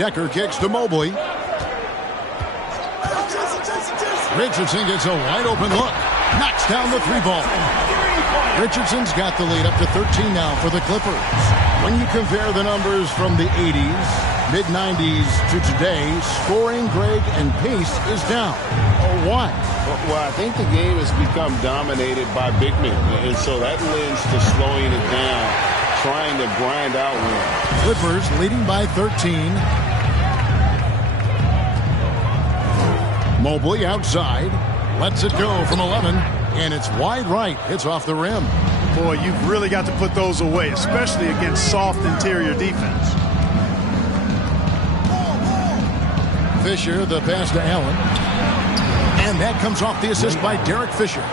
Decker kicks to Mobley. Richardson gets a wide open look. Knocks down the three ball. Richardson's got the lead up to 13 now for the Clippers. When you compare the numbers from the 80s, mid-90s to today, scoring, Greg, and pace is down. Why? Well, I think the game has become dominated by big men, and so that lends to slowing it down, trying to grind out one. Clippers leading by 13. Mobley outside, lets it go from 11, and it's wide right. It's off the rim. Boy, you've really got to put those away, especially against soft interior defense. Fisher, the pass to Allen. And that comes off the assist by Derek Fisher.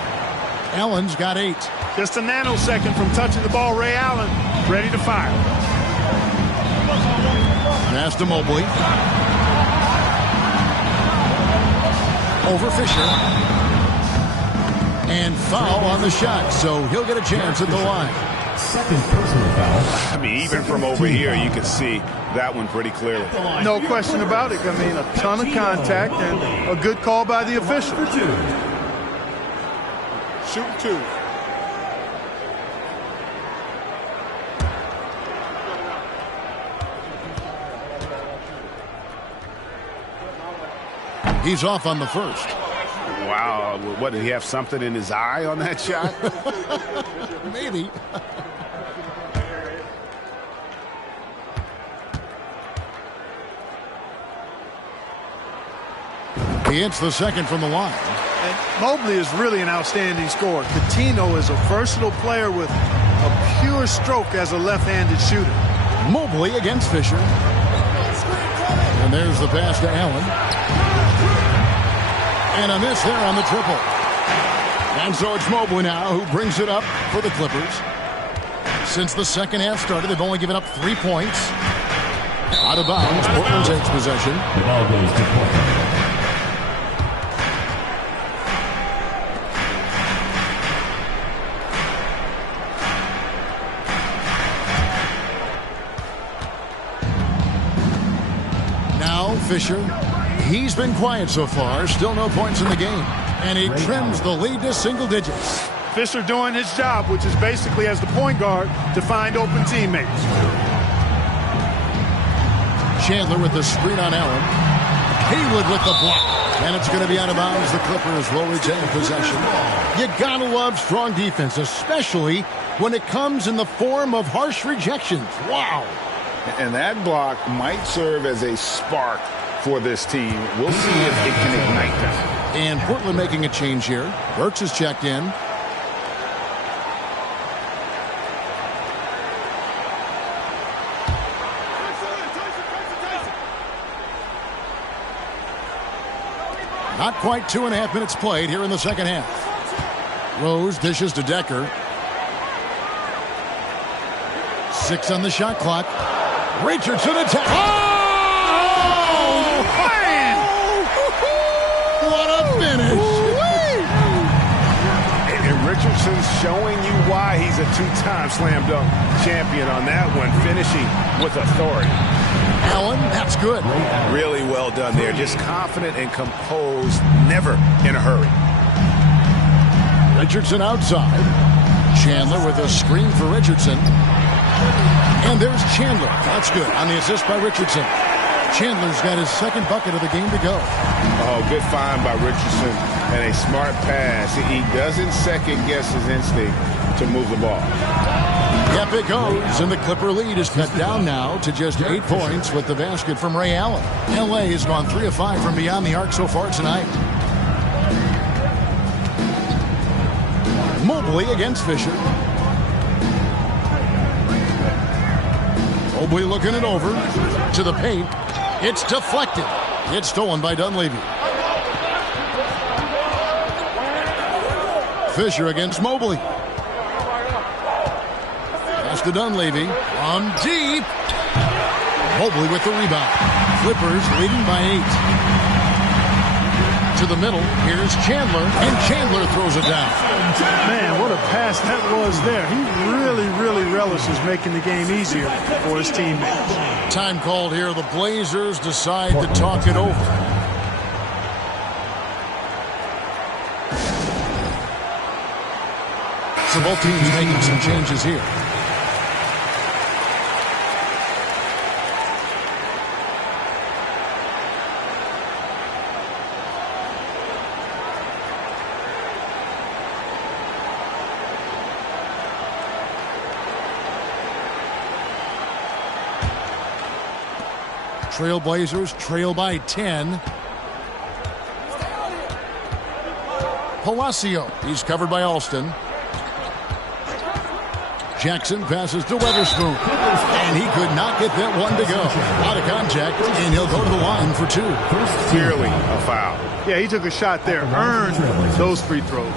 Allen's got 8. Just a nanosecond from touching the ball, Ray Allen, ready to fire. Pass to Mobley. Over Fisher. And foul on the shot, so he'll get a chance at the line. Second personal foul. I mean, even from over here, you can see that one pretty clearly. No question about it. I mean, a ton of contact and a good call by the official. Shoot 2. He's off on the first. Wow, what, did he have something in his eye on that shot? Maybe. He hits the second from the line. And Mobley is really an outstanding scorer. Coutinho is a versatile player with a pure stroke as a left-handed shooter. Mobley against Fisher. And there's the pass to Allen. And a miss there on the triple. And so it's Mobley now who brings it up for the Clippers. Since the second half started, they've only given up 3 points. Out of bounds, Portland takes possession. The ball goes to Portland. Now Fisher. He's been quiet so far. Still no points in the game. And he trims the lead to single digits. Fisher doing his job, which is basically as the point guard to find open teammates. Chandler with the screen on Allen. Haywood with the block. And it's going to be out of bounds. The Clippers will retain possession. You got to love strong defense, especially when it comes in the form of harsh rejections. Wow. And that block might serve as a spark for this team. We'll see if it can ignite them. And Portland making a change here. Burks is checked in. Not quite 2.5 minutes played here in the second half. Rose dishes to Decker. 6 on the shot clock. Richardson attack. Oh, man! What a finish! And Richardson's showing you why he's a 2-time slam dunk champion on that one, finishing with authority. Allen, that's good. Really well done there. Just confident and composed, never in a hurry. Richardson outside. Chandler with a screen for Richardson. And there's Chandler. That's good on the assist by Richardson. Chandler's got his second bucket of the game to go. Oh, good find by Richardson and a smart pass. He doesn't second-guess his instinct to move the ball. Yep, it goes, and the Clipper lead is cut down now to just 8 points with the basket from Ray Allen. L.A. has gone 3 of 5 from beyond the arc so far tonight. Mobley against Fisher. Mobley looking it over to the paint. It's deflected. It's stolen by Dunleavy. Fisher against Mobley. Pass to Dunleavy. On deep. Mobley with the rebound. Clippers leading by 8. To the middle. Here's Chandler. And Chandler throws it down. Man, what a pass that was there. He really relishes making the game easier for his teammates. Time called here. The Blazers decide to talk it over. So both teams making some changes here. Trailblazers trail by 10. Palacio. He's covered by Alston. Jackson passes to Weatherspoon. And he could not get that one to go. Out of contact, and he'll go to the line for two. Clearly a foul. Yeah, he took a shot there. Earned those free throws.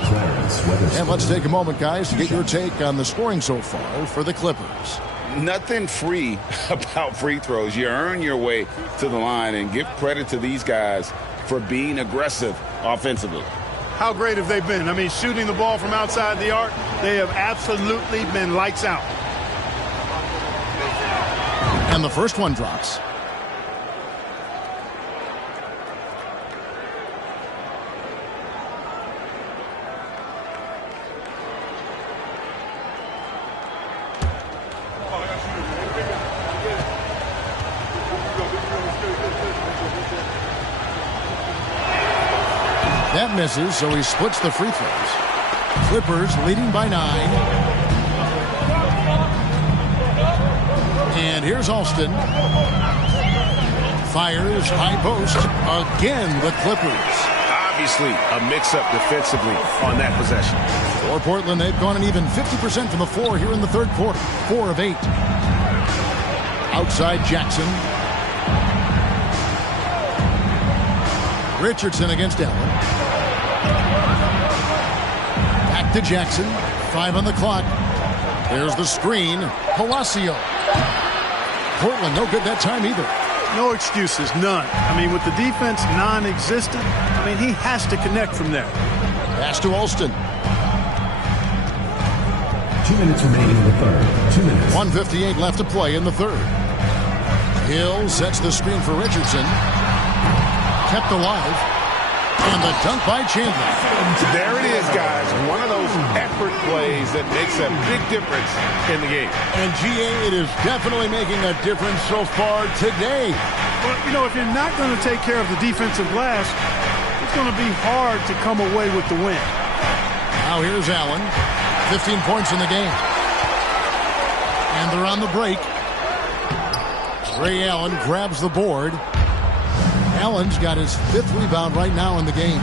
And let's take a moment, guys, to get your take on the scoring so far for the Clippers. Nothing free about free throws. You earn your way to the line, and give credit to these guys for being aggressive offensively. How great have they been? I mean, shooting the ball from outside the arc, they have absolutely been lights out. And the first one drops. That misses, so he splits the free throws. Clippers leading by 9. And here's Alston. Fires high post. Again, the Clippers. Obviously, a mix-up defensively on that possession. For Portland, they've gone an even 50% from the floor here in the third quarter. 4 of 8. Outside Jackson. Richardson against Allen. Back to Jackson. 5 on the clock. There's the screen. Palacio. Portland no good that time either. No excuses, none. I mean, with the defense non-existent, I mean, he has to connect from there. Pass to Alston. 2 minutes remaining in the third. 2 minutes. 1:58 left to play in the third. Hill sets the screen for Richardson. Kept alive. And the dunk by Chandler. There it is, guys. One of those effort plays that makes a big difference in the game. And GA, it is definitely making a difference so far today. Well, you know, if you're not going to take care of the defensive glass, it's going to be hard to come away with the win. Now here's Allen. 15 points in the game. And they're on the break. Ray Allen grabs the board. Allen's got his 5th rebound right now in the game.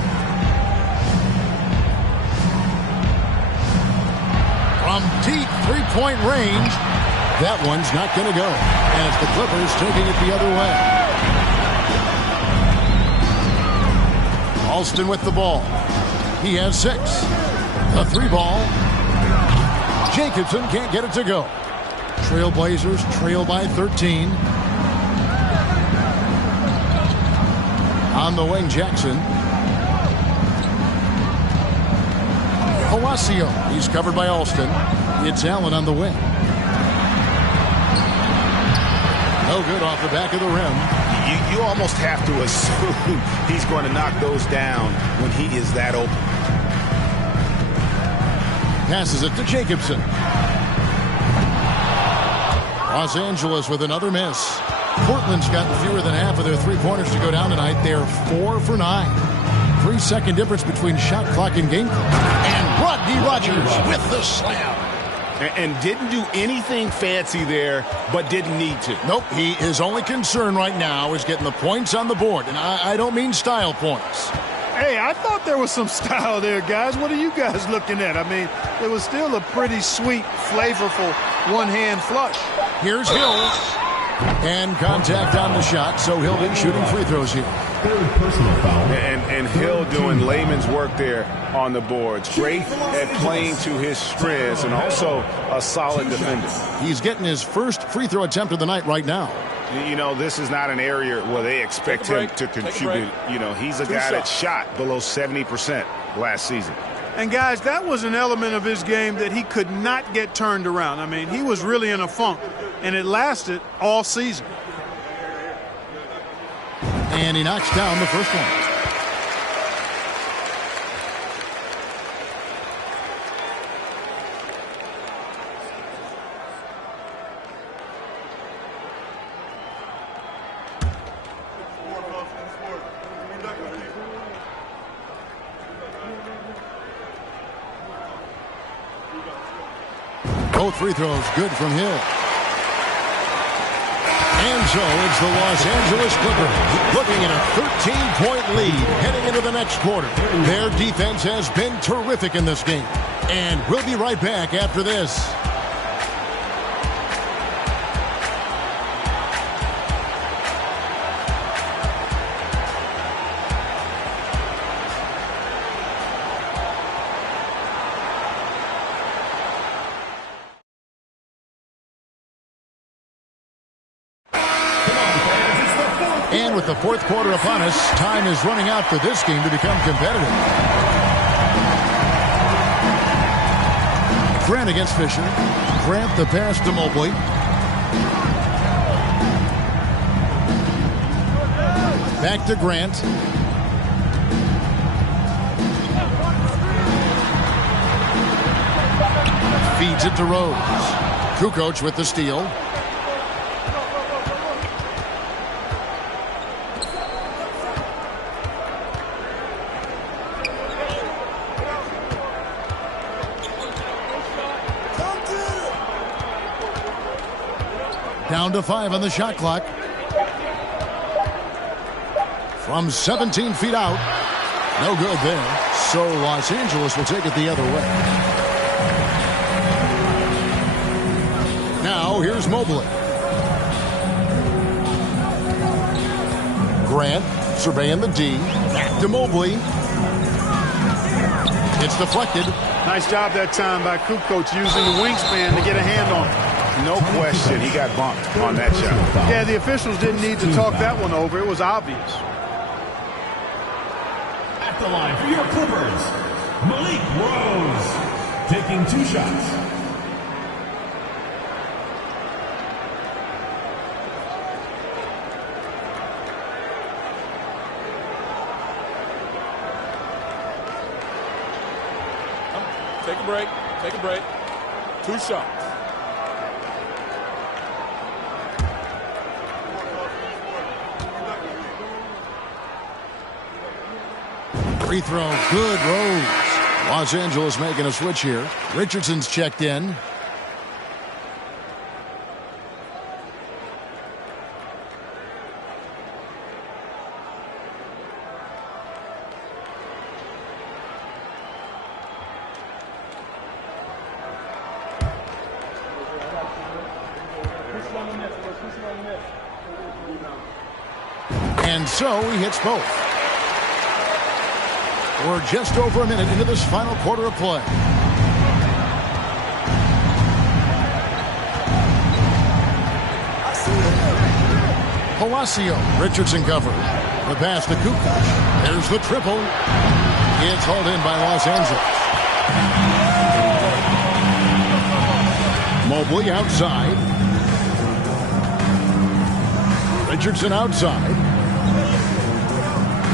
From deep three-point range, that one's not going to go. As the Clippers taking it the other way. Alston with the ball. He has 6. The 3 ball. Jacobson can't get it to go. Trailblazers trail by 13. On the wing, Jackson. Palacio. He's covered by Alston. It's Allen on the wing. No good off the back of the rim. You almost have to assume he's going to knock those down when he is that open. Passes it to Jacobson. Los Angeles with another miss. Portland's gotten fewer than half of their three-pointers to go down tonight. They're 4 for 9. 3-second difference between shot clock and game clock. And Rodney Rogers with the slam. And didn't do anything fancy there, but didn't need to. Nope, his only concern right now is getting the points on the board. And I don't mean style points. Hey, I thought there was some style there, guys. What are you guys looking at? I mean, it was still a pretty sweet, flavorful one-hand flush. Here's Hill. And contact on the shot, so he'll be shooting free throws here. Third personal foul. And Hill doing layman's work there on the boards. Great at playing to his strengths and also a solid defender. He's getting his first free throw attempt of the night right now. You know, this is not an area where they expect him to contribute. You know, he's a guy that shot below 70% last season. And, guys, that was an element of his game that he could not get turned around. I mean, he was really in a funk, and it lasted all season. And he knocks down the first one. Both free throws good from Hill. And so it's the Los Angeles Clippers looking at a 13-point lead heading into the next quarter. Their defense has been terrific in this game. And we'll be right back after this. And with the fourth quarter upon us, time is running out for this game to become competitive. Grant against Fisher. Grant the pass to Mobley. Back to Grant. Feeds it to Rose. Kukoc with the steal. Down to 5 on the shot clock. From 17 feet out. No good there. So Los Angeles will take it the other way. Now here's Mobley. Grant surveying the D. Back to Mobley. It's deflected. Nice job that time by Kukoc using the wingspan to get a hand on it. No question, he got bumped on that shot. Yeah, the officials didn't need to talk that one over. It was obvious. At the line for your Clippers, Malik Rose, taking 2 shots. Take a break. Take a break. 2 shots. Free throw, good. Rose. Los Angeles making a switch here. Richardson's checked in. And so he hits both. We're just over a minute into this final quarter of play. Palacio. Richardson covered. The pass to Kukoc. There's the triple. It's hauled in by Los Angeles. Mobley outside. Richardson outside.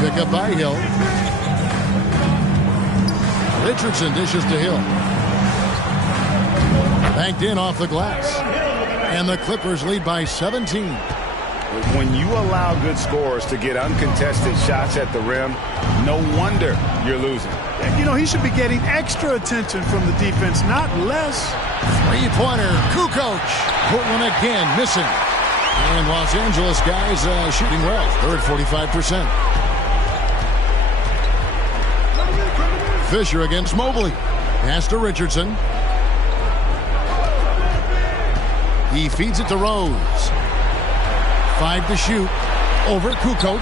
Pick up by Hill. Richardson dishes to Hill. Banked in off the glass. And the Clippers lead by 17. When you allow good scorers to get uncontested shots at the rim, no wonder you're losing. You know, he should be getting extra attention from the defense, not less. Three-pointer, Kukoc. Portland again missing. And Los Angeles guys shooting well. They're at 45%. Fisher against Mobley. Pass to Richardson. He feeds it to Rose. 5 to shoot. Over Kukoc.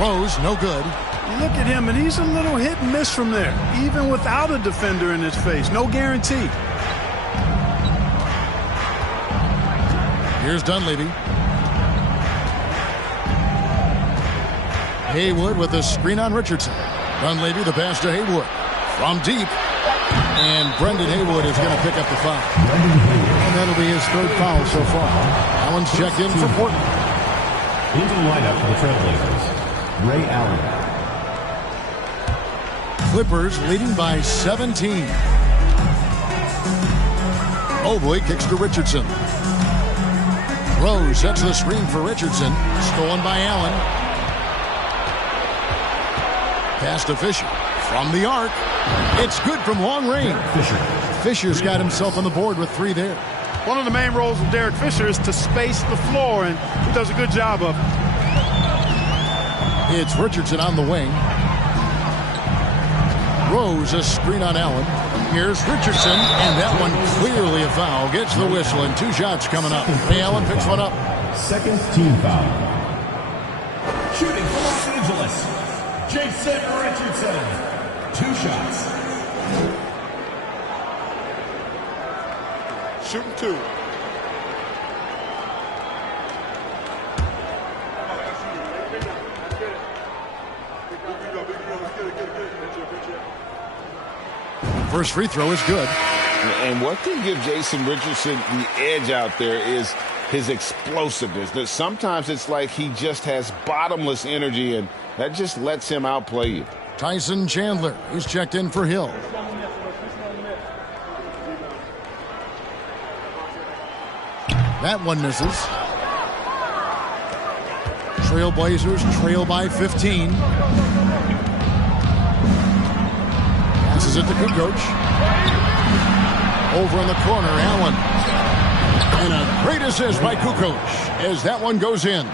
Rose, no good. You look at him, and he's a little hit and miss from there, even without a defender in his face. No guarantee. Here's Dunleavy. Haywood with a screen on Richardson. Dunleavy, the pass to Haywood. From deep. And Brendan Haywood is going to pick up the foul. And that'll be his 3rd foul so far. That one's checked in for Portland. Into the lineup for the Trailblazers, Ray Allen. Clippers leading by 17. Mobley kicks to Richardson. Rose sets the screen for Richardson. Stolen by Allen. Pass to Fisher. From the arc. It's good from long range. Fisher's got himself on the board with 3 there. One of the main roles of Derek Fisher is to space the floor, and he does a good job of it. It's Richardson on the wing. Rose a screen on Allen. Here's Richardson, and that one clearly a foul. Gets the whistle, and 2 shots coming up. Allen picks one up. Second team foul. Shooting for Los Angeles, Jason Richardson. 2 shots. Shooting 2. First free throw is good. And what can give Jason Richardson the edge out there is his explosiveness. That sometimes it's like he just has bottomless energy, and that just lets him outplay you. Tyson Chandler is checked in for Hill. That one misses. Trailblazers trail by 15. Passes it to Kukoc. Over in the corner, Allen. And a great assist by Kukoc as that one goes in.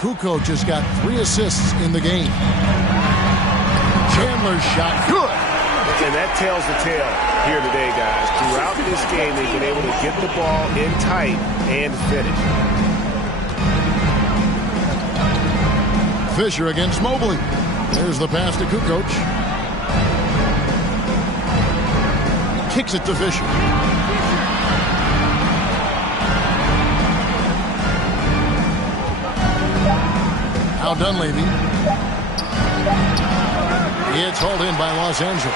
Kukoc has got 3 assists in the game. Chandler's shot, good. And that tells the tale here today, guys. Throughout this game, they've been able to get the ball in tight and finish. Fisher against Mobley. There's the pass to Kukoc. Kicks it to Fisher. Now Dunleavy. It's hauled in by Los Angeles.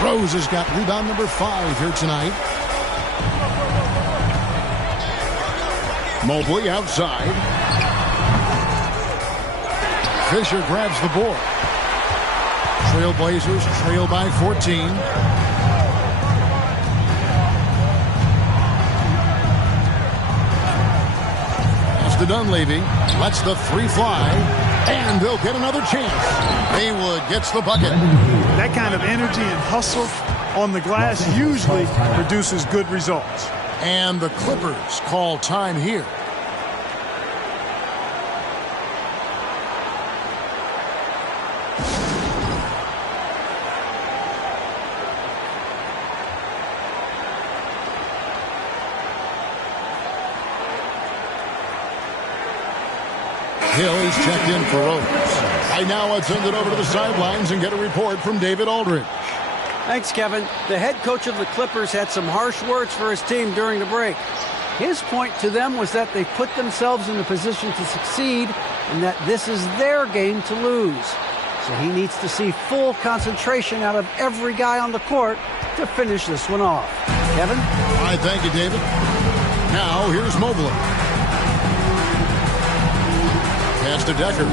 Rose has got rebound number 5 here tonight. Mobley outside. Fisher grabs the board. Trailblazers trail by 14. Pass to Dunleavy. Lets the 3 fly. And they'll get another chance. Haywood gets the bucket. That kind of energy and hustle on the glass usually produces good results. And the Clippers call time here. Hill is checked in for Rose. Right now, let's send it over to the sidelines and get a report from David Aldridge. Thanks, Kevin. The head coach of the Clippers had some harsh words for his team during the break. His point to them was that they put themselves in a position to succeed and that this is their game to lose. So he needs to see full concentration out of every guy on the court to finish this one off. Kevin? All right, thank you, David. Now, here's Mobley. Pass to Decker.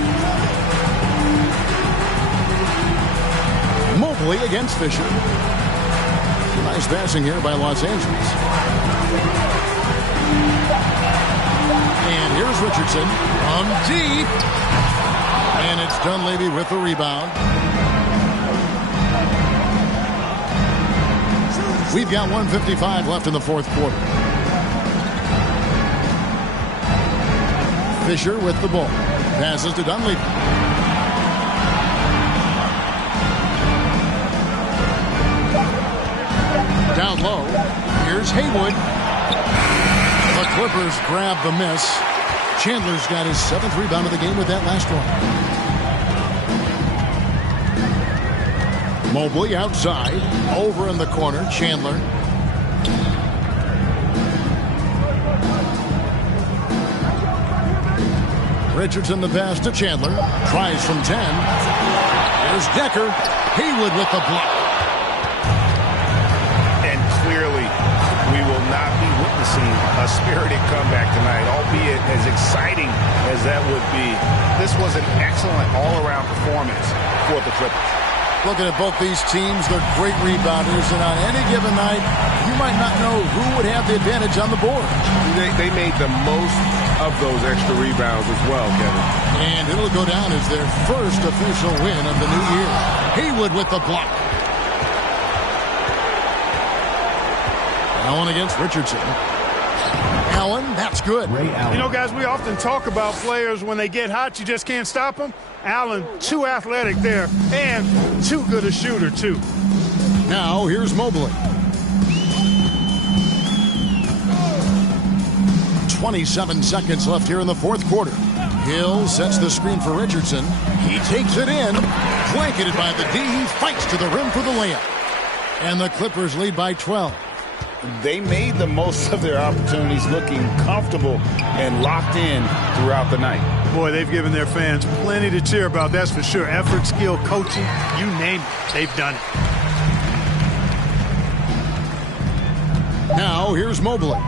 Mobley against Fisher. Nice passing here by Los Angeles. And here's Richardson from deep. And it's Dunleavy with the rebound. We've got 1:55 left in the 4th quarter. Fisher with the ball. Passes to Dunleavy. Down low. Here's Haywood. The Clippers grab the miss. Chandler's got his 7th rebound of the game with that last one. Mobley outside. Over in the corner. Chandler. Richardson the pass to Chandler. Tries from 10. There's Decker. Haywood with the block. And clearly, we will not be witnessing a spirited comeback tonight, albeit as exciting as that would be. This was an excellent all-around performance for the Clippers. Looking at both these teams, they're great rebounders, and on any given night, you might not know who would have the advantage on the board. They made the most of those extra rebounds as well, Kevin. And it'll go down as their first official win of the new year. Haywood with the block. Allen against Richardson. Allen, that's good. You know, guys, we often talk about players when they get hot, you just can't stop them. Allen, too athletic there, and too good a shooter, too. Now, here's Mobley. 27 seconds left here in the fourth quarter. Hill sets the screen for Richardson. He takes it in. Blanketed by the D. He fights to the rim for the layup. And the Clippers lead by 12. They made the most of their opportunities, looking comfortable and locked in throughout the night. Boy, they've given their fans plenty to cheer about, that's for sure. Effort, skill, coaching, you name it, they've done it. Now, here's Mobley.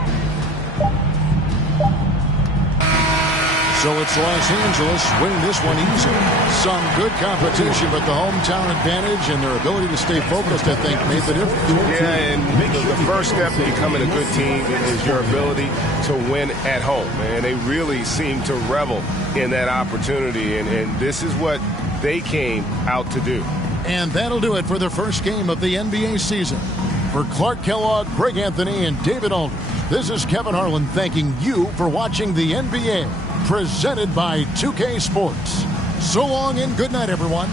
So it's Los Angeles winning this one easily. Some good competition, but the hometown advantage and their ability to stay focused, I think, made the difference. Yeah, and the first step to becoming a good team is your ability to win at home. And they really seem to revel in that opportunity, and this is what they came out to do. And that'll do it for the first game of the NBA season. For Clark Kellogg, Greg Anthony, and David Aldridge, this is Kevin Harlan thanking you for watching the NBA, presented by 2K Sports. So long and good night, everyone.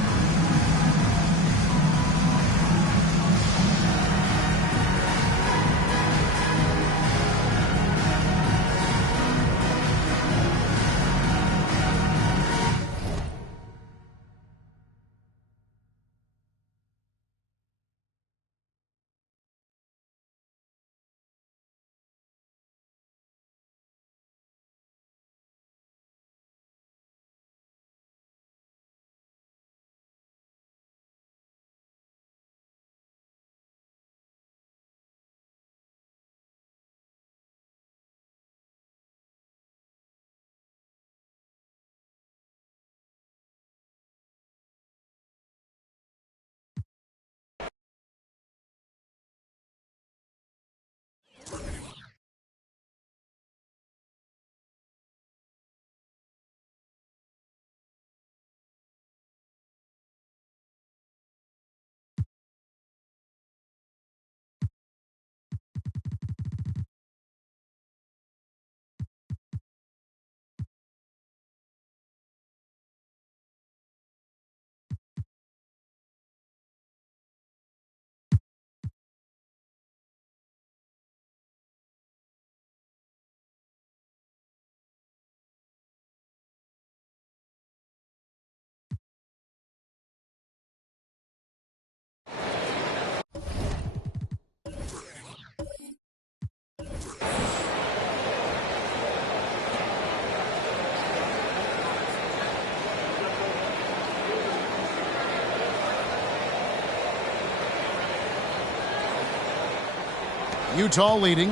Utah leading.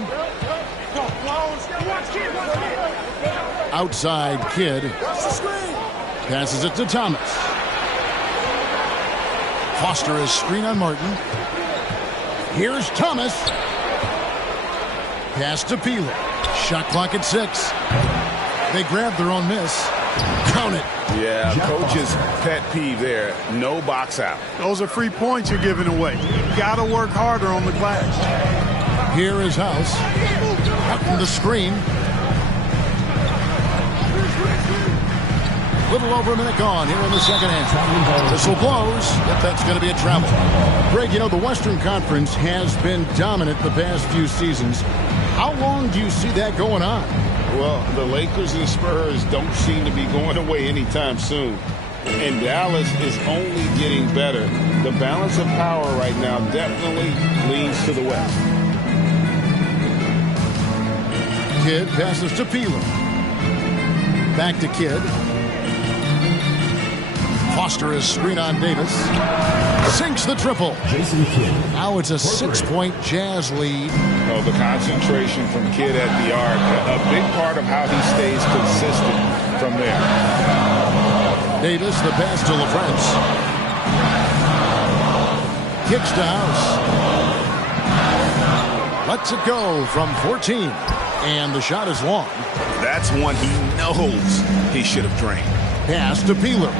Outside Kidd. Passes it to Thomas. Foster is screen on Martin. Here's Thomas. Pass to Peeler. Shot clock at 6. They grab their own miss. Count it. Yeah, coach's pet peeve there. No box out. Those are free points you're giving away. You got to work harder on the glass. Here is House. Out from the screen. Little over a minute gone here in the second half. Whistle blows. If that's going to be a travel. Greg, you know, the Western Conference has been dominant the past few seasons. How long do you see that going on? Well, the Lakers and Spurs don't seem to be going away anytime soon. And Dallas is only getting better. The balance of power right now definitely leans to the West. Kidd passes to Peeler. Back to Kidd. Foster is screen on Davis. Sinks the triple. Jason Kidd. Now it's a 6-point Jazz lead. Oh, the concentration from Kidd at the arc, a big part of how he stays consistent from there. Davis, the pass to LaFrance. Kicks to House. Lets it go from 14. And the shot is long. That's one he knows he should have drained. Pass to Peeler.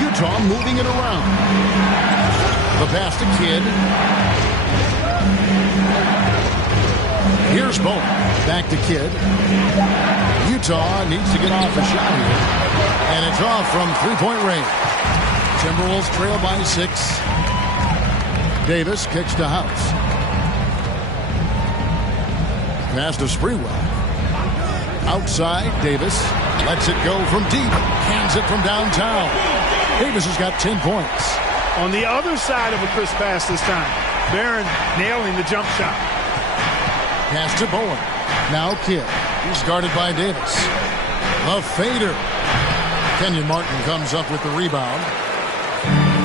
Utah moving it around. The pass to Kidd. Here's Bowen. Back to Kidd. Utah needs to get off a shot here. And it's off from three-point range. Timberwolves trail by 6. Davis kicks to House. Pass to Sprewell. Outside, Davis lets it go from deep. Hands it from downtown. Davis has got 10 points. On the other side of a crisp pass this time. Barron nailing the jump shot. Pass to Bowen. Now Kidd. He's guarded by Davis. A fader. Kenyon Martin comes up with the rebound.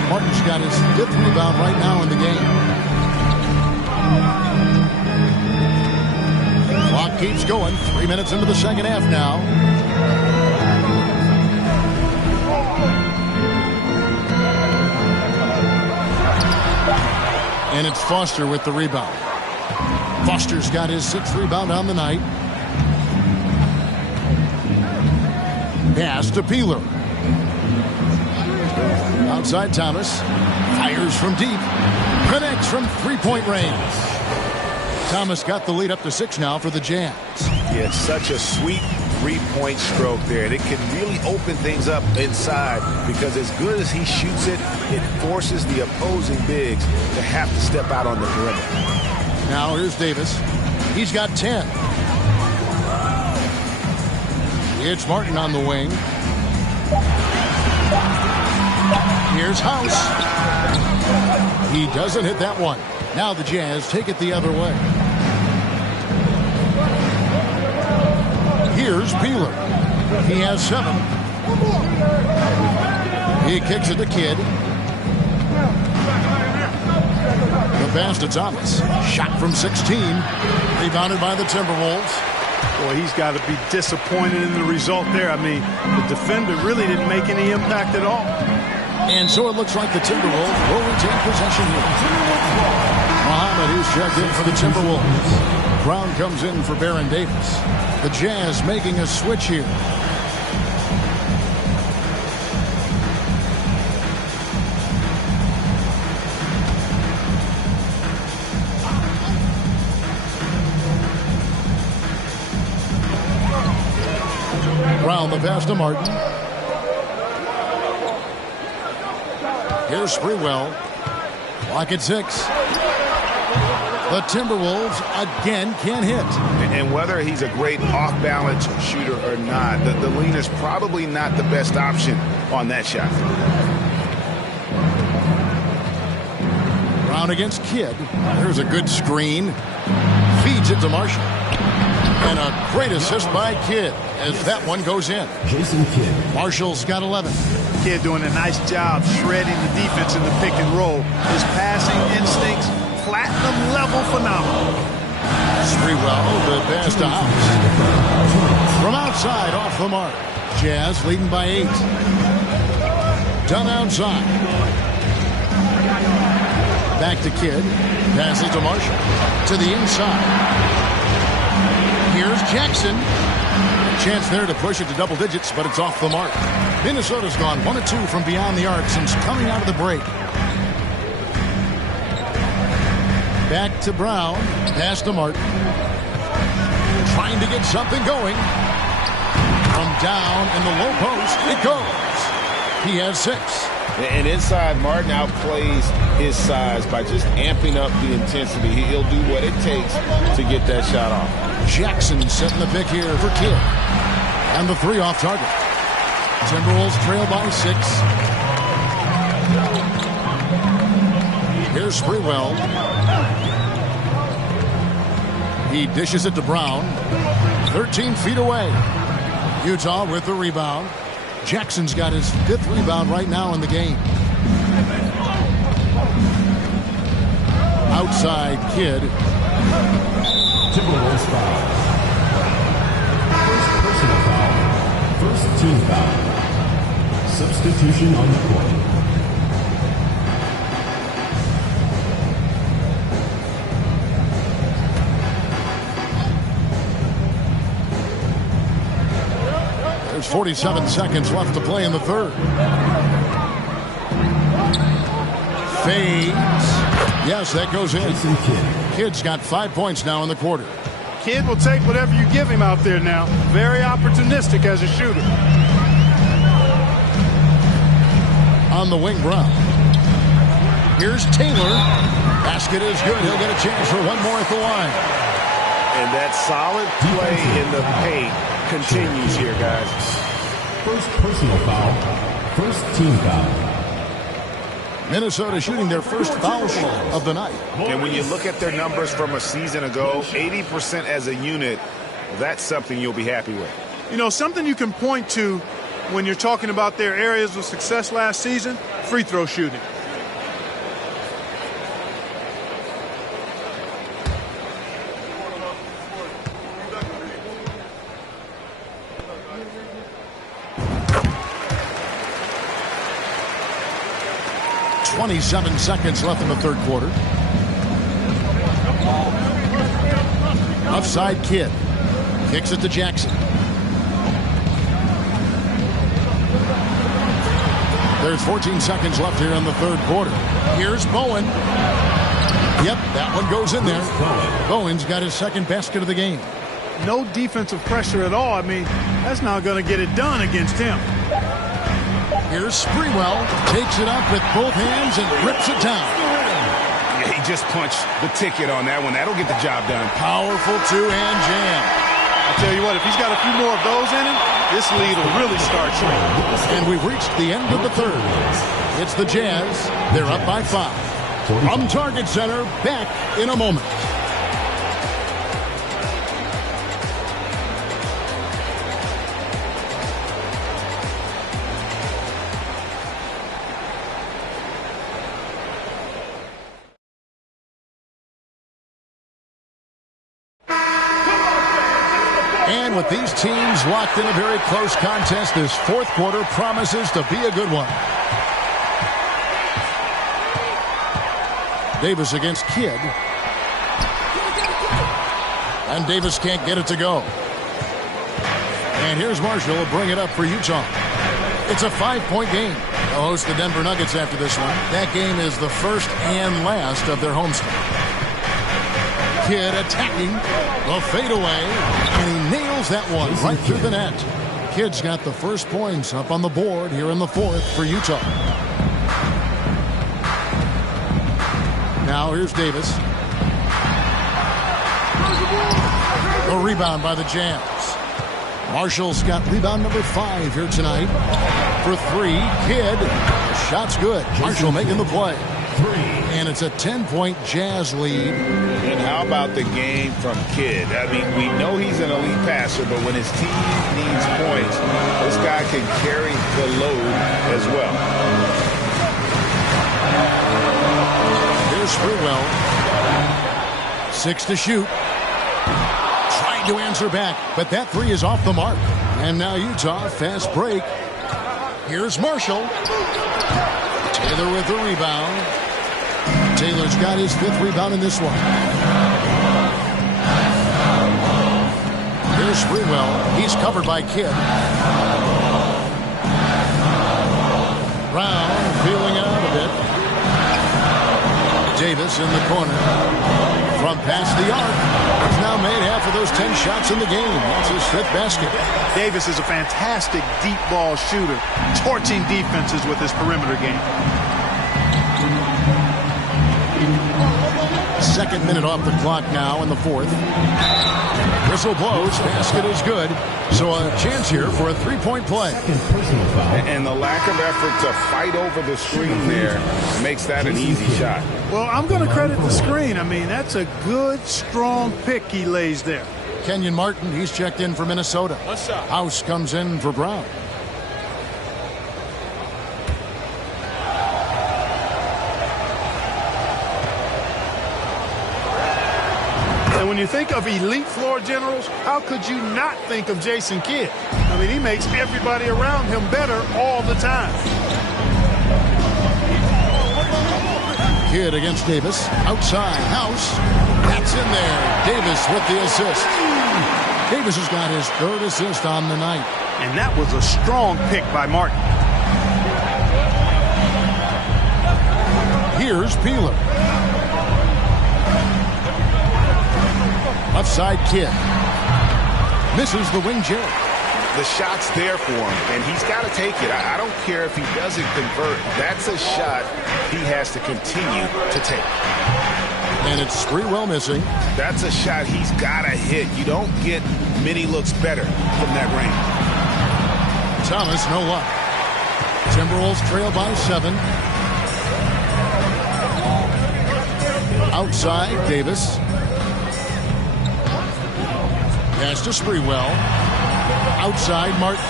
Martin's got his 5th rebound right now in the game. Clock keeps going. 3 minutes into the second half now. And it's Foster with the rebound. Foster's got his 6th rebound on the night. Pass to Peeler. Outside Thomas. Fires from deep. Connects from three-point range. Thomas got the lead up to 6 now for the Jazz. Yeah, it's such a sweet three-point stroke there. And it can really open things up inside because as good as he shoots it, it forces the opposing bigs to have to step out on the perimeter. Now here's Davis. He's got 10. It's Martin on the wing. Here's House. He doesn't hit that one. Now the Jazz take it the other way. Here's Peeler. He has 7. He kicks it to Kidd. The pass to Thomas. Shot from 16. Rebounded by the Timberwolves. Boy, he's got to be disappointed in the result there. I mean, the defender really didn't make any impact at all. And so it looks like the Timberwolves will retain possession here. Muhammad, who's checked in for the Timberwolves. Brown comes in for Baron Davis. The Jazz making a switch here. Brown, the pass to Martin. Here's Sprewell. Clock at 6. The Timberwolves again can't hit. And whether he's a great off-balance shooter or not, the lean is probably not the best option on that shot. Brown against Kidd. There's a good screen. Feeds it to Marshall. And a great assist by Kidd as that one goes in. Jason Kidd. Marshall's got 11. Kidd doing a nice job shredding the defense in the pick and roll. His passing instincts, platinum level phenomenal. Sprewell, the pass to House. From outside, off the mark. Jazz leading by 8. Done outside. Back to Kidd. Passes to Marshall. To the inside. Here's Jackson. Chance there to push it to double digits, but it's off the mark. Minnesota's gone 1 of 2 from beyond the arc since coming out of the break. Back to Brown. Pass to Martin. Trying to get something going. From down in the low post, it goes. He has 6. And inside, Martin outplays his size by just amping up the intensity. He'll do what it takes to get that shot off. Jackson setting the pick here for Kidd. And the 3 off target. Timberwolves trail by 6. Here's Sprewell. He dishes it to Brown. 13 feet away. Utah with the rebound. Jackson's got his 5th rebound right now in the game. Outside Kidd. Timberwolves foul. First personal foul. First team foul. Substitution on the court. There's 47 seconds left to play in the third. Fades. Yes, that goes in. Kidd's got 5 points now in the quarter. Kidd will take whatever you give him out there now. Very opportunistic as a shooter. On the wing, Brown. Here's Taylor. Basket is good. He'll get a chance for one more at the line. And that solid play in the paint continues here, guys. First personal foul. First team foul. Minnesota shooting their first foul shot of the night. And when you look at their numbers from a season ago, 80% as a unit, that's something you'll be happy with. You know, something you can point to when you're talking about their areas of success last season, free throw shooting. .27 seconds left in the third quarter. Offside Kidd. Kicks it to Jackson. There's 14 seconds left here in the third quarter. Here's Bowen. Yep, that one goes in there. Bowen's got his second basket of the game. No defensive pressure at all. I mean, that's not going to get it done against him. Here's Sprewell, takes it up with both hands and rips it down. Yeah, he just punched the ticket on that one. That'll get the job done. Powerful two-hand jam. I tell you what, if he's got a few more of those in him, this lead will really start shrinking. And we've reached the end of the third. It's the Jazz. They're up by 5. From Target Center, back in a moment. And with these teams locked in a very close contest, this fourth quarter promises to be a good one. Davis against Kidd. And Davis can't get it to go. And here's Marshall will bring it up for Utah. It's a 5-point game. They'll host the Denver Nuggets after this one. That game is the first and last of their homestand. Kidd attacking the fadeaway, and he nails that one right through the net. Kidd's got the first points up on the board here in the fourth for Utah. Now here's Davis. The rebound by the Jazz. Marshall's got rebound number 5 here tonight. For 3, Kidd. The shot's good. Marshall making the play. And it's a 10-point Jazz lead. And how about the game from Kidd? I mean, we know he's an elite passer, but when his team needs points, this guy can carry the load as well. Here's Sprewell. 6 to shoot. Trying to answer back, but that 3 is off the mark. And now Utah, fast break. Here's Marshall. Taylor with the rebound. Taylor's got his 5th rebound in this one. Here's Sprewell. He's covered by Kidd. Brown feeling it out a bit. Davis in the corner. From past the arc. He's now made half of those 10 shots in the game. That's his 5th basket. Davis is a fantastic deep ball shooter, torching defenses with his perimeter game. Second minute off the clock now in the fourth. Whistle blows. Basket is good. So a chance here for a 3-point play. And the lack of effort to fight over the screen there makes that an easy shot. Well, I'm going to credit the screen. I mean, that's a good, strong pick he lays there. Kenyon Martin, he's checked in for Minnesota. One shot. House comes in for Brown. And when you think of elite floor generals, how could you not think of Jason Kidd? I mean, he makes everybody around him better all the time. Kidd against Davis. Outside, House. That's in there. Davis with the assist. Davis has got his third assist on the night. And that was a strong pick by Martin. Here's Peeler. Left side, Kidd. Misses the wing J. The shot's there for him, and he's got to take it. I don't care if he doesn't convert. That's a shot he has to continue to take. And it's Sprewell missing. That's a shot he's got to hit. You don't get many looks better from that range. Thomas, no luck. Timberwolves trail by 7. Outside, Davis. Pass to Sprewell. Outside, Martin.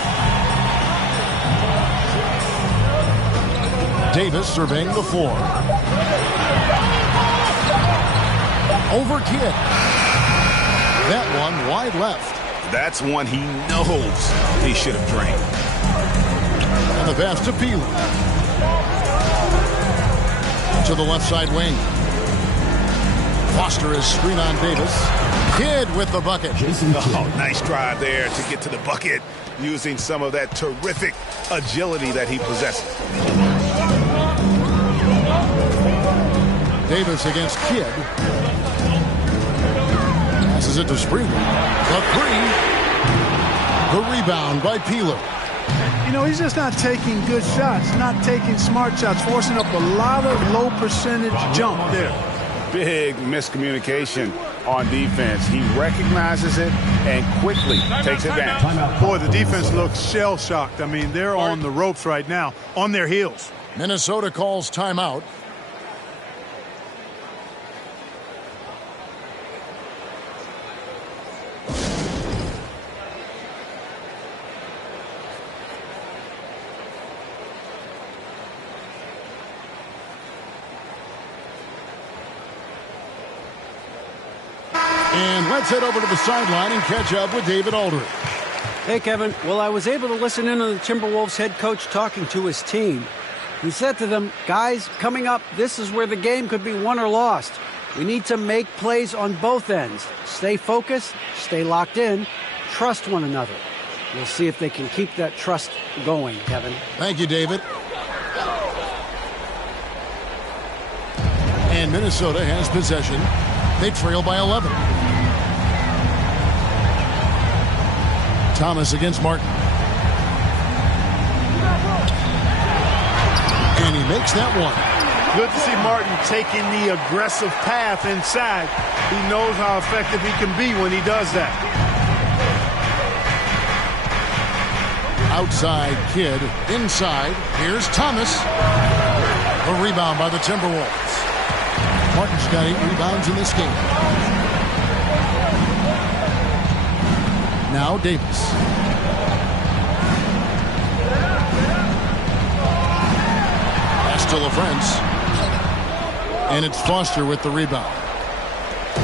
Davis surveying the floor. Over Kidd. That one wide left. That's one he knows he should have drained. And the pass to Peeler. To the left side wing. Foster is screen on Davis. Kidd with the bucket. Oh, nice drive there to get to the bucket using some of that terrific agility that he possesses. Davis against Kidd. Passes it to Sprewell. The three. The rebound by Peeler. You know, he's just not taking good shots, not taking smart shots, forcing up a lot of low percentage jump there. Big miscommunication on defense. He recognizes it and quickly takes advantage. Boy, the defense looks shell-shocked. I mean, they're on the ropes right now, on their heels. Minnesota calls timeout. And let's head over to the sideline and catch up with David Aldridge. Hey, Kevin. Well, I was able to listen in on the Timberwolves head coach talking to his team. He said to them, guys, coming up, this is where the game could be won or lost. We need to make plays on both ends. Stay focused, stay locked in, trust one another. We'll see if they can keep that trust going, Kevin. Thank you, David. And Minnesota has possession. They trail by 11. Thomas against Martin. And he makes that one. Good to see Martin taking the aggressive path inside. He knows how effective he can be when he does that. Outside, Kidd. Inside, here's Thomas. The rebound by the Timberwolves. Martin's got 8 rebounds in this game. Now Davis. Pass to LaFrance. And it's Foster with the rebound.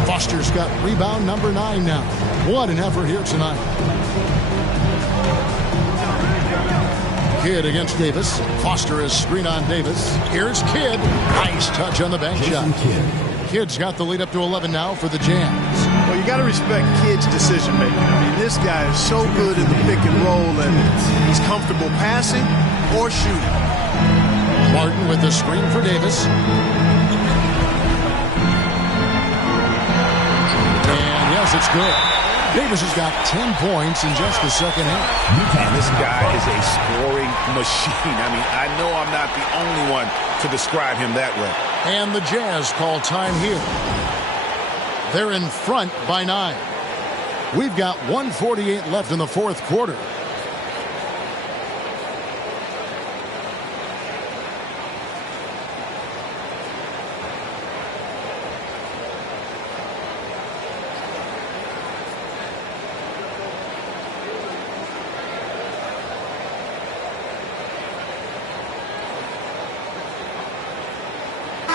Foster's got rebound number 9 now. What an effort here tonight. Kidd against Davis. Foster is screen on Davis. Here's Kidd. Nice touch on the bank shot. Kidd's got the lead up to 11 now for the Jams. Well, you got to respect Kidd's decision making. I mean, this guy is so good in the pick and roll, and he's comfortable passing or shooting. Martin with the screen for Davis. And yes, it's good. Davis has got 10 points in just the second half. And this guy is a scoring machine. I mean, I know I'm not the only one to describe him that way. And the Jazz call time here. They're in front by 9. We've got 1:48 left in the fourth quarter.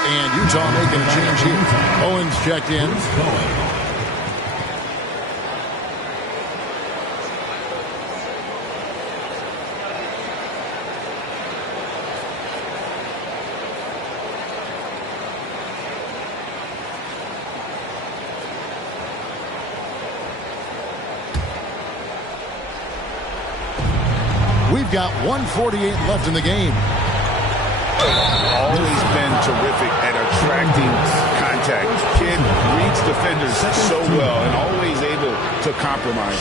And Utah making a change here. Owens checked in. We've got 1:48 left in the game. Always been terrific at attracting contact. Kid reads defenders so well and always able to compromise.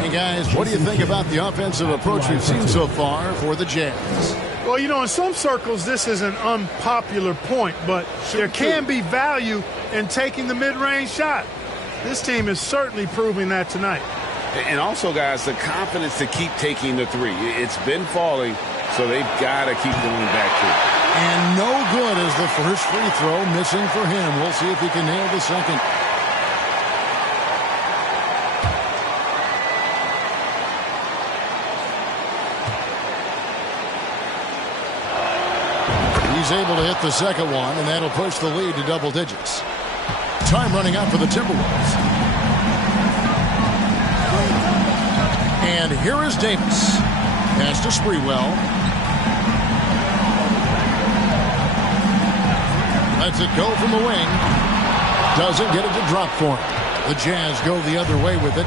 Hey, guys, what do you think about the offensive approach we've seen so far for the Jazz? Well, you know, in some circles, this is an unpopular point, but there can be value in taking the mid-range shot. This team is certainly proving that tonight. And also, guys, the confidence to keep taking the three. It's been falling, so they've got to keep going back to it. And no good as the first free throw missing for him. We'll see if he can nail the second. He's able to hit the second one, and that'll push the lead to double digits. Time running out for the Timberwolves. And here is Davis. Pass to Sprewell. Lets it go from the wing. Doesn't get it to drop for him. The Jazz go the other way with it.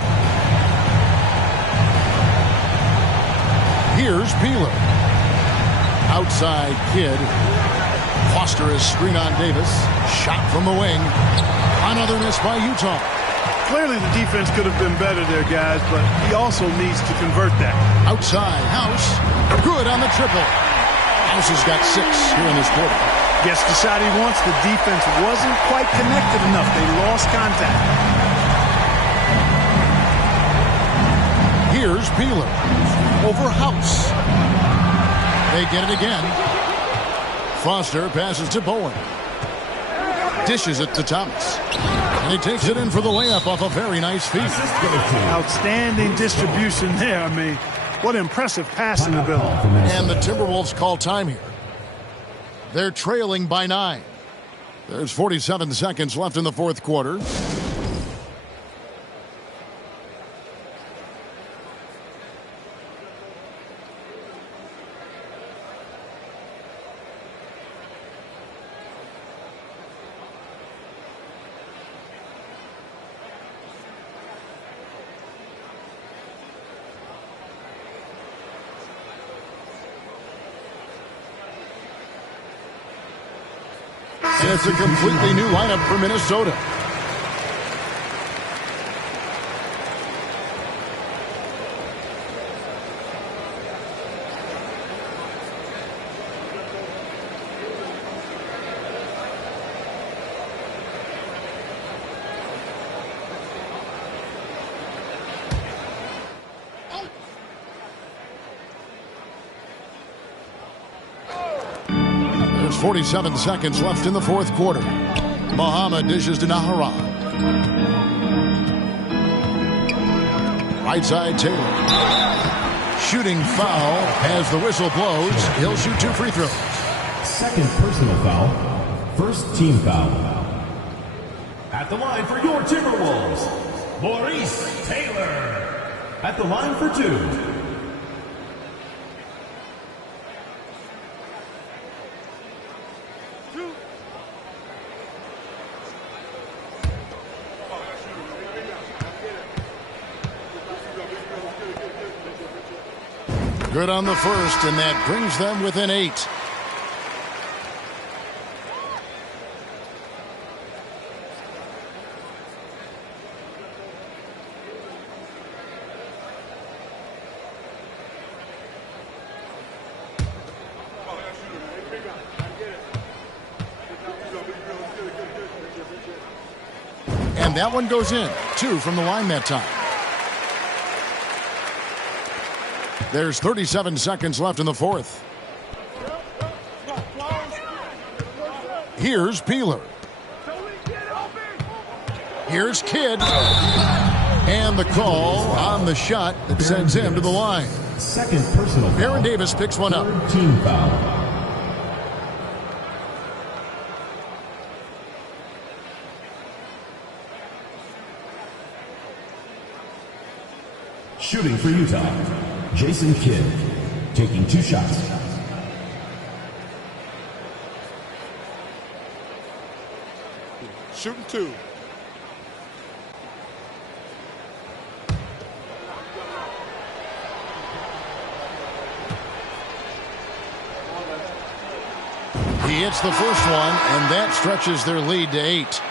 Here's Peeler. Outside Kidd. Foster is screen on Davis. Shot from the wing. Another miss by Utah. Clearly the defense could have been better there, guys, but he also needs to convert that. Outside, House. Good on the triple. House has got 6 here in this quarter. Gets the shot he wants. The defense wasn't quite connected enough. They lost contact. Here's Peeler. Over House. They get it again. Foster passes to Bowen. Dishes it to Thomas. And he takes it in for the layup off a very nice feed. Outstanding distribution there. I mean, what impressive passing ability. And the Timberwolves call time here. They're trailing by 9. There's 47 seconds left in the fourth quarter. And it's a completely new lineup for Minnesota. There's 47 seconds left in the fourth quarter. Muhammad dishes to Nahara. Right side Taylor. Shooting foul as the whistle blows. He'll shoot 2 free throws. Second personal foul. First team foul. At the line for your Timberwolves, Maurice Taylor. At the line for 2. Good on the first, and that brings them within 8. And that one goes in. 2 from the line that time. There's 37 seconds left in the fourth. Here's Peeler. Here's Kidd. And the call on the shot that sends him to the line. Second personal foul. Baron Davis picks one up. Third team foul. Shooting for Utah, Jason Kidd, taking 2 shots. Shooting 2. He hits the first one, and that stretches their lead to 8.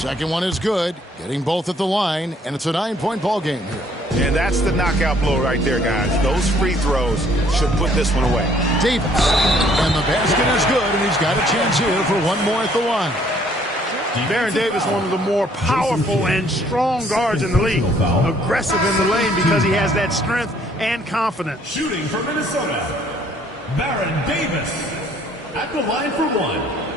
Second one is good, getting both at the line, and it's a 9-point ball game here. And that's the knockout blow right there, guys. Those free throws should put this one away. Davis, and the basket is good, and he's got a chance here for one more at the line. Baron Davis, one of the more powerful and strong guards in the league. Aggressive in the lane because he has that strength and confidence. Shooting for Minnesota, Baron Davis at the line for 1.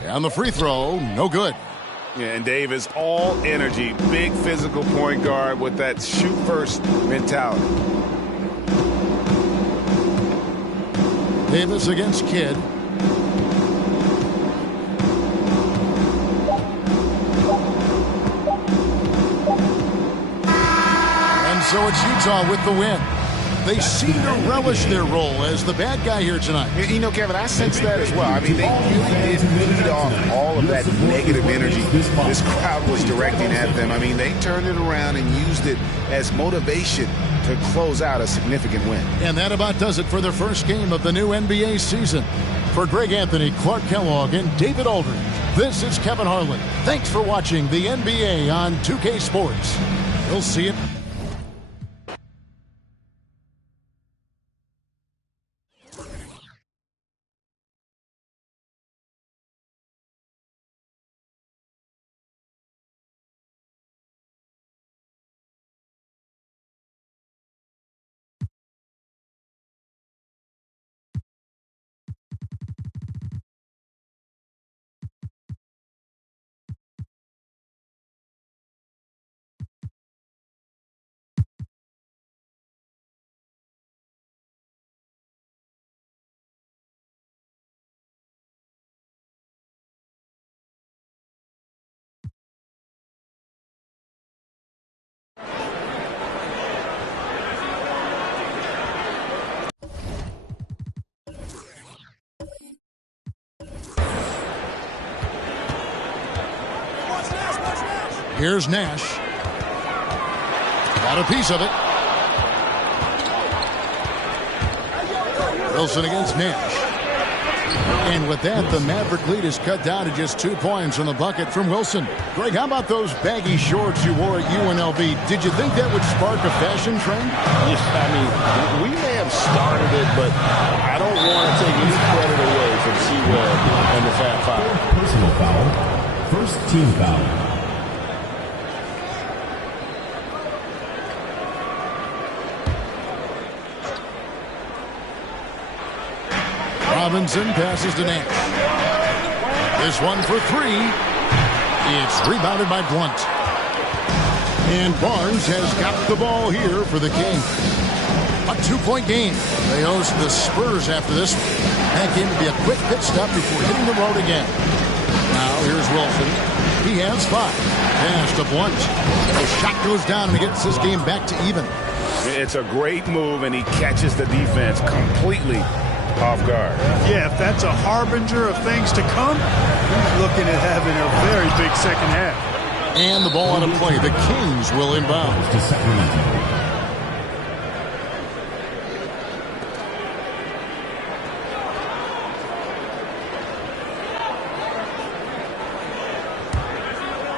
And the free throw, no good. Yeah, and Davis, all energy, big physical point guard with that shoot-first mentality. Davis against Kidd. And so it's Utah with the win. They seem to relish their role as the bad guy here tonight. You know, Kevin, I sense that as well. I mean, they really did feed off all of that negative energy this crowd was directing at them. I mean, they turned it around and used it as motivation to close out a significant win. And that about does it for the first game of the new NBA season. For Greg Anthony, Clark Kellogg, and David Aldridge, this is Kevin Harlan. Thanks for watching the NBA on 2K Sports. We'll see you. Here's Nash. Got a piece of it. Wilson against Nash. And with that, the Maverick lead is cut down to just 2 points on the bucket from Wilson. Greg, how about those baggy shorts you wore at UNLV? Did you think that would spark a fashion trend? I mean, we may have started it, but I don't want to take any credit away from C-Webb and the Fab Five. Personal foul. First team foul. Robinson passes to Nash. This one for 3. It's rebounded by Blunt. And Barnes has got the ball here for the Kings. A 2-point game. They host the Spurs after this one. That game will be a quick pit stop before hitting the road again. Now here's Wilson. He has 5. Pass to Blunt. The shot goes down and he gets this game back to even. It's a great move, and he catches the defense completely off guard. Yeah, if that's a harbinger of things to come, he's looking at having a very big second half. And the ball out of play. The Kings will inbound.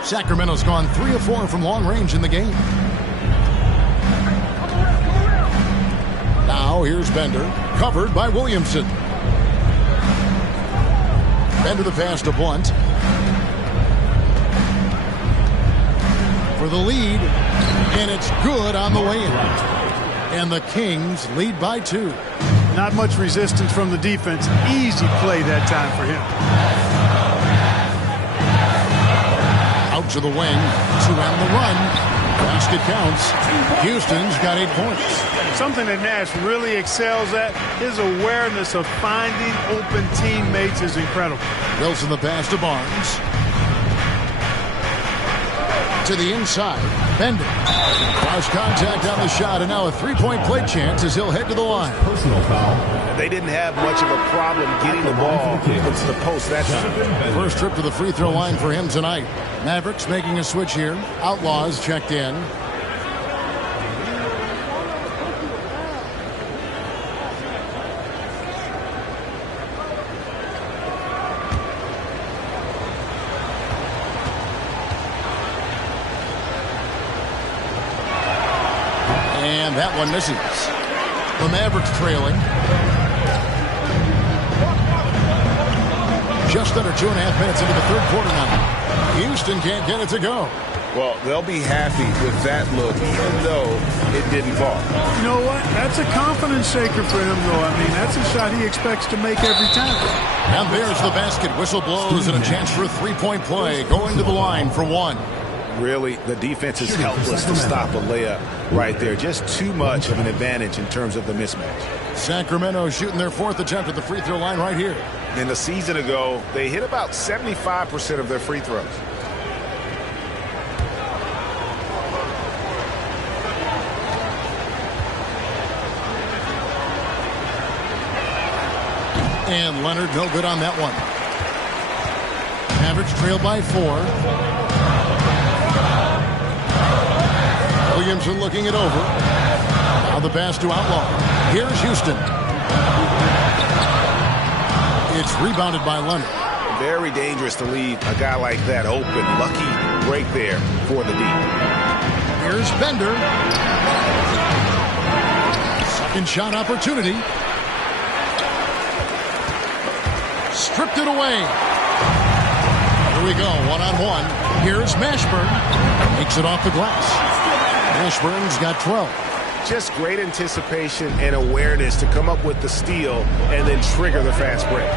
Sacramento's gone 3 of 4 from long range in the game. Now here's Bender, covered by Williamson. Bender the pass to Blunt. For the lead, and it's good on the way in. And the Kings lead by 2. Not much resistance from the defense. Easy play that time for him. Out to the wing to end the run. Basket counts. Houston's got 8 points. Something that Nash really excels at, his awareness of finding open teammates is incredible. Wilson the pass to Barnes. To the inside. Bender. Cross contact on the shot, and now a three-point play chance as he'll head to the line. Personal foul. They didn't have much of a problem getting the ball into the post that time. First trip to the free throw line for him tonight. Mavericks making a switch here. Outlaws checked in. And that one misses. The Mavericks trailing. Just under 2.5 minutes into the third quarter now. Houston can't get it to go. Well, they'll be happy with that look, even though it didn't fall. You know what? That's a confidence shaker for him, though. I mean, that's a shot he expects to make every time. And there's the basket. Whistle blows and a chance for a three-point play. Going to the line for one. Really, the defense is helpless to stop a layup right there. Just too much of an advantage in terms of the mismatch. Sacramento shooting their 4th attempt at the free throw line right here. And a season ago, they hit about 75% of their free throws. And Leonard no good on that one. Mavericks trail by 4. Williamson looking it over. Now the pass to Outlaw. Here's Houston. It's rebounded by Leonard. Very dangerous to leave a guy like that open. Lucky break there for the D. Here's Bender. Second shot opportunity. Stripped it away. Here we go, one-on-one. Here's Mashburn. Makes it off the glass. Mashburn's got 12. Just great anticipation and awareness to come up with the steal and then trigger the fast break.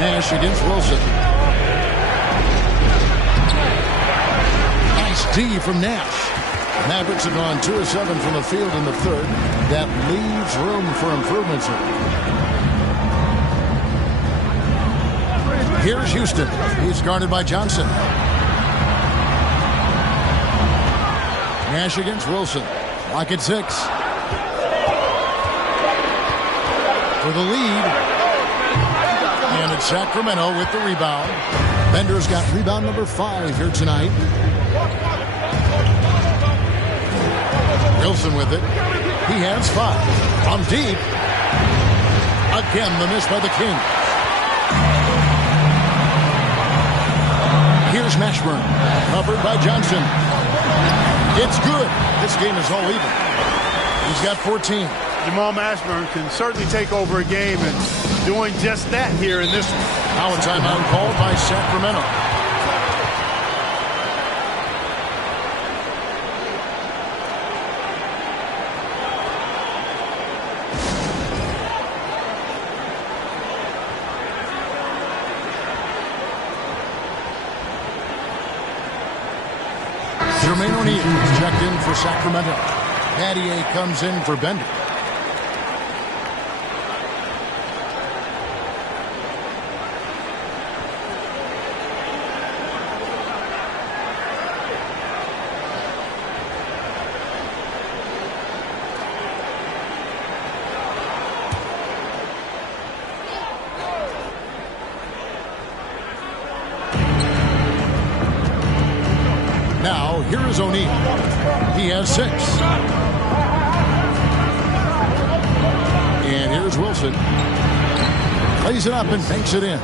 Nash against Wilson. Nice D from Nash. Mavericks have gone 2 of 7 from the field in the third. That leaves room for improvements. Here's Houston. He's guarded by Johnson. Nash against Wilson. Lock at 6. For the lead. And it's Sacramento with the rebound. Bender's got rebound number 5 here tonight. Wilson with it. He has 5. From deep. Again, the miss by the King. Here's Mashburn. Covered by Johnson. It's good. This game is all even. He's got 14. Jamal Mashburn can certainly take over a game and doing just that here in this one. Now a timeout called by Sacramento. Jermaine O'Neal is checked in for Sacramento. Pattier comes in for Bender. Now, here is O'Neal. He has 6. And here's Wilson. Plays it up and banks it in.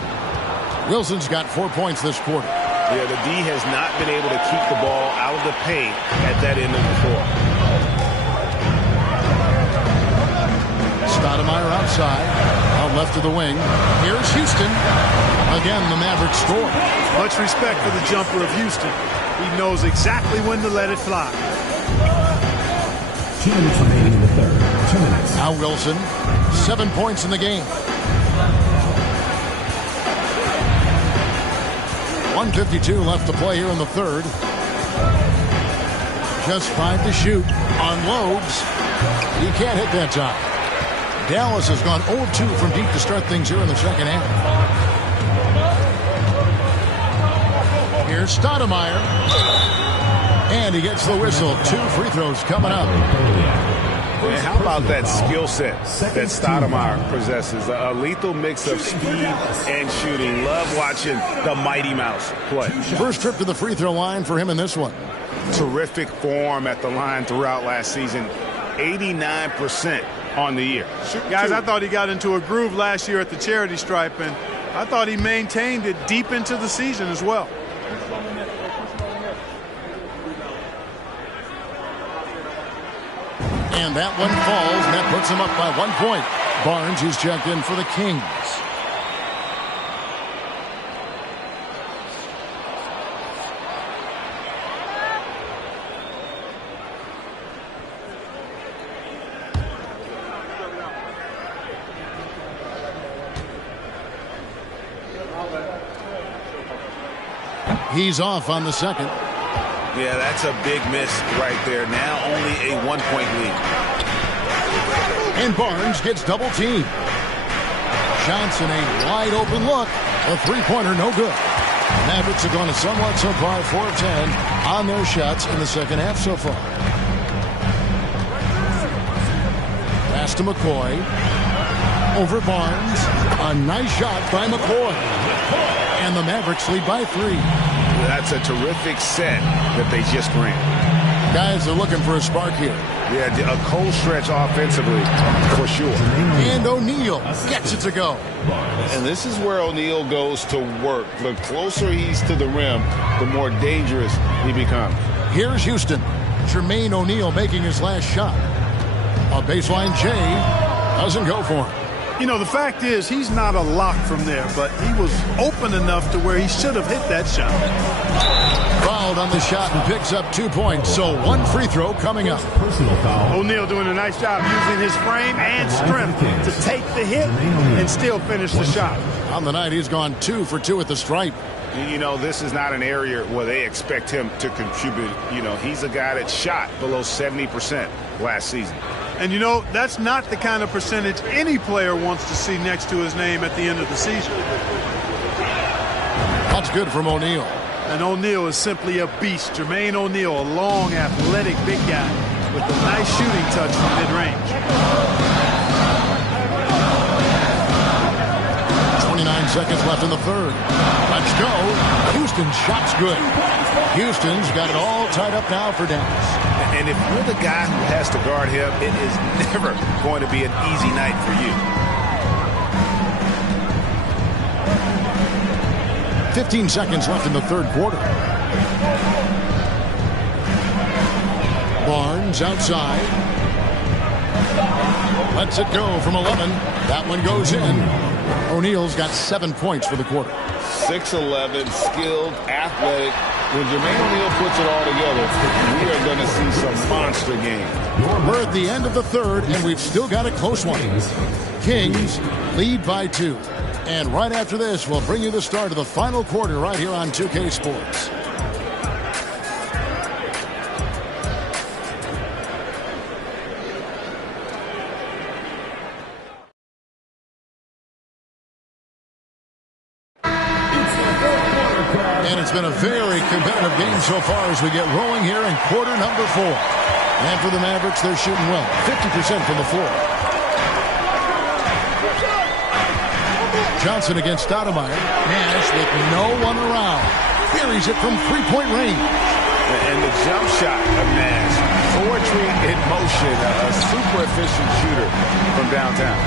Wilson's got 4 points this quarter. Yeah, the D has not been able to keep the ball out of the paint at that end of the floor. Stoudemire outside. Out left to the wing. Here's Houston. Again, the Mavericks score. Much respect for the jumper of Houston. He knows exactly when to let it fly. 2 minutes remaining in the third. 2 minutes. Now Wilson, 7 points in the game. 1:52 left to play here in the third. Just 5 to shoot. Unloads. He can't hit that time. Dallas has gone 0-2 from deep to start things here in the second half. Here's Stoudemire. And he gets the whistle. 2 free throws coming up. And how about that skill set that Stoudemire possesses? A lethal mix of speed and shooting. Love watching the Mighty Mouse play. First trip to the free throw line for him in this one. Terrific form at the line throughout last season. 89% on the year. Guys, I thought he got into a groove last year at the charity stripe, and I thought he maintained it deep into the season as well. And that one falls, and that puts him up by 1 point. Barnes, who's checked in for the Kings. He's off on the second. Yeah, that's a big miss right there. Now only a 1-point lead. And Barnes gets double teamed. Johnson, a wide open look. A three-pointer, no good. Mavericks have gone a somewhat so far 4 of 10 on their shots in the second half so far. Pass to McCoy. Over Barnes. A nice shot by McCoy. And the Mavericks lead by 3. That's a terrific set that they just ran. Guys are looking for a spark here. Yeah, a cold stretch offensively for sure. And O'Neal gets it to go. And this is where O'Neal goes to work. The closer he's to the rim, the more dangerous he becomes. Here's Houston. Jermaine O'Neal making his last shot. A baseline J doesn't go for him. You know, the fact is he's not a lock from there, but he was open enough to where he should have hit that shot. Fouled on the shot and picks up 2 points, so 1 free throw coming up. Personal foul. O'Neal doing a nice job using his frame and strength to take the hit and still finish the shot. On the night, he's gone 2 for 2 at the stripe. You know, this is not an area where they expect him to contribute. You know, he's a guy that shot below 70% last season. And, you know, that's not the kind of percentage any player wants to see next to his name at the end of the season. That's good from O'Neal. And O'Neal is simply a beast. Jermaine O'Neal, a long, athletic, big guy with a nice shooting touch from mid-range. 29 seconds left in the third. Let's go. Houston's shot's good. Houston's got it all tied up now for Dallas. And if you're the guy who has to guard him, it is never going to be an easy night for you. 15 seconds left in the third quarter. Barnes outside. Lets it go from 11. That one goes in. O'Neal's got 7 points for the quarter. 6'11", skilled, athletic. When Jermaine O'Neal puts it all together, we are going to see some monster games. We're at the end of the third, and we've still got a close one. Kings lead by 2. And right after this, we'll bring you the start of the final quarter right here on 2K Sports. And it's been a very competitive game so far as we get rolling here in quarter number 4. And for the Mavericks, they're shooting well, 50% from the floor. Johnson against Stoudemire. Nash with no one around. Buries it from three-point range. And the jump shot of Nash. Poetry in motion. A super efficient shooter from downtown.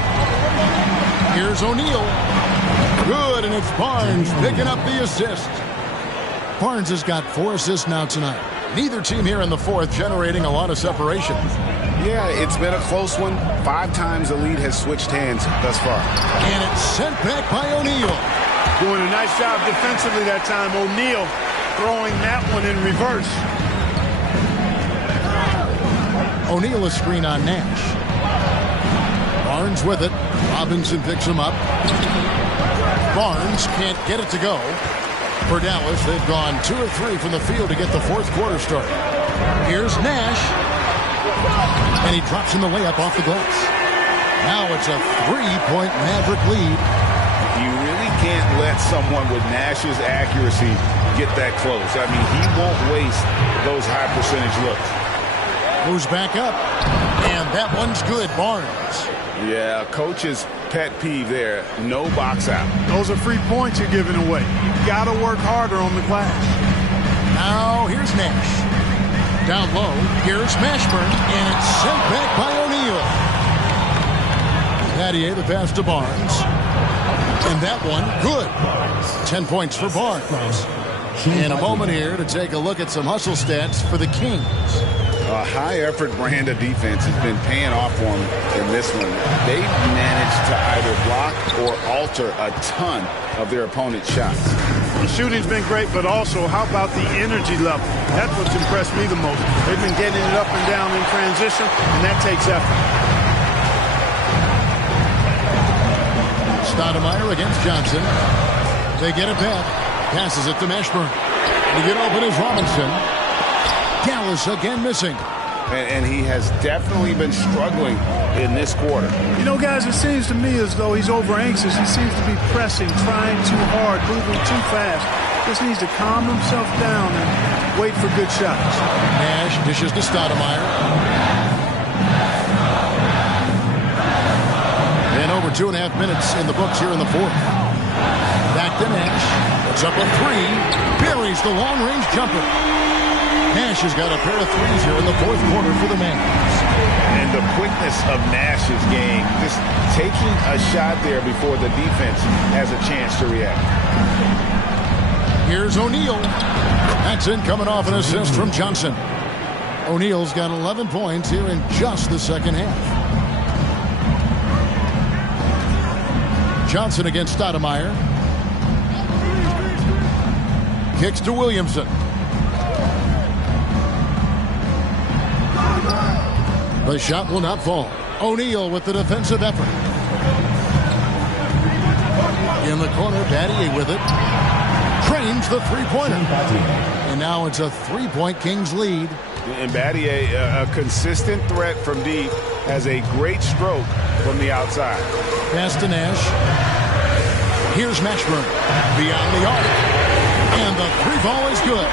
Here's O'Neal. Good, and it's Barnes picking up the assist. Barnes has got 4 assists now tonight. Neither team here in the fourth generating a lot of separation. Yeah, it's been a close one. 5 times the lead has switched hands thus far. And it's sent back by O'Neal. Doing a nice job defensively that time. O'Neal throwing that one in reverse. O'Neal a screen on Nash. Barnes with it. Robinson picks him up. Barnes can't get it to go. For Dallas, they've gone 2 or 3 from the field to get the fourth quarter started. Here's Nash. And he drops in the layup off the glass. Now it's a 3-point Maverick lead. You really can't let someone with Nash's accuracy get that close. I mean, he won't waste those high percentage looks. Moves back up. And that one's good, Barnes. Yeah, coach's pet peeve there. No box out. Those are free points you're giving away. You've got to work harder on the glass. Now here's Nash. Down low, here's Mashburn, and it's sent back by O'Neal. Battier, the pass to Barnes. And that one, good. 10 points for Barnes. In a moment here to take a look at some hustle stats for the Kings. A high-effort brand of defense has been paying off for them in this one. They've managed to either block or alter a ton of their opponent's shots. The shooting's been great, but also, how about the energy level? That's what's impressed me the most. They've been getting it up and down in transition, and that takes effort. Stoudemire against Johnson. They get it back. Passes it to Mashburn. To get open is Robinson. Dallas again missing. And he has definitely been struggling in this quarter. You know, guys, it seems to me as though he's over-anxious. He seems to be pressing, trying too hard, moving too fast. Just needs to calm himself down and wait for good shots. Nash dishes to Stoudemire. And over 2.5 minutes in the books here in the fourth. Back to Nash. Puts up a 3. Buries the long-range jumper. Nash has got a pair of threes here in the fourth quarter for the Mavs. And the quickness of Nash's game, just taking a shot there before the defense has a chance to react. Here's O'Neal. That's in, coming off an assist from Johnson. O'Neal's got 11 points here in just the second half. Johnson against Stoudemire. Kicks to Williamson. The shot will not fall. O'Neal with the defensive effort. In the corner, Battier with it. Trains the three-pointer. And now it's a 3-point Kings lead. And Battier, a consistent threat from deep, has a great stroke from the outside. Pass to Nash. Here's Mashburn. Beyond the arc. And the three ball is good.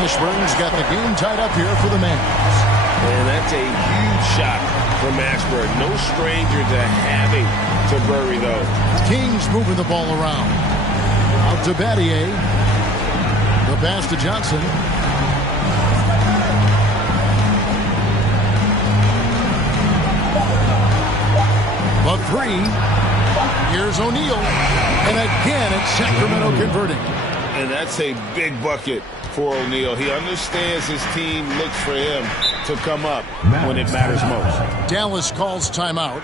Mashburn's got the game tied up here for the Mavs. And that's a huge shot from Mashburn. No stranger to having to bury those. Kings moving the ball around. Out to Battier. The pass to Johnson. The 3. Here's O'Neal. And again, it's Sacramento converting. And that's a big bucket for O'Neal. He understands his team looks for him to come up when it matters most. Dallas calls timeout.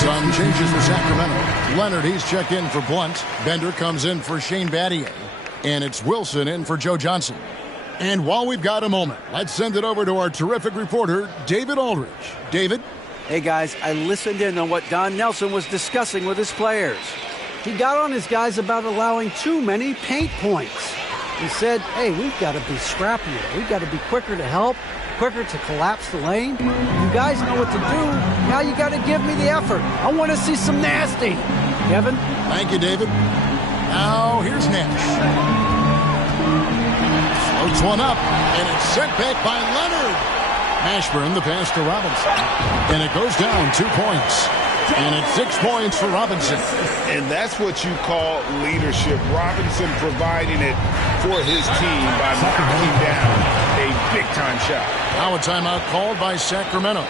Some changes for Sacramento. Leonard, he's checked in for Blunt. Bender comes in for Shane Battier. And it's Wilson in for Joe Johnson. And while we've got a moment, let's send it over to our terrific reporter, David Aldridge. David? Hey, guys, I listened in on what Don Nelson was discussing with his players. He got on his guys about allowing too many paint points. He said, hey, we've got to be scrappier. We've got to be quicker to help, quicker to collapse the lane. You guys know what to do. Now you got to give me the effort. I want to see some nasty. Kevin? Thank you, David. Now, here's Nash. Floats one up, and it's sent back by Leonard. Mashburn, the pass to Robinson. And it goes down 2 points. And it's 6 points for Robinson. And that's what you call leadership. Robinson providing it for his team by knocking down a big-time shot. Now a timeout called by Sacramento.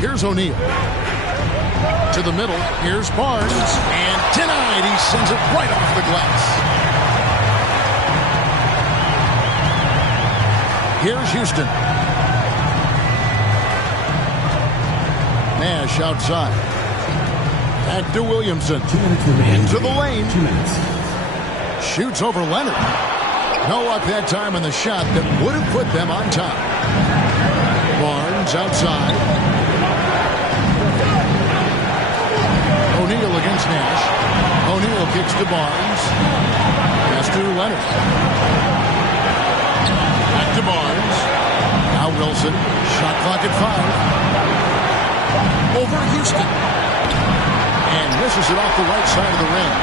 Here's O'Neal. To the middle. Here's Barnes. And denied. He sends it right off the glass. Here's Houston. Nash outside. Back to Williamson. 2 minutes remaining. Into the lane. 2 minutes. Shoots over Leonard. No luck that time on the shot that would have put them on top. Barnes outside. O'Neal against Nash. O'Neal kicks to Barnes. Pass to Leonard. Back to Barnes. Now Wilson. Shot clock at 5. Over Houston. And misses it off the right side of the rim.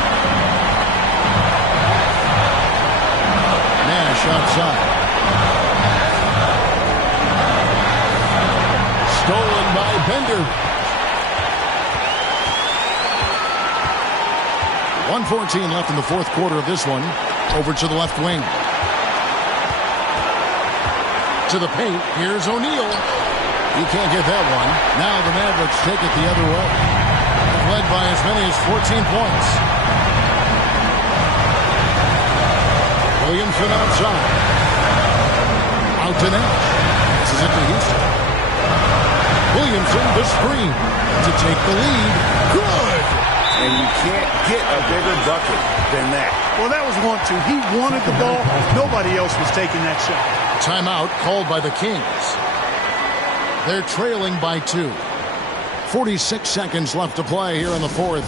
Nash outside. Stolen by Bender. 1:14 left in the fourth quarter of this one. Over to the left wing. To the paint. Here's O'Neal. He can't get that one. Now the Mavericks take it the other way. Led by as many as 14 points. Williamson outside. Out to Nash. This is it to Houston. Williamson the screen to take the lead. Good! And you can't get a bigger bucket than that. Well, that was 1-2. He wanted the ball. Nobody else was taking that shot. Timeout called by the Kings. They're trailing by 2. 46 seconds left to play here in the fourth.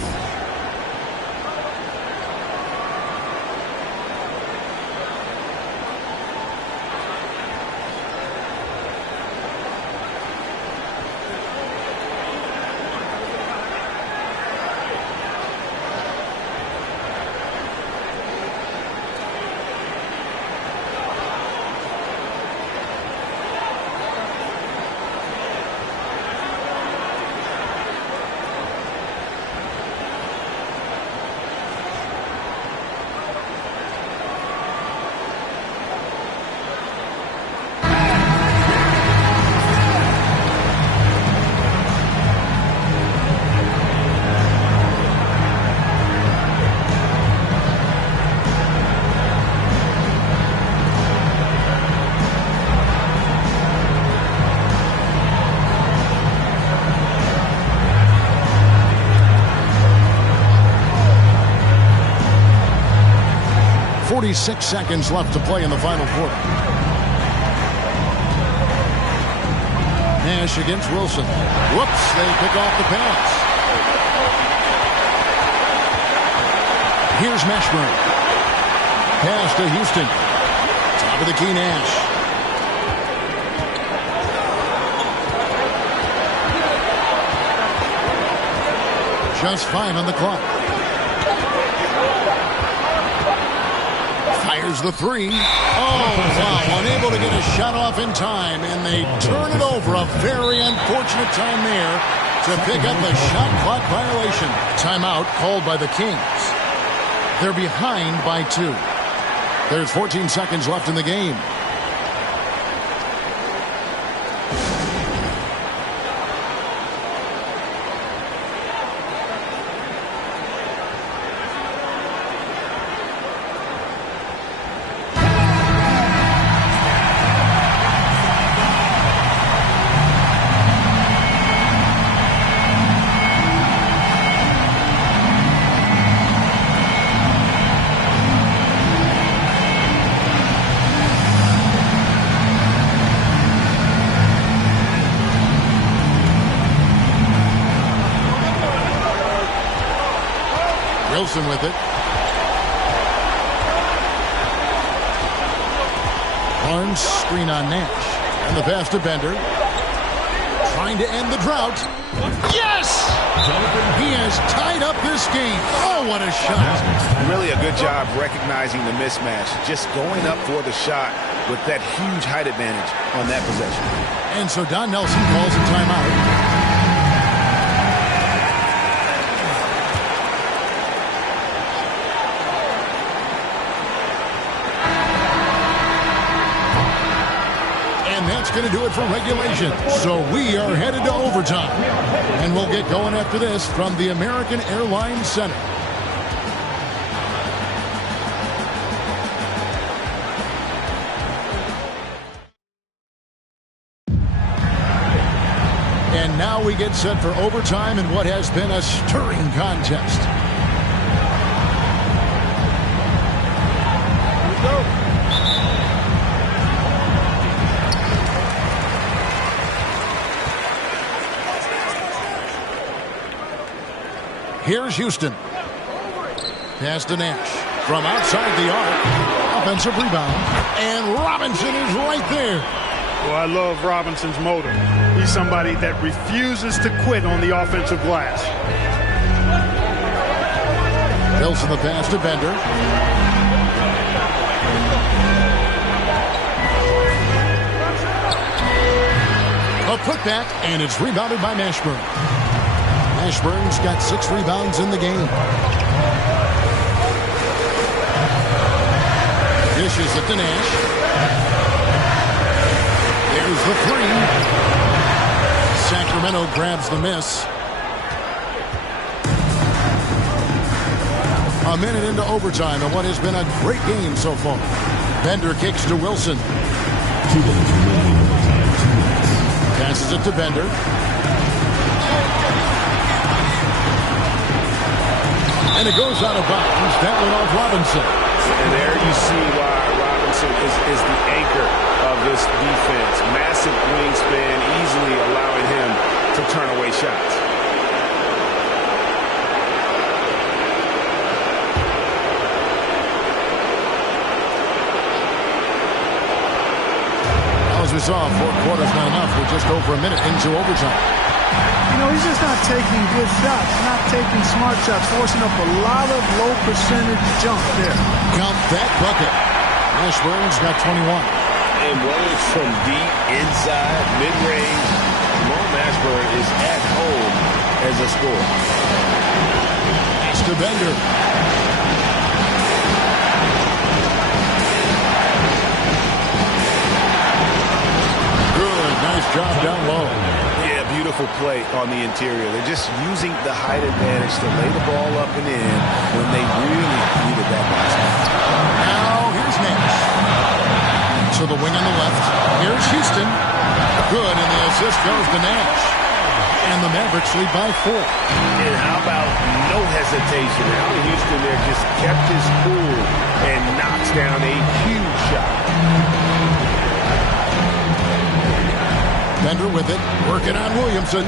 Six seconds left to play in the final quarter. Nash against Wilson. Whoops, they pick off the pass. Here's Mashburn. Pass to Houston. Top of the key, Nash. Just 5 on the clock. Fires the 3. Oh, wow. Unable to get a shot off in time, and they turn it over. A very unfortunate time there to pick up a shot clock violation. Timeout called by the Kings. They're behind by 2. There's 14 seconds left in the game. Wilson with it. Barnes screen on Nash. And the pass to Bender. Trying to end the drought. Yes! He has tied up this game. Oh, what a shot. Really a good job recognizing the mismatch. Just going up for the shot with that huge height advantage on that possession. And so Don Nelson calls a timeout. That's going to do it for regulation. So we are headed to overtime. And we'll get going after this from the American Airlines Center. And now we get set for overtime in what has been a stirring contest. Here's Houston. Pass to Nash. From outside the arc. Offensive rebound. And Robinson is right there. Well, I love Robinson's motor. He's somebody that refuses to quit on the offensive glass. Wilson the pass to Bender. A putback, and it's rebounded by Mashburn. Mashburn's got 6 rebounds in the game. Dishes it to Nash. There's the 3. Sacramento grabs the miss. A minute into overtime and what has been a great game so far. Bender kicks to Wilson. 2 minutes remaining overtime. 2 minutes. Passes it to Bender. And it goes out of bounds. That went off Robinson. And there you see why Robinson is the anchor of this defense. Massive wingspan, easily allowing him to turn away shots. As we saw, 4 quarters not enough. We're just over a minute into overtime. You know, he's just not taking good shots, not taking smart shots, forcing up a lot of low percentage jump there. Count that bucket. Mashburn's got 21. And whether it's from deep, inside, mid-range, Lamar Mashburn is at home as a scorer. It's to Bender. Good, nice job down low. Beautiful play on the interior. They're just using the height advantage to lay the ball up and in when they really needed that basket. Now here's Nash. To the wing on the left. Here's Houston. Good, and the assist goes to Nash. And the Mavericks lead by 4. And how about no hesitation? Allen Houston there just kept his cool and knocks down a huge shot. Bender with it, working on Williamson.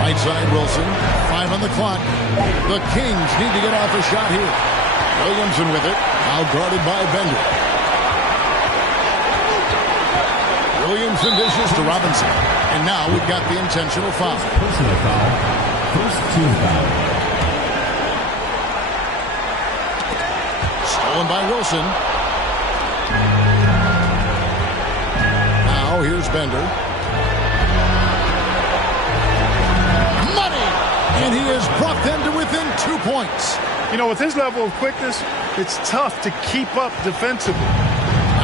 Right side Wilson, 5 on the clock. The Kings need to get off a shot here. Williamson with it, now guarded by Bender. Williamson dishes to Robinson. And now we've got the intentional foul. Personal foul. First team foul. Stolen by Wilson. Now here's Bender. Money! And he has brought them to within 2 points. You know, with his level of quickness, it's tough to keep up defensively.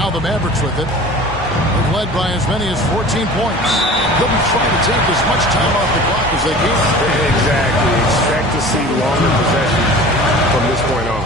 Now the Mavericks with it. They've led by as many as 14 points. They'll be trying to take as much time off the clock as they can. Exactly. Expect to see longer possessions from this point on.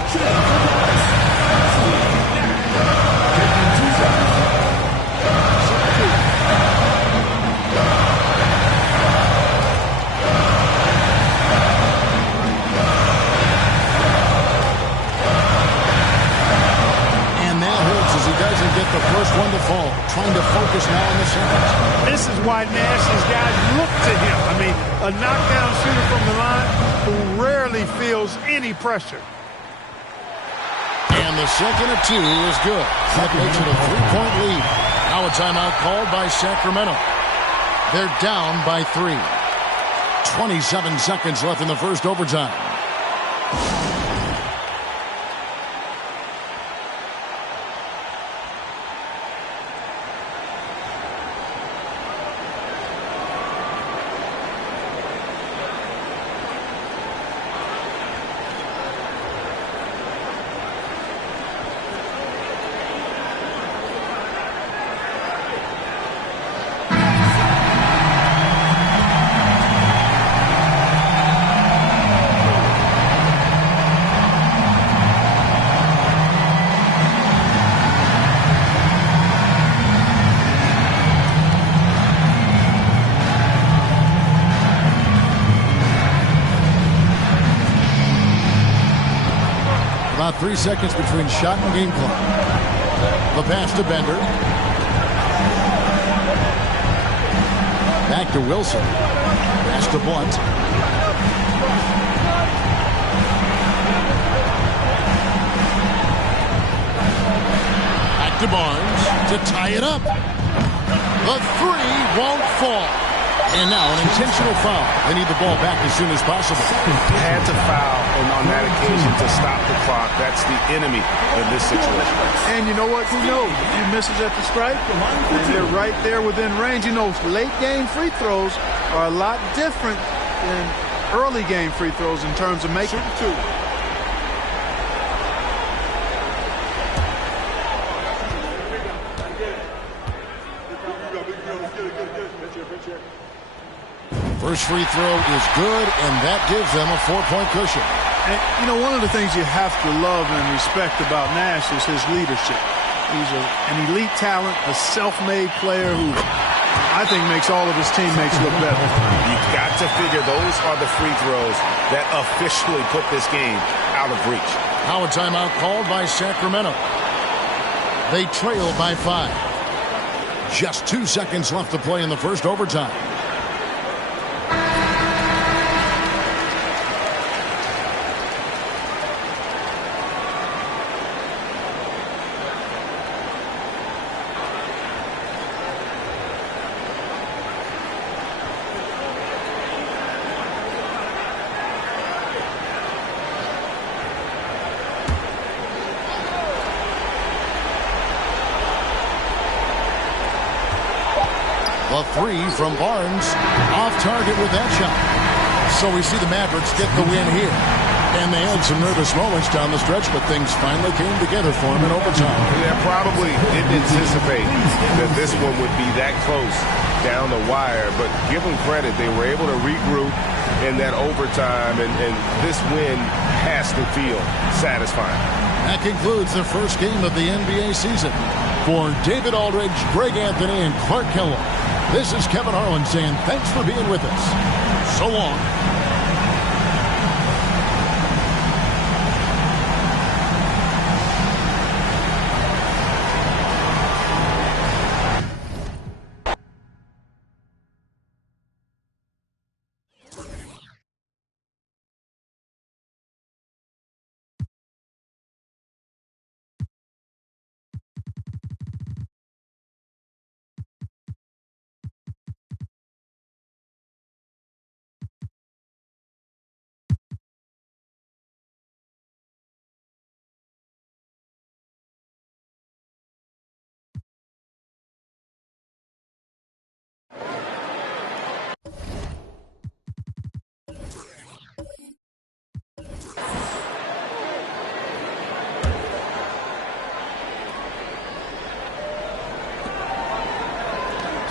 the first one to fall. Trying to focus now on the second. This is why Nash's guys look to him. I mean, a knockdown shooter from the line who rarely feels any pressure. And the second of two is good. That makes it a 3-point lead. Now a timeout called by Sacramento. They're down by 3. 27 seconds left in the first overtime. About 3 seconds between shot and game clock. The pass to Bender. Back to Wilson. Pass to Blunt. Back to Barnes to tie it up. The three won't fall. And now an intentional foul. They need the ball back as soon as possible. Had to foul on that occasion to stop the clock. That's the enemy in this situation. And you know what? Who knows? If he misses at the stripe, and they're right there within range. You know, late game free throws are a lot different than early game free throws in terms of making two. First free throw is good, and that gives them a 4-point cushion. And, you know, one of the things you have to love and respect about Nash is his leadership. He's an elite talent, a self-made player who I think makes all of his teammates look better. You've got to figure those are the free throws that officially put this game out of reach. Now a timeout called by Sacramento. They trail by 5. Just 2 seconds left to play in the first overtime. A three from Barnes. Off target with that shot. So we see the Mavericks get the win here. And they had some nervous moments down the stretch, but things finally came together for them in overtime. Yeah, probably didn't anticipate that this one would be that close down the wire. But give them credit. They were able to regroup in that overtime, and this win has to feel satisfying. That concludes the first game of the NBA season. For David Aldridge, Greg Anthony, and Clark Kellogg, this is Kevin Harlan saying thanks for being with us. So long.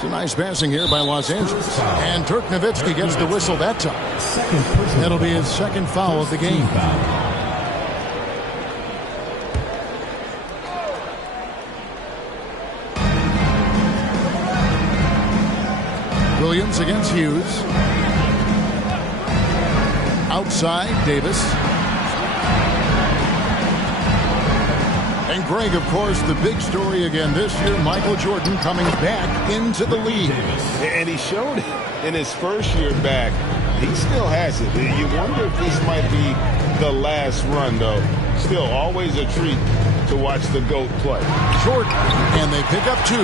Nice passing here by Los Angeles. And Dirk Nowitzki gets the whistle that time. That'll be his second foul of the game. Williams against Hughes. Outside, Davis. And Greg, of course, the big story again this year, Michael Jordan coming back into the league. And he showed it in his first year back. He still has it. You wonder if this might be the last run, though. Still, always a treat to watch the GOAT play. Jordan, and they pick up 2.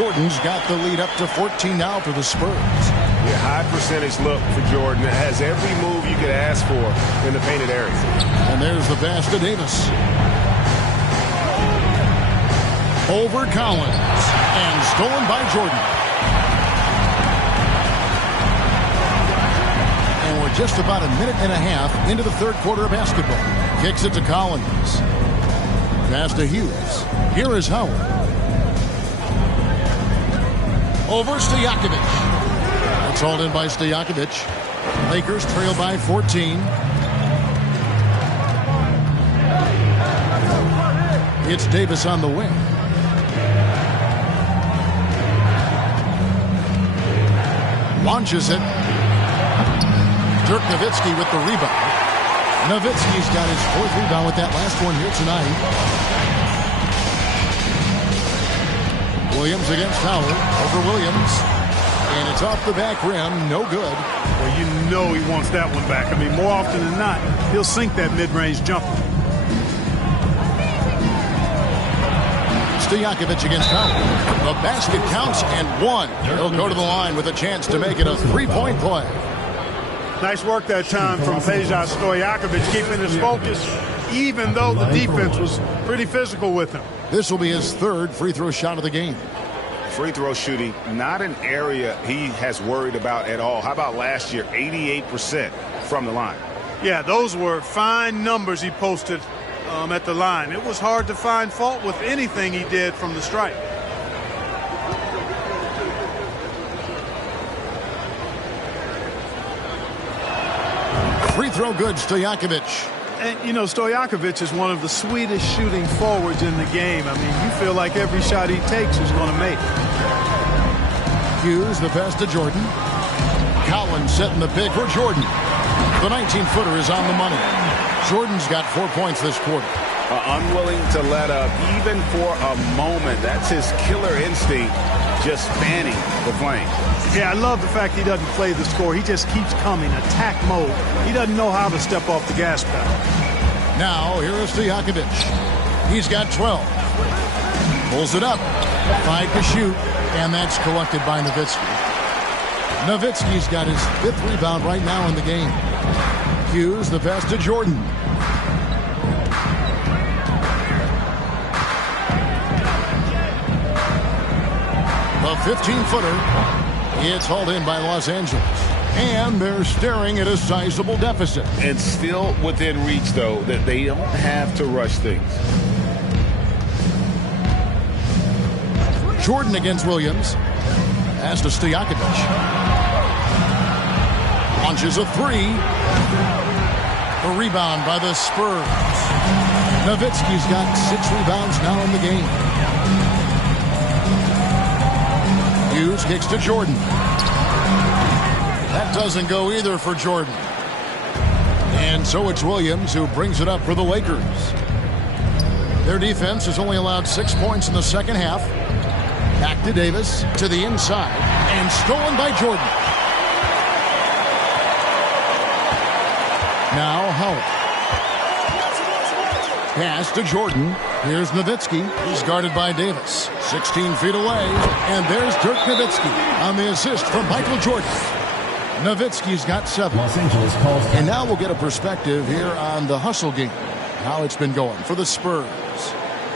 Jordan's got the lead up to 14 now for the Spurs. Yeah, high percentage look for Jordan. It has every move you could ask for in the painted area. And there's the pass to Davis. Over Collins. And stolen by Jordan. And we're just about a minute and a half into the third quarter of basketball. Kicks it to Collins. Pass to Hughes. Here is Howard. Over Stojakovic. It's hauled in by Stojakovic. Lakers trail by 14. It's Davis on the wing. Launches it. Dirk Nowitzki with the rebound. Nowitzki's got his 4th rebound with that last one here tonight. Williams against Howard. Over Williams. And it's off the back rim. No good. Well, you know he wants that one back. I mean, more often than not, he'll sink that mid-range jumper. Stojakovic against Howard. The basket counts and 1. He'll go to the line with a chance to make it a 3-point play. Nice work that time from Peja Stojakovic, keeping his focus, even though the defense was pretty physical with him. This will be his 3rd free throw shot of the game. Free throw shooting, not an area he has worried about at all. How about last year, 88% from the line? Yeah, those were fine numbers he posted at the line. It was hard to find fault with anything he did from the stripe. Free throw good, Stojakovic. And, you know, Stojakovic is one of the sweetest shooting forwards in the game. I mean, you feel like every shot he takes is going to make. Hughes, the pass to Jordan. Collins setting the pick for Jordan. The 19-footer is on the money. Jordan's got 4 points this quarter. Unwilling to let up even for a moment. That's his killer instinct, just fanning the flame. Yeah, I love the fact he doesn't play the score. He just keeps coming, attack mode. He doesn't know how to step off the gas pedal. Now, here is Stojakovic. He's got 12. Pulls it up. 5 to shoot. And that's collected by Nowitzki. Nowitzki's got his 5th rebound right now in the game. Hughes, the pass to Jordan. A 15-footer. It's hauled in by Los Angeles. And they're staring at a sizable deficit. And still within reach, though, that they don't have to rush things. Jordan against Williams. Pass to Stojakovic. Launches a 3. A rebound by the Spurs. Nowitzki's got 6 rebounds now in the game. Hughes kicks to Jordan. That doesn't go either for Jordan. And so it's Williams who brings it up for the Lakers. Their defense has only allowed 6 points in the second half. Back to Davis, to the inside, and stolen by Jordan. Now Howard. Pass to Jordan. Here's Nowitzki. He's guarded by Davis. 16 feet away, and there's Dirk Nowitzki on the assist from Michael Jordan. Nowitzki's got 7. Los Angeles calls. And now we'll get a perspective here on the hustle game, how it's been going for the Spurs.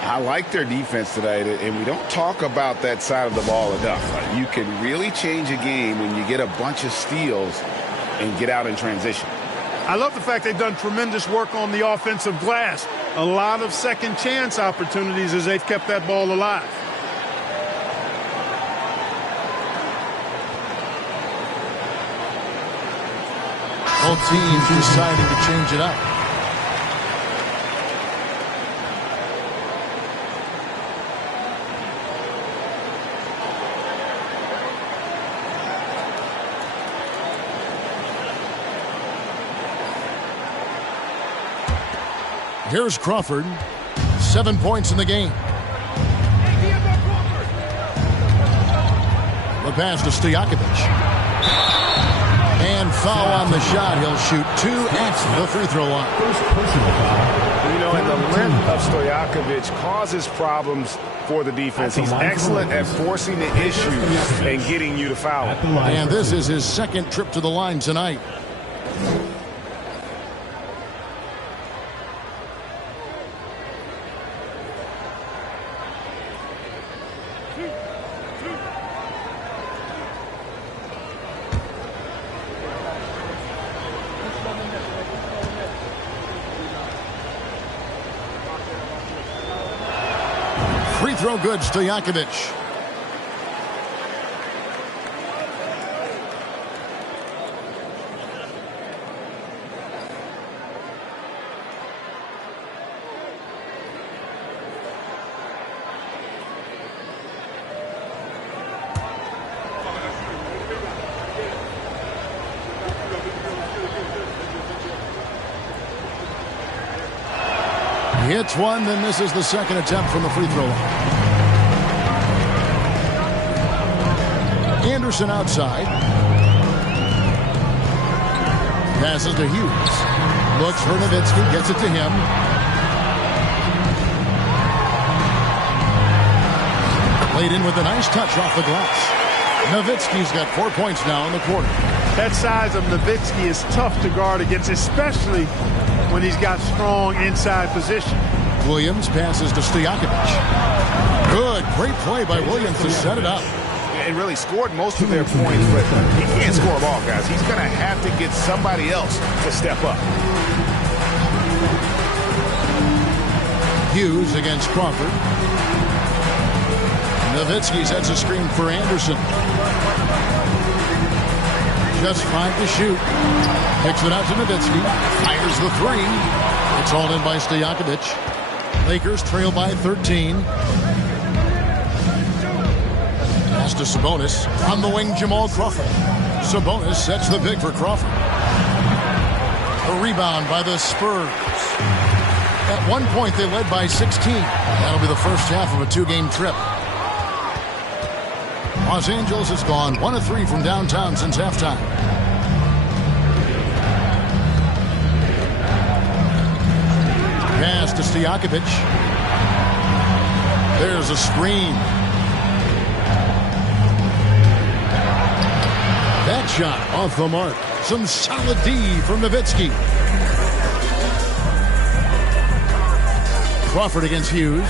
I like their defense tonight, and we don't talk about that side of the ball enough. You can really change a game when you get a bunch of steals and get out in transition. I love the fact they've done tremendous work on the offensive glass. A lot of second chance opportunities as they've kept that ball alive. Both teams deciding to change it up. Here's Crawford. 7 points in the game. The pass to Stojakovic. And foul on the shot. He'll shoot 2 at the free throw line. First personal foul. You know, and the length of Stojakovic causes problems for the defense. He's excellent at forcing the issues and getting you to foul. And this is his second trip to the line tonight. Free throw good, Stojakovic. He hits one, then misses the second attempt from the free throw line. Anderson outside. Passes to Hughes. Looks for Nowitzki, gets it to him. Played in with a nice touch off the glass. Nowitzki's got 4 points now in the quarter. That size of Nowitzki is tough to guard against, especially when he's got strong inside position. Williams passes to Stojakovic. Good, great play by Williams to set it up. And really scored most of their points, but he can't score them all, guys. He's going to have to get somebody else to step up. Hughes against Crawford. Nowitzki sets a screen for Anderson. Just 5 to shoot. Kicks it out to Nowitzki. Fires the 3. It's all in by Stojakovic. Lakers trail by 13. Pass to Sabonis. On the wing, Jamal Crawford. Sabonis sets the pick for Crawford. A rebound by the Spurs. At one point, they led by 16. That'll be the first half of a 2-game trip. Los Angeles has gone 1 of 3 from downtown since halftime. Pass to Stojakovic. There's a screen. That shot off the mark. Some solid D from Nowitzki. Crawford against Hughes.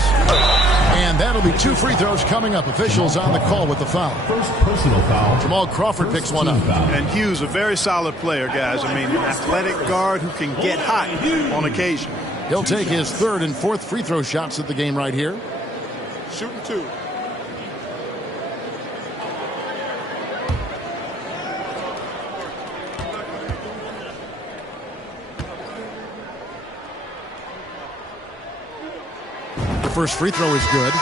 And that'll be 2 free throws coming up. Officials on the call with the foul. First personal foul. Jamal Crawford picks one up. And Hughes, a very solid player, guys. I mean, an athletic guard who can get hot on occasion. He'll take his 3rd and 4th free throw shots at the game right here. Shooting 2. The first free throw is good.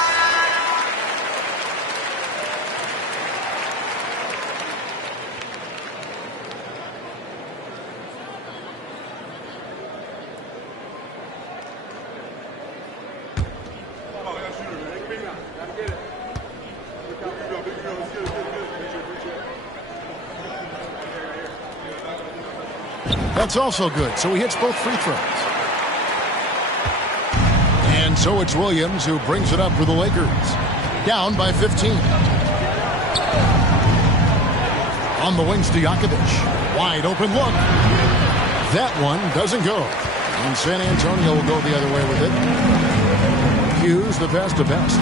That's also good, so he hits both free throws. And so it's Williams who brings it up for the Lakers. Down by 15. On the wings, Stojakovic. Wide open look. That one doesn't go. And San Antonio will go the other way with it. Hughes, the best of best.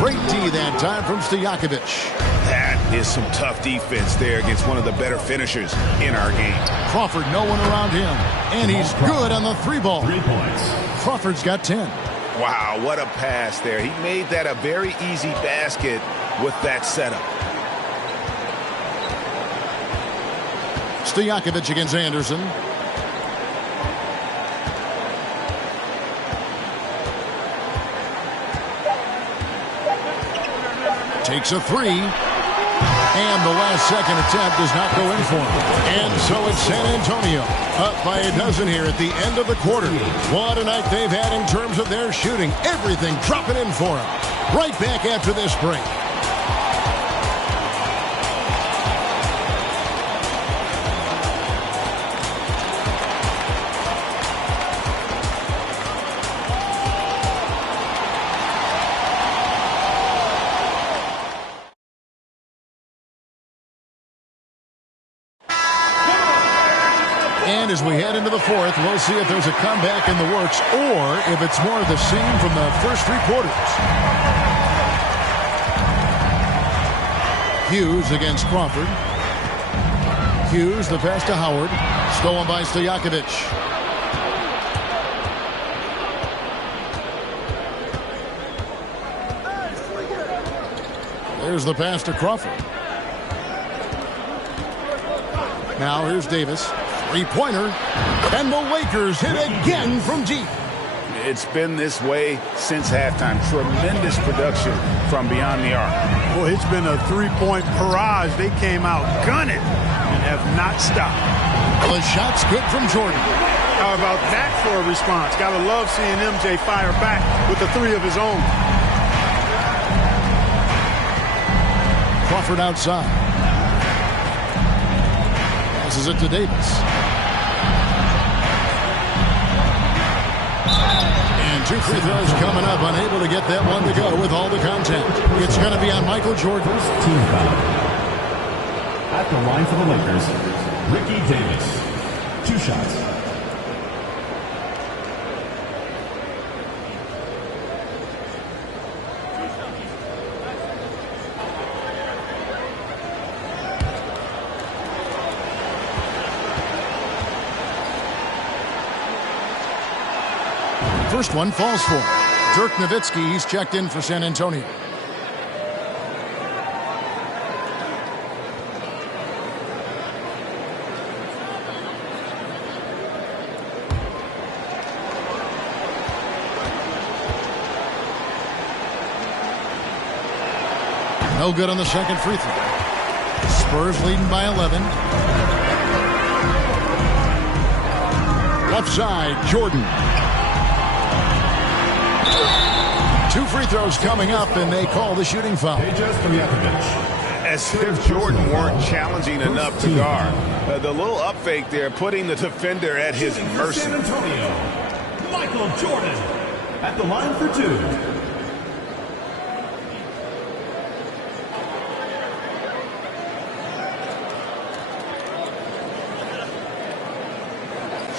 Great D that time from Stojakovic. That is some tough defense there against one of the better finishers in our game. Crawford, no one around him. And he's good on the 3-ball. 3 points. Crawford's got 10. Wow, what a pass there. He made that a very easy basket with that setup. Stojakovic against Anderson. Takes a 3. And the last-second attempt does not go in for him. And so it's San Antonio up by a dozen here at the end of the quarter. What a night they've had in terms of their shooting. Everything dropping in for them. Right back after this break. And as we head into the fourth, we'll see if there's a comeback in the works or if it's more of the same from the first three quarters. Hughes against Crawford. Hughes, the pass to Howard. Stolen by Stojakovic. There's the pass to Crawford. Now here's Davis. Three-pointer. And the Lakers hit again from deep. It's been this way since halftime. Tremendous production from beyond the arc. Well, it's been a three-point barrage. They came out gunning and have not stopped. The shot's good from Jordan. How about that for a response? Gotta love seeing MJ fire back with the three of his own. Crawford outside. Passes it to Davis. And two free throws coming up. Unable to get that one to go with all the contact. It's going to be on Michael Jordan. Team foul. At the line for the Lakers, Ricky Davis. 2 shots. First one falls for Dirk Nowitzki. He's checked in for San Antonio. No good on the second free throw. Spurs leading by 11. Left side, Jordan. 2 free throws coming up, and they call the shooting foul. As if Jordan weren't challenging enough to guard. The little up fake there, putting the defender at his mercy. San Antonio, Michael Jordan at the line for 2.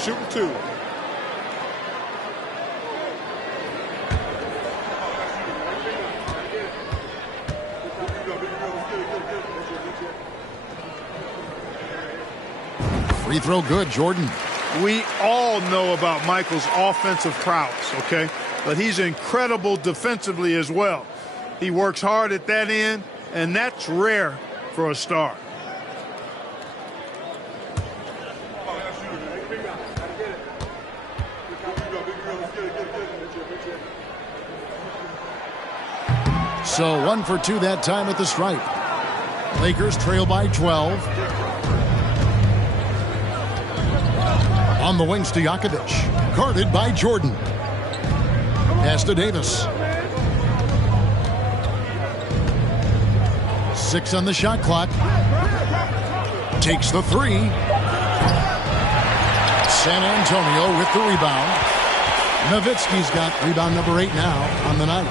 Shooting 2. Free throw good, Jordan. We all know about Michael's offensive prowess, okay? But he's incredible defensively as well. He works hard at that end, and that's rare for a star. So 1 for 2 that time at the stripe. Lakers trail by 12. On the wings to Stojakovic. Guarded by Jordan. Pass to Davis. 6 on the shot clock. Takes the 3. San Antonio with the rebound. Nowitzki's got rebound number 8 now on the night.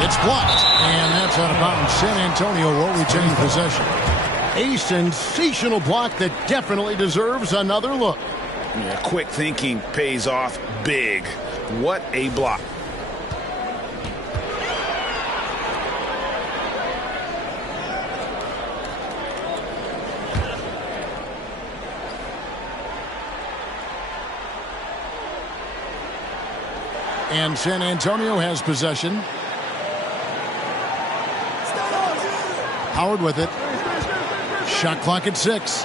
It's blocked, and that's out of bounds. San Antonio will retain possession. A sensational block that definitely deserves another look. Yeah, quick thinking pays off big. What a block. And San Antonio has possession. Howard with it. Shot clock at 6.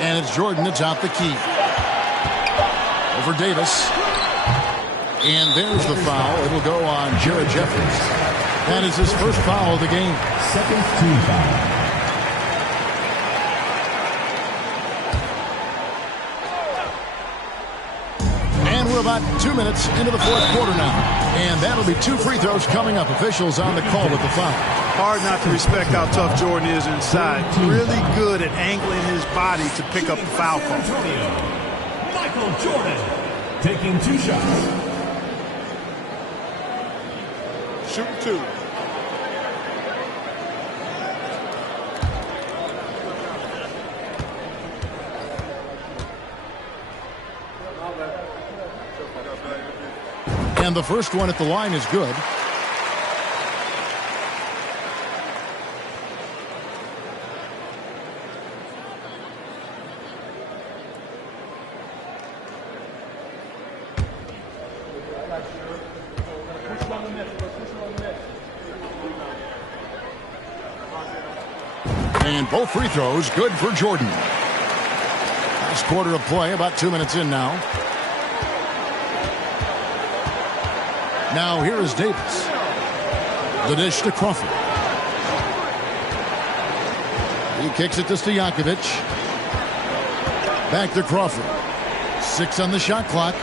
And it's Jordan to top the key. Over Davis. And there's the foul. It'll go on Jared Jeffries. That is his first foul of the game. Second team foul. And we're about 2 minutes into the fourth quarter now. And that'll be 2 free throws coming up. Officials on the call with the foul. Hard not to respect how tough Jordan is inside. Really good at angling his body to pick up the foul call. Michael Jordan taking 2 shots. Shooting 2. And the first one at the line is good. And both free throws good for Jordan. Last quarter of play, about 2 minutes in now. Now here is Davis. The dish to Crawford. He kicks it to Stojakovic. Back to Crawford. 6 on the shot clock.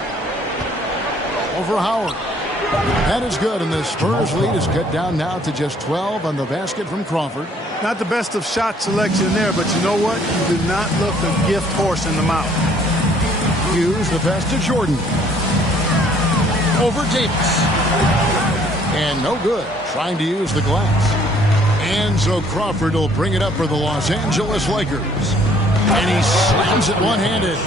Over Howard. That is good, and the Spurs lead is cut down now to just 12 on the basket from Crawford. Not the best of shot selection there, but you know what? You do not look a gift horse in the mouth. Hughes, the pass to Jordan. Over Davis. And no good. Trying to use the glass. And so Crawford will bring it up for the Los Angeles Lakers. And he slams it one-handed.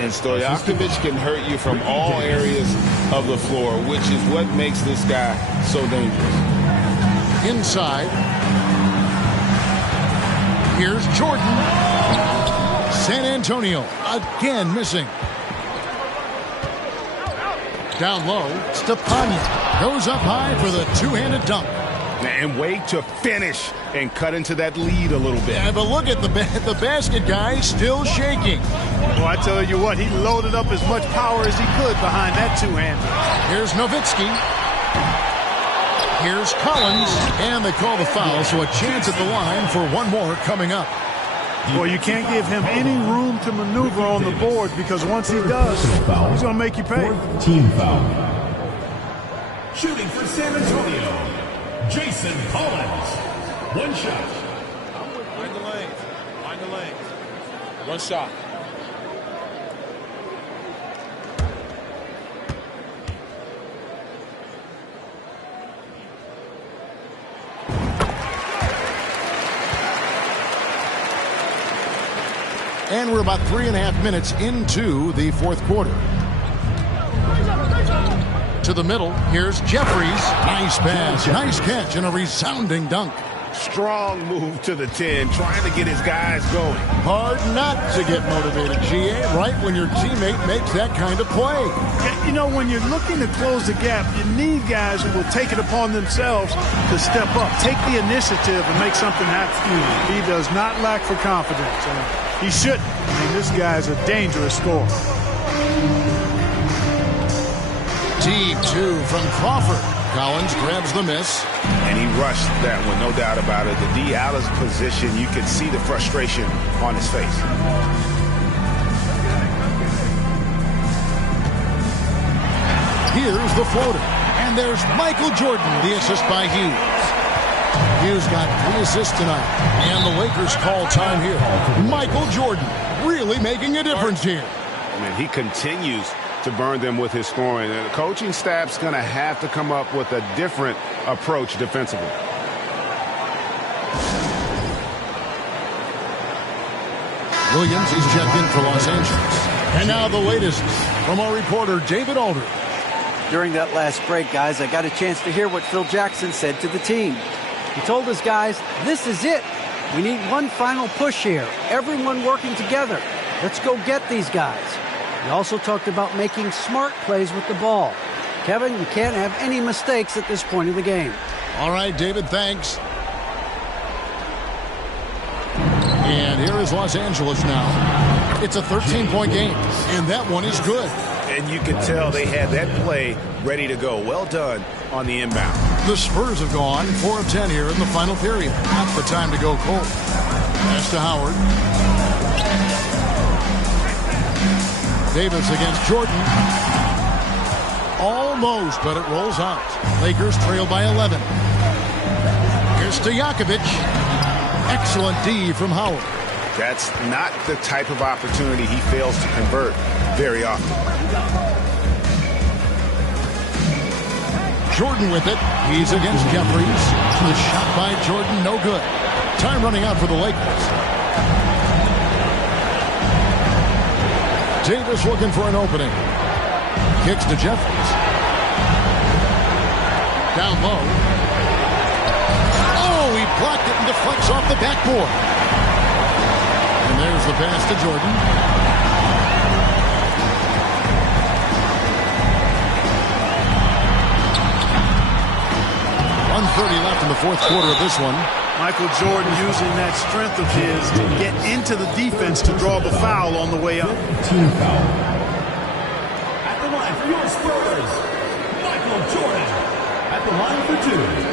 And Stojakovic can hurt you from all areas of the floor, which is what makes this guy so dangerous. Inside. Here's Jordan. San Antonio again missing. Down low, Stephon goes up high for the two-handed dunk. And wait to finish and cut into that lead a little bit. Yeah, but look at the basket guy still shaking. Well, I tell you what, he loaded up as much power as he could behind that two-hander. Here's Nowitzki. Here's Collins. And they call the foul, so a chance at the line for one more coming up. Well, you can't give him any room to maneuver on the board because once he does, he's going to make you pay. Fourth team foul. Shooting for San Antonio, Jason Collins. 1 shot. Mind the lanes. Mind the lanes. 1 shot. And we're about 3.5 minutes into the fourth quarter. To the middle, here's Jeffries. Nice pass, nice catch, and a resounding dunk. Strong move to the 10, trying to get his guys going. Hard not to get motivated, GA, right when your teammate makes that kind of play. Yeah, you know, when you're looking to close the gap, you need guys who will take it upon themselves to step up, take the initiative, and make something happen. He does not lack for confidence. He shouldn't. I mean, this guy's a dangerous scorer. Team 2 from Crawford. Collins grabs the miss. And he rushed that one, no doubt about it. The D. Alice position, you can see the frustration on his face. Here's the floater. And there's Michael Jordan, the assist by Hughes. Hughes got 3 assists tonight. And the Lakers call time here. Michael Jordan really making a difference here. I mean, he continues to burn them with his scoring. And the coaching staff's going to have to come up with a different approach defensively. Williams, he's checked in for Los Angeles. And now the latest from our reporter, David Aldridge. During that last break, guys, I got a chance to hear what Phil Jackson said to the team. He told his guys, this is it. We need one final push here. Everyone working together. Let's go get these guys. He also talked about making smart plays with the ball. Kevin, you can't have any mistakes at this point of the game. All right, David, thanks. And here is Los Angeles now. It's a 13-point game, and that one is good. And you can tell they had that play ready to go. Well done on the inbound. The Spurs have gone 4 of 10 here in the final period. Not the time to go cold. Pass to Howard. Davis against Jordan. Almost, but it rolls out. Lakers trail by 11. Here's Stojakovic. Excellent D from Howard. That's not the type of opportunity he fails to convert very often. Jordan with it. He's against Jeffries. The shot by Jordan, no good. Time running out for the Lakers. Davis looking for an opening. Kicks to Jeffries. Down low. Oh, he blocked it and deflects off the backboard. And there's the pass to Jordan. 1:30 left in the fourth quarter of this one. Michael Jordan using that strength of his to get into the defense to draw the foul on the way up. Team foul. At the line for your Spurs, Michael Jordan. At the line for 2.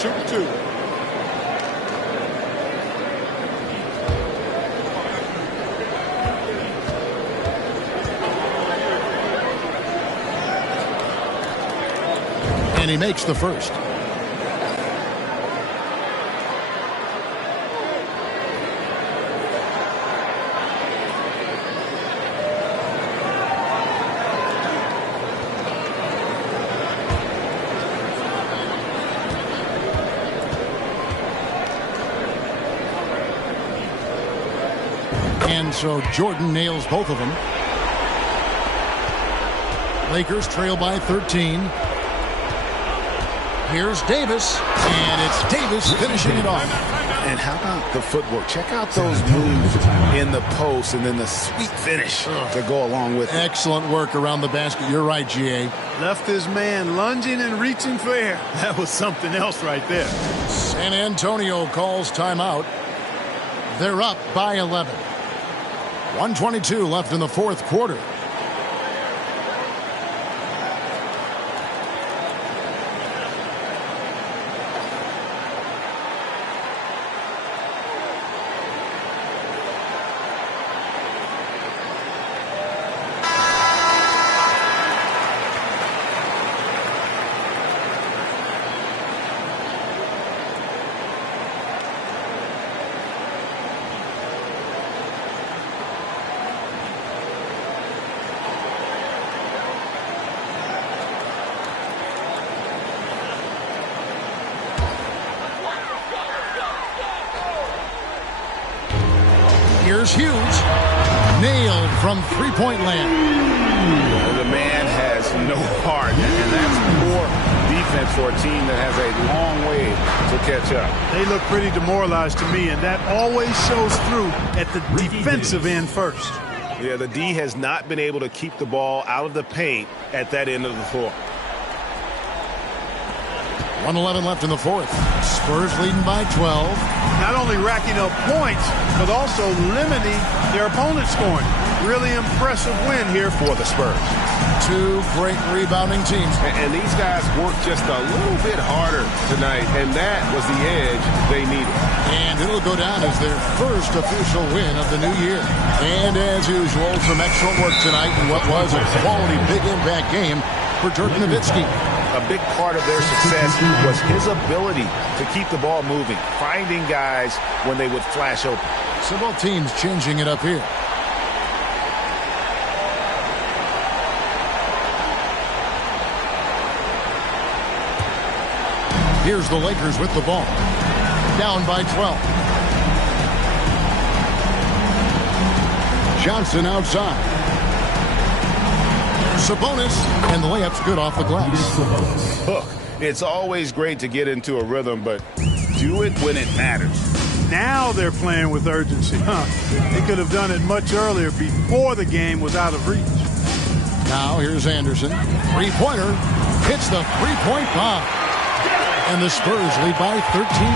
Shoot 2. And he makes the first. And so Jordan nails both of them. Lakers trail by 13. Here's Davis, and it's Davis finishing it off. And how about the footwork? Check out those moves in the post and then the sweet finish to go along with it. Excellent work around the basket. You're right, G.A. Left his man lunging and reaching for air. That was something else right there. San Antonio calls timeout. They're up by 11. 1:22 left in the fourth quarter. Here's Hughes. Nailed from three-point land. The man has no heart, and that's poor defense for a team that has a long way to catch up. They look pretty demoralized to me, and that always shows through at the defensive end first. Yeah, the D has not been able to keep the ball out of the paint at that end of the floor. 1:11 left in the fourth. Spurs leading by 12. Not only racking up points, but also limiting their opponent's scoring. Really impressive win here for the Spurs. Two great rebounding teams. And these guys worked just a little bit harder tonight, and that was the edge they needed. And it'll go down as their first official win of the new year. And as usual, some excellent work tonight in what was a quality big impact game for Dirk Nowitzki. A big part of their success was his ability to keep the ball moving, finding guys when they would flash open. So both teams changing it up here. Here's the Lakers with the ball. Down by 12. Johnson outside. Sabonis, and the layup's good off the glass. Look, it's always great to get into a rhythm, but do it when it matters. Now they're playing with urgency. They could have done it much earlier before the game was out of reach. Now here's Anderson. Three-pointer. Hits the three-point bomb. And the Spurs lead by 13.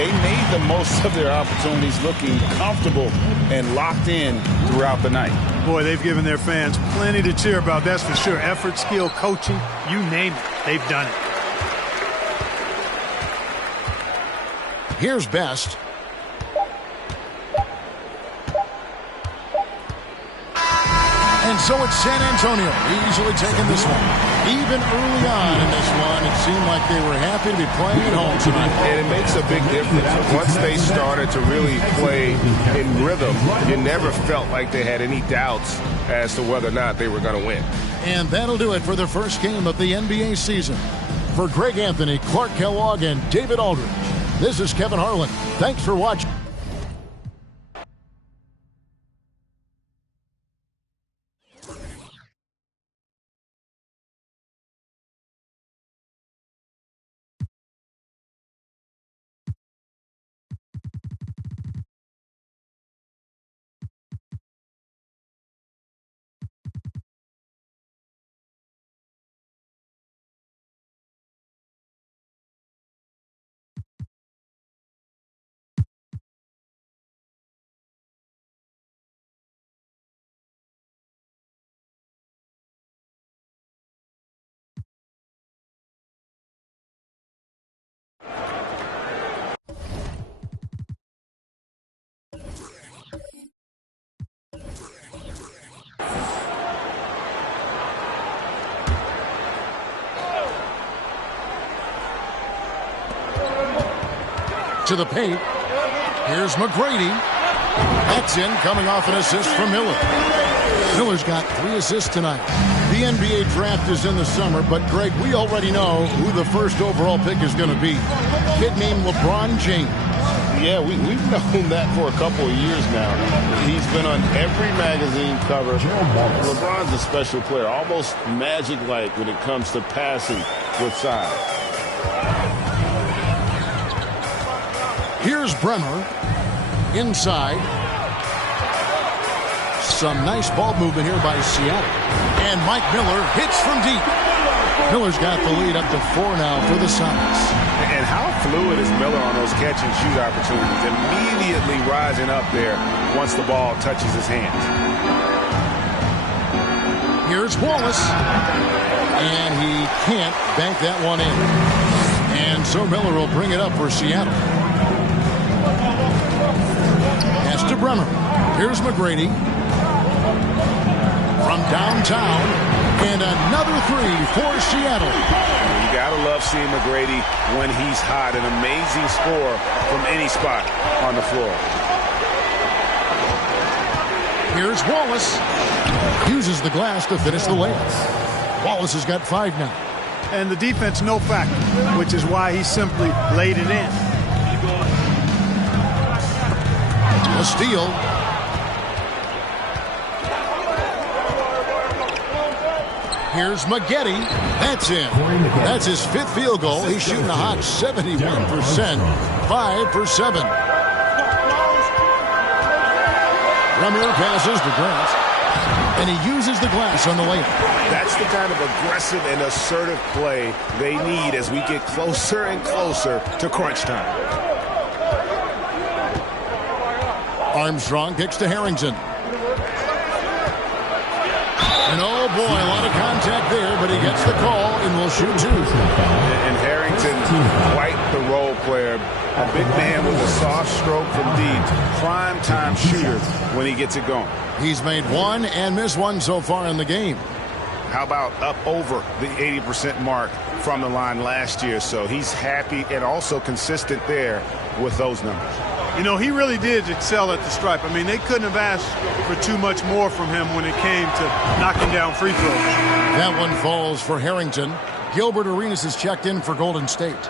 they made the most of their opportunities, looking comfortable and locked in throughout the night. Boy, they've given their fans plenty to cheer about, that's for sure. Effort, skill, coaching, you name it, they've done it. Here's Best. And so it's San Antonio easily taking this one. Even early on in this one, it seemed like they were happy to be playing at home tonight. And it makes a big difference. Once they started to really play in rhythm, you never felt like they had any doubts as to whether or not they were going to win. And that'll do it for the first game of the NBA season. For Greg Anthony, Clark Kellogg, and David Aldridge, this is Kevin Harlan. Thanks for watching. To the paint. Here's McGrady. That's in, coming off an assist from Miller. Miller's got 3 assists tonight. The NBA draft is in the summer, but Greg, we already know who the first overall pick is going to be. Kid named LeBron James. Yeah, we've known that for a couple of years now. He's been on every magazine cover. LeBron's a special player, almost magic-like when it comes to passing with size. Here's Bremer. Inside. Some nice ball movement here by Seattle. And Mike Miller hits from deep. Miller's got the lead up to 4 now for the Sonics. And how fluid is Miller on those catch-and-shoot opportunities? Immediately rising up there once the ball touches his hands. Here's Wallace. And he can't bank that one in. And so Miller will bring it up for Seattle. Pass to Bremer. Here's McGrady. From downtown. And another 3 for Seattle. You got to love seeing McGrady when he's hot. An amazing score from any spot on the floor. Here's Wallace. Uses the glass to finish the layup. Wallace has got 5 now. And the defense no factor, which is why he simply laid it in. A steal. Here's Maggette. That's in. That's his 5th field goal. He's shooting a hot 71%. 5 for 7. Bremer passes to Grant. And he uses the glass on the layup. That's the kind of aggressive and assertive play they need as we get closer and closer to crunch time. Armstrong kicks to Harrington. And oh boy, a lot of contact there, but he gets the call and will shoot 2. And Harrington, quite the role player. A big man with a soft stroke from deep. Prime time shooter when he gets it going. He's made 1 and missed 1 so far in the game. How about up over the 80% mark from the line last year? So he's happy and also consistent there with those numbers. You know, he really did excel at the stripe. I mean, they couldn't have asked for too much more from him when it came to knocking down free throws. That one falls for Harrington. Gilbert Arenas is checked in for Golden State.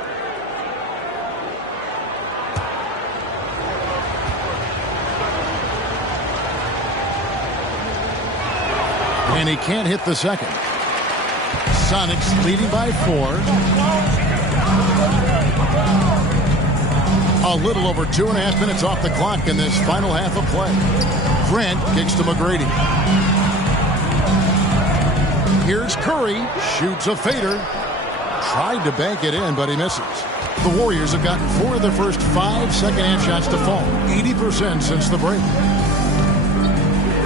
And he can't hit the second. Sonics leading by 4. A little over 2.5 minutes off the clock in this final half of play. Grant kicks to McGrady. Here's Curry. Shoots a fader. Tried to bank it in, but he misses. The Warriors have gotten 4 of their first 5 second-half shots to fall, 80% since the break.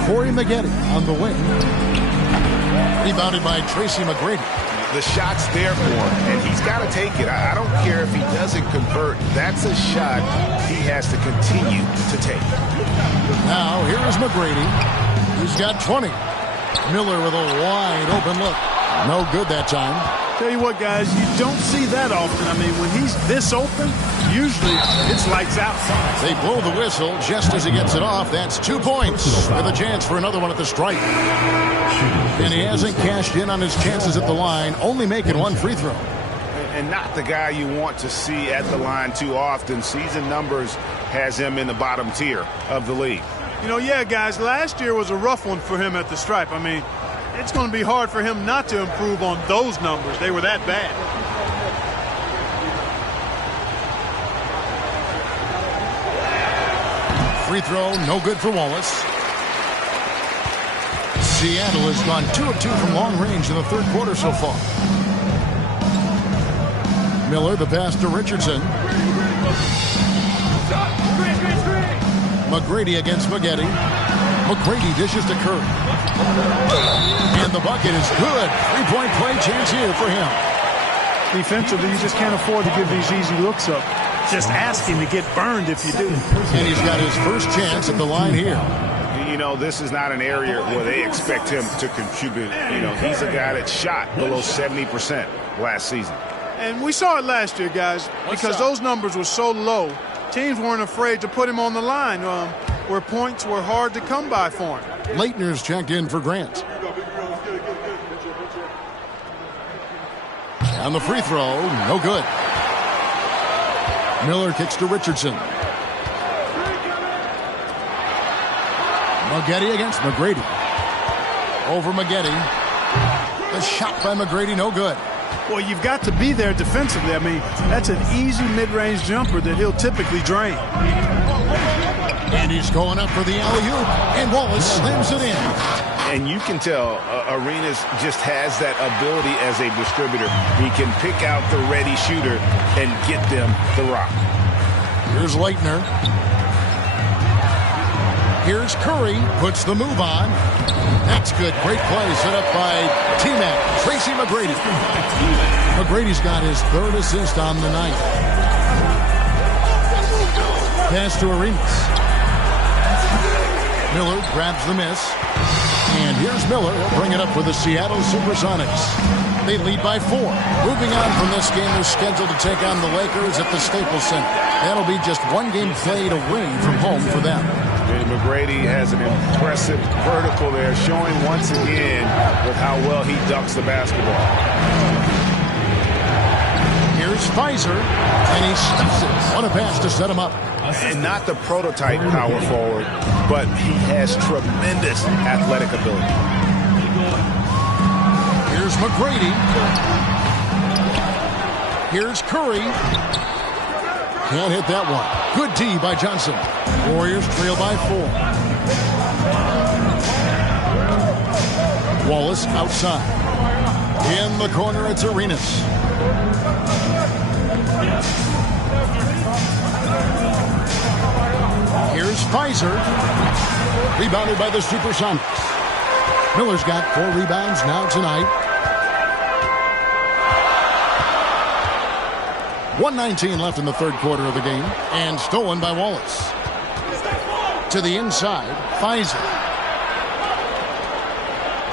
Corey Maggette on the wing. Rebounded by Tracy McGrady. The shot's there for him, and he's got to take it. I don't care if he doesn't convert. That's a shot he has to continue to take. Now, here is McGrady. He's got 20. Miller with a wide open look. No good that time. Tell you what, guys, you don't see that often. I mean, when he's this open, usually it's lights out. They blow the whistle just as he gets it off. That's 2 points with a chance for another one at the stripe. And he hasn't cashed in on his chances at the line, only making 1 free throw. And not the guy you want to see at the line too often. Season numbers has him in the bottom tier of the league. You know, yeah, guys, last year was a rough one for him at the stripe. I mean, it's going to be hard for him not to improve on those numbers. They were that bad. Free throw, no good for Wallace. Seattle has gone 2 of 2 from long range in the third quarter so far. Miller, the pass to Richardson. McGrady against Maggette. McGrady dishes to Curry. And the bucket is good. 3-point play chance here for him. Defensively, you just can't afford to give these easy looks up. Just asking to get burned if you do. And he's got his first chance at the line here. You know, this is not an area where they expect him to contribute. You know, he's a guy that shot below 70% last season. And we saw it last year, guys, because those numbers were so low. Teams weren't afraid to put him on the line where points were hard to come by for him. Leitner's checked in for Grant. On the free throw, no good. Miller kicks to Richardson. Maggette against McGrady. Over Maggette. The shot by McGrady, no good. Well, you've got to be there defensively. I mean, that's an easy mid-range jumper that he'll typically drain. And he's going up for the alley-oop, and Wallace slams it in. And you can tell Arenas just has that ability as a distributor. He can pick out the ready shooter and get them the rock. Here's Leitner. Here's Curry, puts the move on. That's good. Great play set up by T-Mac, Tracy McGrady. McGrady's got his 3rd assist on the night. Pass to Arenas. Miller grabs the miss. And here's Miller. He'll bring it up for the Seattle Supersonics. They lead by 4. Moving on from this game, they're scheduled to take on the Lakers at the Staples Center. That'll be just 1 game played away from home for them. And McGrady has an impressive vertical there, showing once again with how well he ducks the basketball. Here's Pfizer, and he stuffs it on a pass to set him up. And not the prototype power forward, but he has tremendous athletic ability. Here's McGrady. Here's Curry. Can't hit that one. Good D by Johnson. Warriors trail by 4. Wallace outside. In the corner, it's Arenas. Here's Pfizer. Rebounded by the Supersonics. Miller's got 4 rebounds now tonight. 1:19 left in the third quarter of the game. And stolen by Wallace. To the inside, Pfizer.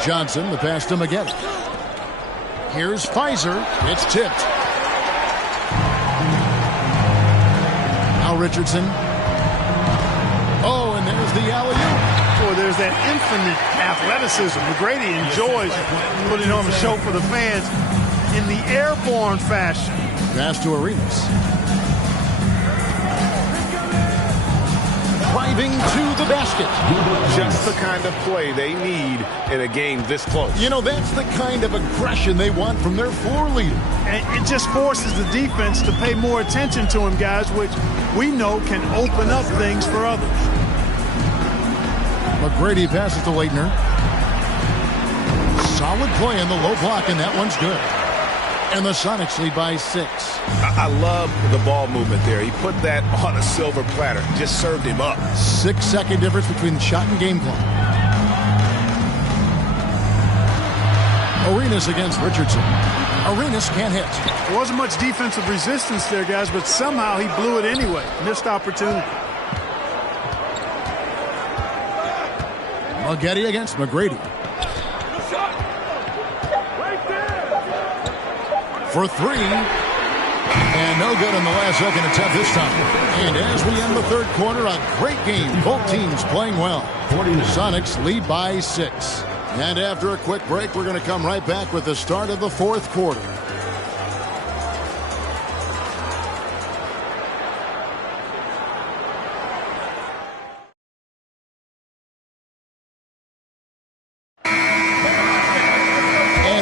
Johnson, the pass to Maggette. Here's Pfizer. It's tipped. Now Richardson. Oh, and there's the alley-oop. Boy, there's that infinite athleticism. McGrady enjoys putting on the show for the fans in the airborne fashion. Pass to Arenas. Driving to the basket. Just the kind of play they need in a game this close. You know, that's the kind of aggression they want from their floor leader. And it just forces the defense to pay more attention to him, guys, which we know can open up things for others. McGrady passes to Leitner. Solid play in the low block, and that one's good. And the Sonics lead by 6. I love the ball movement there. He put that on a silver platter. Just served him up. 6-second difference between the shot and game clock. Arenas against Richardson. Arenas can't hit. There wasn't much defensive resistance there, guys, but somehow he blew it anyway. Missed opportunity. Getty against McGrady. For 3. And no good in the last second attempt this time. And as we end the third quarter, a great game. Both teams playing well. Sonics lead by 6. And after a quick break, we're going to come right back with the start of the fourth quarter.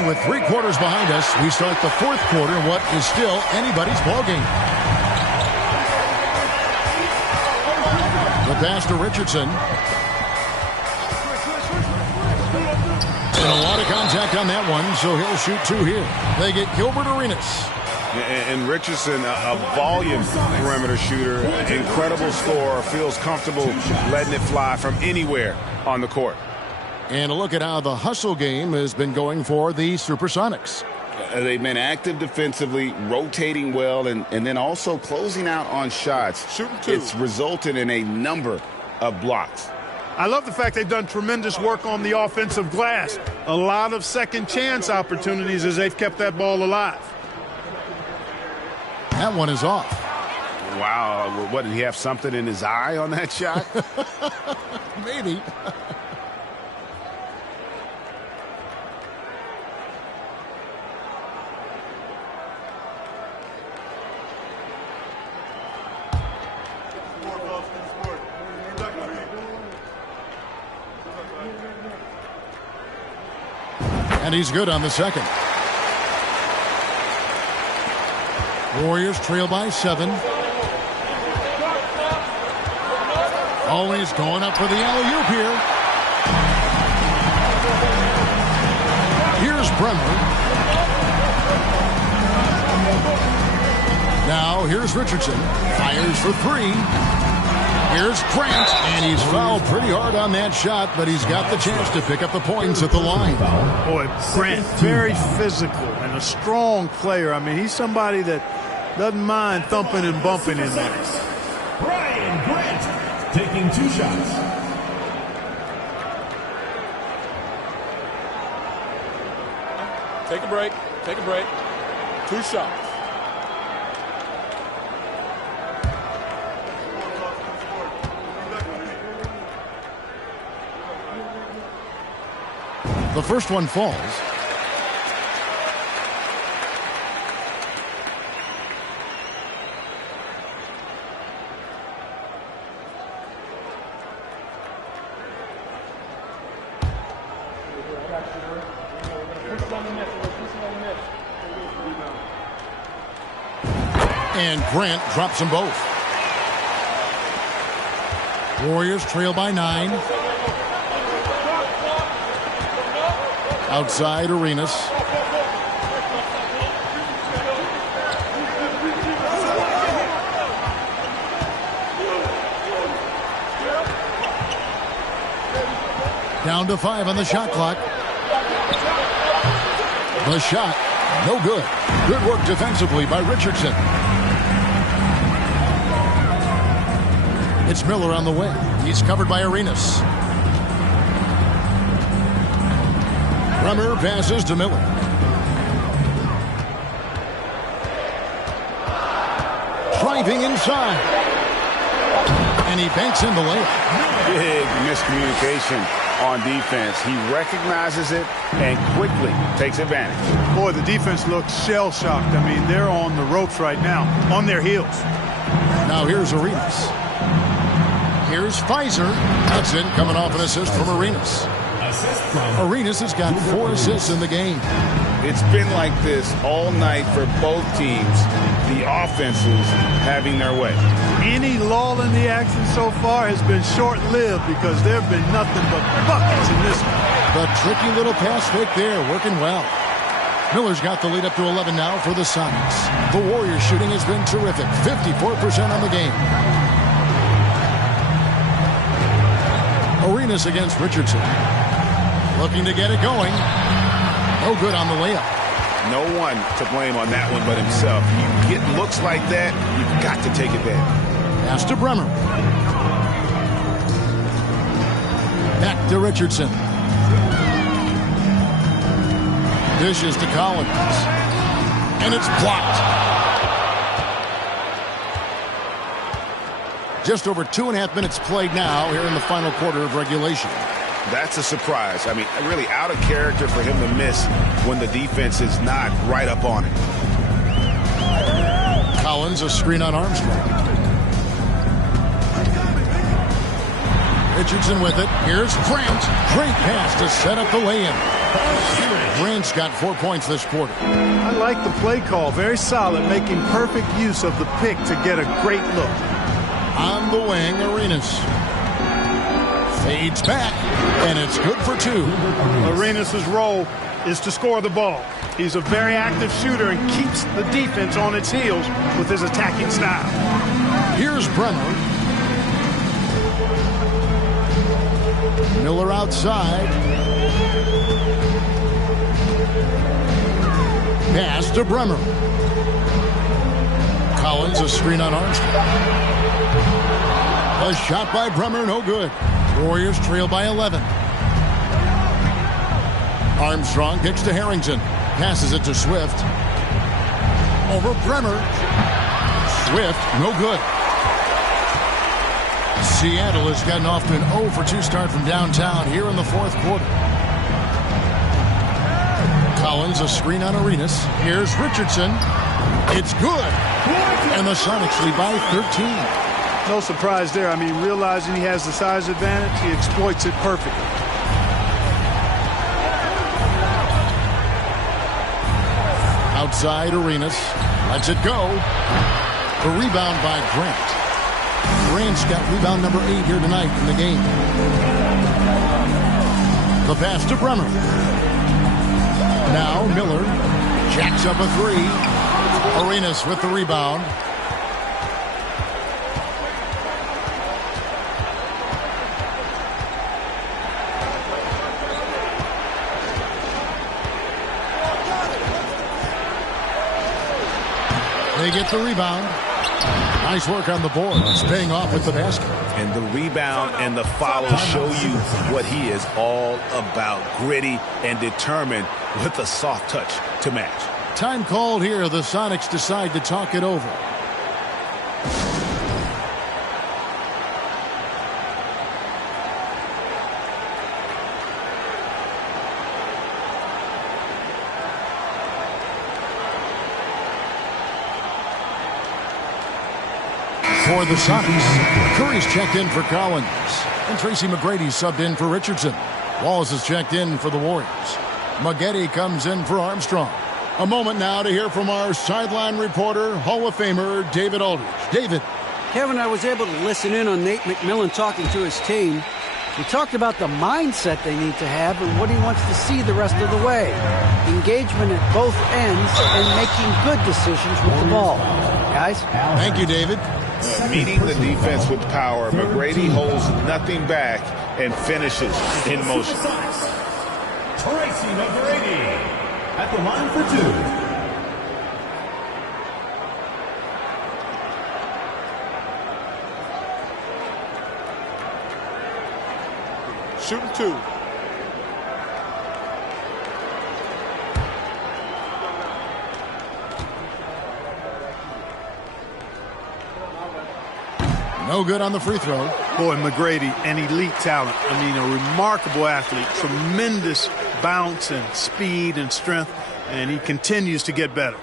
With 3 quarters behind us, we start the fourth quarter in what is still anybody's ball game. The pass to Richardson. And a lot of contact on that one, so he'll shoot 2 here. They get Gilbert Arenas. And Richardson, a volume perimeter shooter, incredible scorer, feels comfortable letting it fly from anywhere on the court. And a look at how the hustle game has been going for the Supersonics. They've been active defensively, rotating well, and then also closing out on shots. Shooting 2. It's resulted in a number of blocks. I love the fact they've done tremendous work on the offensive glass. A lot of second chance opportunities as they've kept that ball alive. That one is off. Wow, what, did he have something in his eye on that shot? Maybe. And he's good on the second. Warriors trail by 7. Always going up for the alley-oop here. Here's Bremer. Now here's Richardson. Fires for 3. Here's Grant, and he's fouled pretty hard on that shot, but he's got the chance to pick up the points at the line. Boy, Grant, very physical and a strong player. I mean, he's somebody that doesn't mind thumping and bumping in there. Brian Grant taking 2 shots. Take a break. Take a break. 2 shots. The first one falls. And Grant drops them both. Warriors trail by 9. Outside Arenas. Down to 5 on the shot clock. The shot, no good. Good work defensively by Richardson. It's Miller on the wing. He's covered by Arenas. Bremer passes to Miller. Driving inside. And he banks in the layup. Big miscommunication on defense. He recognizes it and quickly takes advantage. Boy, the defense looks shell-shocked. I mean, they're on the ropes right now, on their heels. Now here's Arenas. Here's Pfizer. That's in, coming off an assist from Arenas. Arenas has got 4 assists in the game. It's been like this all night for both teams. The offenses having their way. Any lull in the action so far has been short-lived because there have been nothing but buckets in this one. The tricky little pass fake there, working well. Miller's got the lead up to 11 now for the Sonics. The Warriors shooting has been terrific. 54% on the game. Arenas against Richardson. Looking to get it going. No good on the layup. No one to blame on that one but himself. You get looks like that, you've got to take advantage. Pass to Bremer. Back to Richardson. Dishes to Collins. And it's blocked. Just over 2.5 minutes played now here in the final quarter of regulation. That's a surprise. I mean, really out of character for him to miss when the defense is not right up on it. Collins, a screen on Armstrong. Richardson with it. Here's Grant. Great pass to set up the lay-in. Grant's got 4 points this quarter. I like the play call. Very solid, making perfect use of the pick to get a great look. On the wing, Arenas. Fades back, and it's good for 2. Arenas' role is to score the ball. He's a very active shooter and keeps the defense on its heels with his attacking style. Here's Bremer. Miller outside. Pass to Bremer. Collins, a screen on Armstrong. A shot by Bremer, no good. Warriors trail by 11. Armstrong kicks to Harrington. Passes it to Swift. Over Bremer. Swift, no good. Seattle has gotten off to an 0 for 2 start from downtown here in the fourth quarter. Collins, a screen on Arenas. Here's Richardson. It's good. And the Sonics lead by 13. No surprise there. I mean, realizing he has the size advantage, he exploits it perfectly. Outside Arenas. Lets it go. The rebound by Grant. Grant's got rebound number 8 here tonight in the game. The pass to Bremer. Now Miller jacks up a 3. Arenas with the rebound. They get the rebound. Nice work on the boards, paying off with the basket. And the rebound and the follow show you what he is all about. Gritty and determined with a soft touch to match. Time called here. The Sonics decide to talk it over. For the Sonics, Curry's checked in for Collins, and Tracy McGrady's subbed in for Richardson. Wallace is checked in for the Warriors. Maggette comes in for Armstrong. A moment now to hear from our sideline reporter, Hall of Famer David Aldridge. David. Kevin, I was able to listen in on Nate McMillan talking to his team. He talked about the mindset they need to have and what he wants to see the rest of the way. Engagement at both ends and making good decisions with the ball. Guys? Thank you, David. Meeting the defense with power. McGrady holds nothing back and finishes in motion. Tracy McGrady at the line for 2. Shooting 2. No good on the free throw. Boy, McGrady, an elite talent. I mean, a remarkable athlete. Tremendous bounce and speed and strength, and he continues to get better.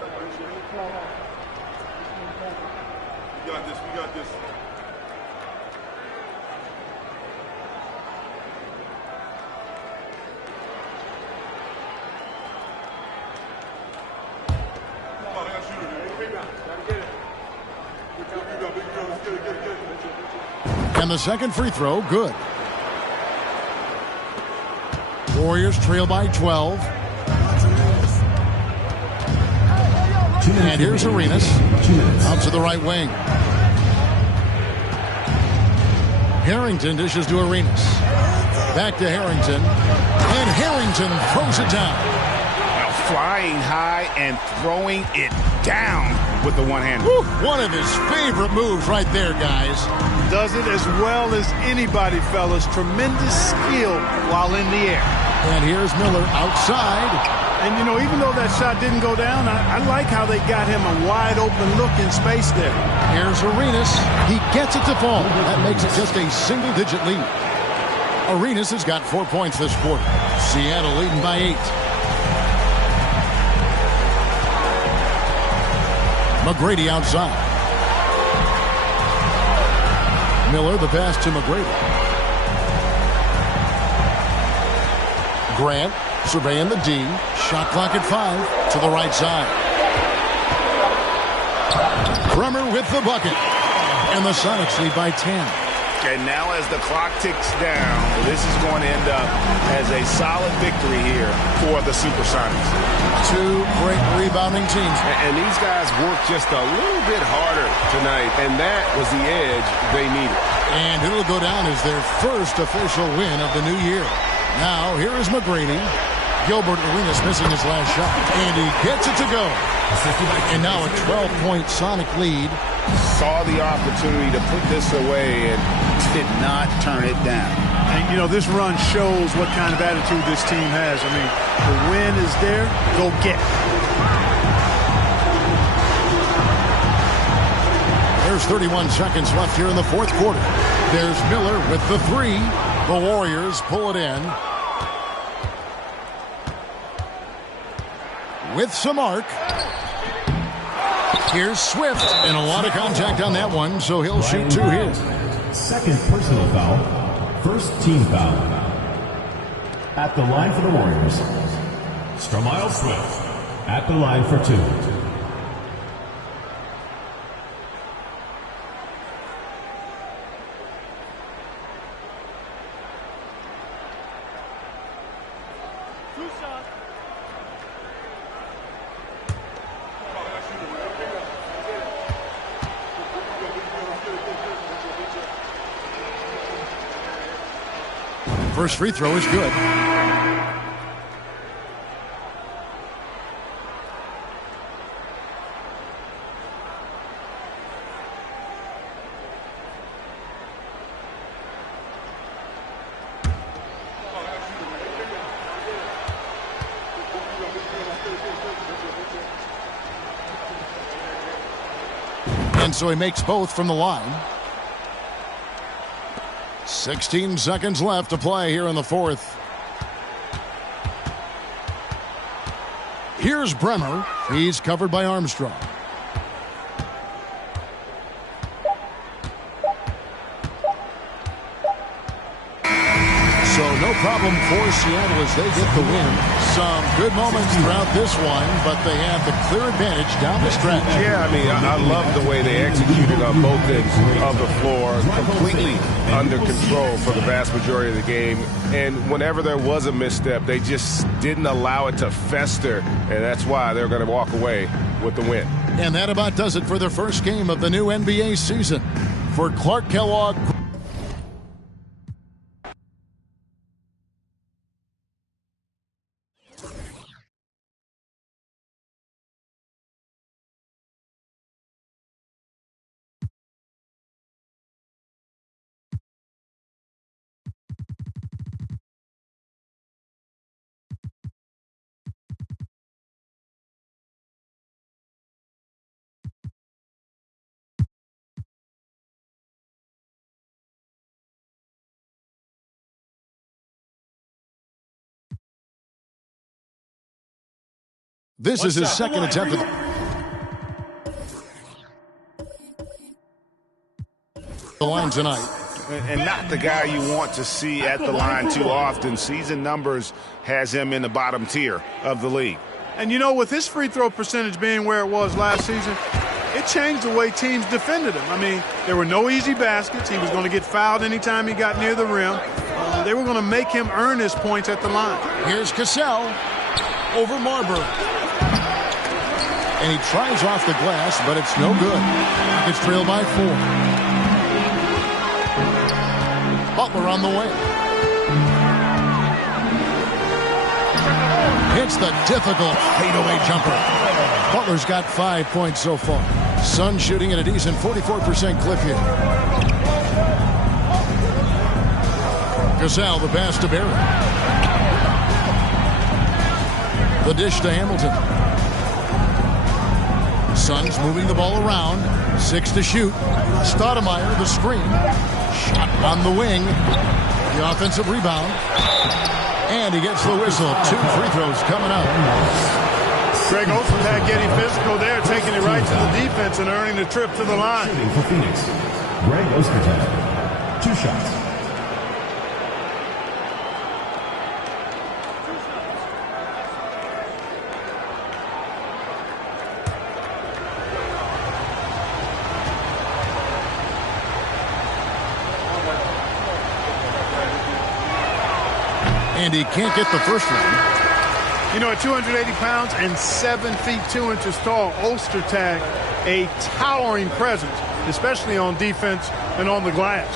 We got this. We got this. And the second free throw, good. Warriors trail by 12. And here's Arenas. Out to the right wing. Harrington dishes to Arenas. Back to Harrington. And Harrington throws it down. Well, flying high and throwing it down with the one-hander. One of his favorite moves right there, guys. Does it as well as anybody, fellas. Tremendous skill while in the air. And here's Miller outside. And, you know, even though that shot didn't go down, I like how they got him a wide-open look in space there. Here's Arenas. He gets it to fall. That makes it just a single-digit lead. Arenas has got 4 points this quarter. Seattle leading by 8. McGrady outside. Miller, the pass to McGrady. Grant surveying the D. Shot clock at 5 to the right side. Bremer with the bucket. And the Sonics lead by 10. And now as the clock ticks down, this is going to end up as a solid victory here for the Supersonics. Two great rebounding teams. And these guys worked just a little bit harder tonight, and that was the edge they needed. And it'll go down as their first official win of the new year. Now, here is McGrady. Gilbert Arenas missing his last shot. And he gets it to go. And now a 12-point Sonic lead. Saw the opportunity to put this away and did not turn it down. And, you know, this run shows what kind of attitude this team has. I mean, the win is there. Go get it. There's 31 seconds left here in the fourth quarter. There's Miller with the 3. The Warriors pull it in. With some arc. Here's Swift, and a lot of contact on that one, so he'll shoot 2 here. Second personal foul. First team foul. At the line for the Warriors, Stromile Swift. At the line for 2. First free throw is good. And so he makes both from the line. 16 seconds left to play here in the fourth. Here's Bremer. He's covered by Armstrong. So no problem for Seattle as they get the win. Some good moments throughout this one, but they have the clear advantage down the stretch. Yeah, I mean, I love the way they executed on both ends of the floor, completely under control for the vast majority of the game. And whenever there was a misstep, they just didn't allow it to fester, and that's why they're going to walk away with the win. And that about does it for the first game of the new NBA season. For Clark Kellogg. This is his second attempt at the line tonight. And not the guy you want to see at the line too often. Season numbers has him in the bottom tier of the league. And, you know, with his free throw percentage being where it was last season, it changed the way teams defended him. I mean, there were no easy baskets. He was going to get fouled anytime he got near the rim. They were going to make him earn his points at the line. Here's Cassell over Marbury. And he tries off the glass, but it's no good. It's trailed by 4. Butler on the way. Hits the difficult fadeaway jumper. Butler's got 5 points so far. Suns shooting at a decent 44% clip here. Gasol, the pass to Barry. The dish to Hamilton. Suns moving the ball around. 6 to shoot. Stoudemire, the screen. Shot on the wing. The offensive rebound. And he gets the whistle. 2 free throws coming up. Greg Ostertag getting physical there, taking it right to the defense and earning the trip to the line. Shooting for Phoenix, Greg Ostertag. 2 shots. And he can't get the first one. You know, at 280 pounds and 7 feet 2 inches tall, Ostertag, a towering presence, especially on defense and on the glass.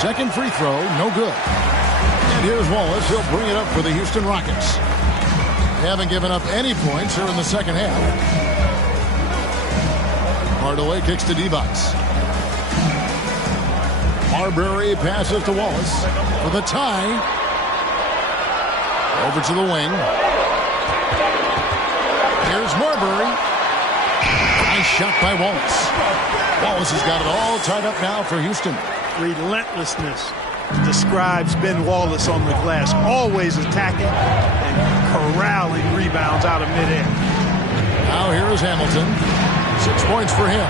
Second free throw, no good. And here's Wallace. He'll bring it up for the Houston Rockets. They haven't given up any points here in the second half. Hardaway kicks to D-Box. Marbury passes to Wallace for the tie. Over to the wing. Here's Marbury. Nice shot by Wallace. Wallace has got it all tied up now for Houston. Relentlessness describes Ben Wallace on the glass. Always attacking and corralling rebounds out of midair. Now here is Hamilton. 6 points for him.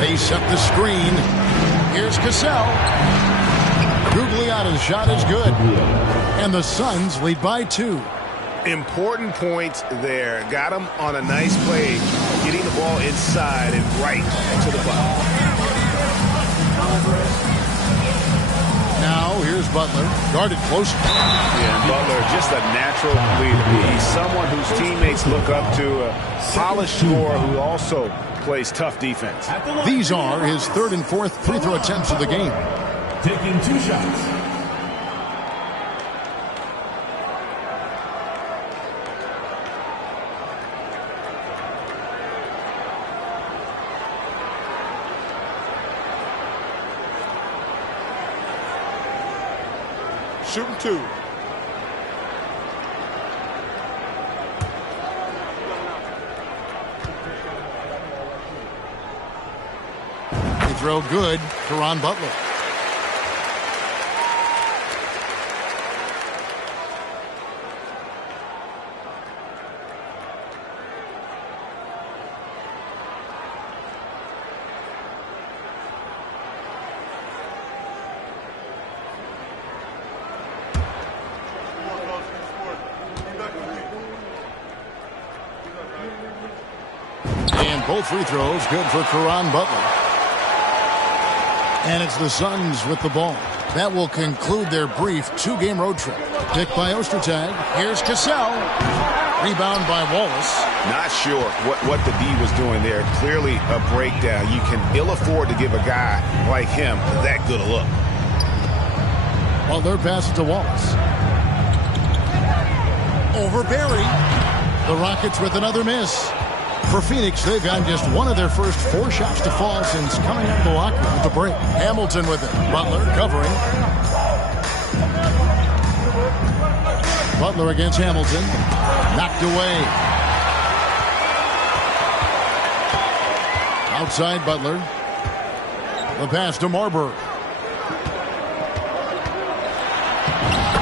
They set the screen. Here's Cassell. Gugliotta's shot is good. And the Suns lead by 2. Important points there. Got him on a nice play, getting the ball inside and right to the bucket. Now here's Butler, guarded close. Yeah, and Butler, just a natural leader. He's someone whose teammates look up to, a polished scorer who also plays tough defense. These are his 3rd and 4th free throw attempts of the game. Taking 2 shots. Shooting 2. Free throw good for Ron Butler. Both free throws good for Caron Butler. And it's the Suns with the ball. That will conclude their brief 2-game road trip. Picked by Ostertag. Here's Cassell. Rebound by Wallace. Not sure what the D was doing there. Clearly a breakdown. You can ill afford to give a guy like him that good a look. Butler passes to Wallace. Over Barry. The Rockets with another miss. For Phoenix, they've gotten just one of their first 4 shots to fall since coming out of the locker room at the break. Hamilton with it. Butler covering. Butler against Hamilton. Knocked away. Outside Butler. The pass to Marbury.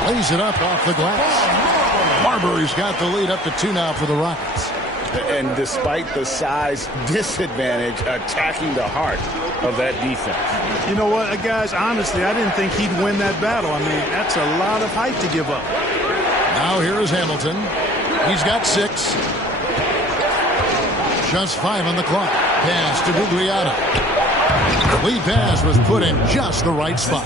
Lays it up off the glass. Marbury's got the lead up to 2 now for the Rockets. And despite the size disadvantage, attacking the heart of that defense. You know what, guys, honestly, I didn't think he'd win that battle. I mean, that's a lot of height to give up. Now here is Hamilton. He's got 6. Just 5 on the clock. Pass to Gugliotta. The lead pass was put in just the right spot.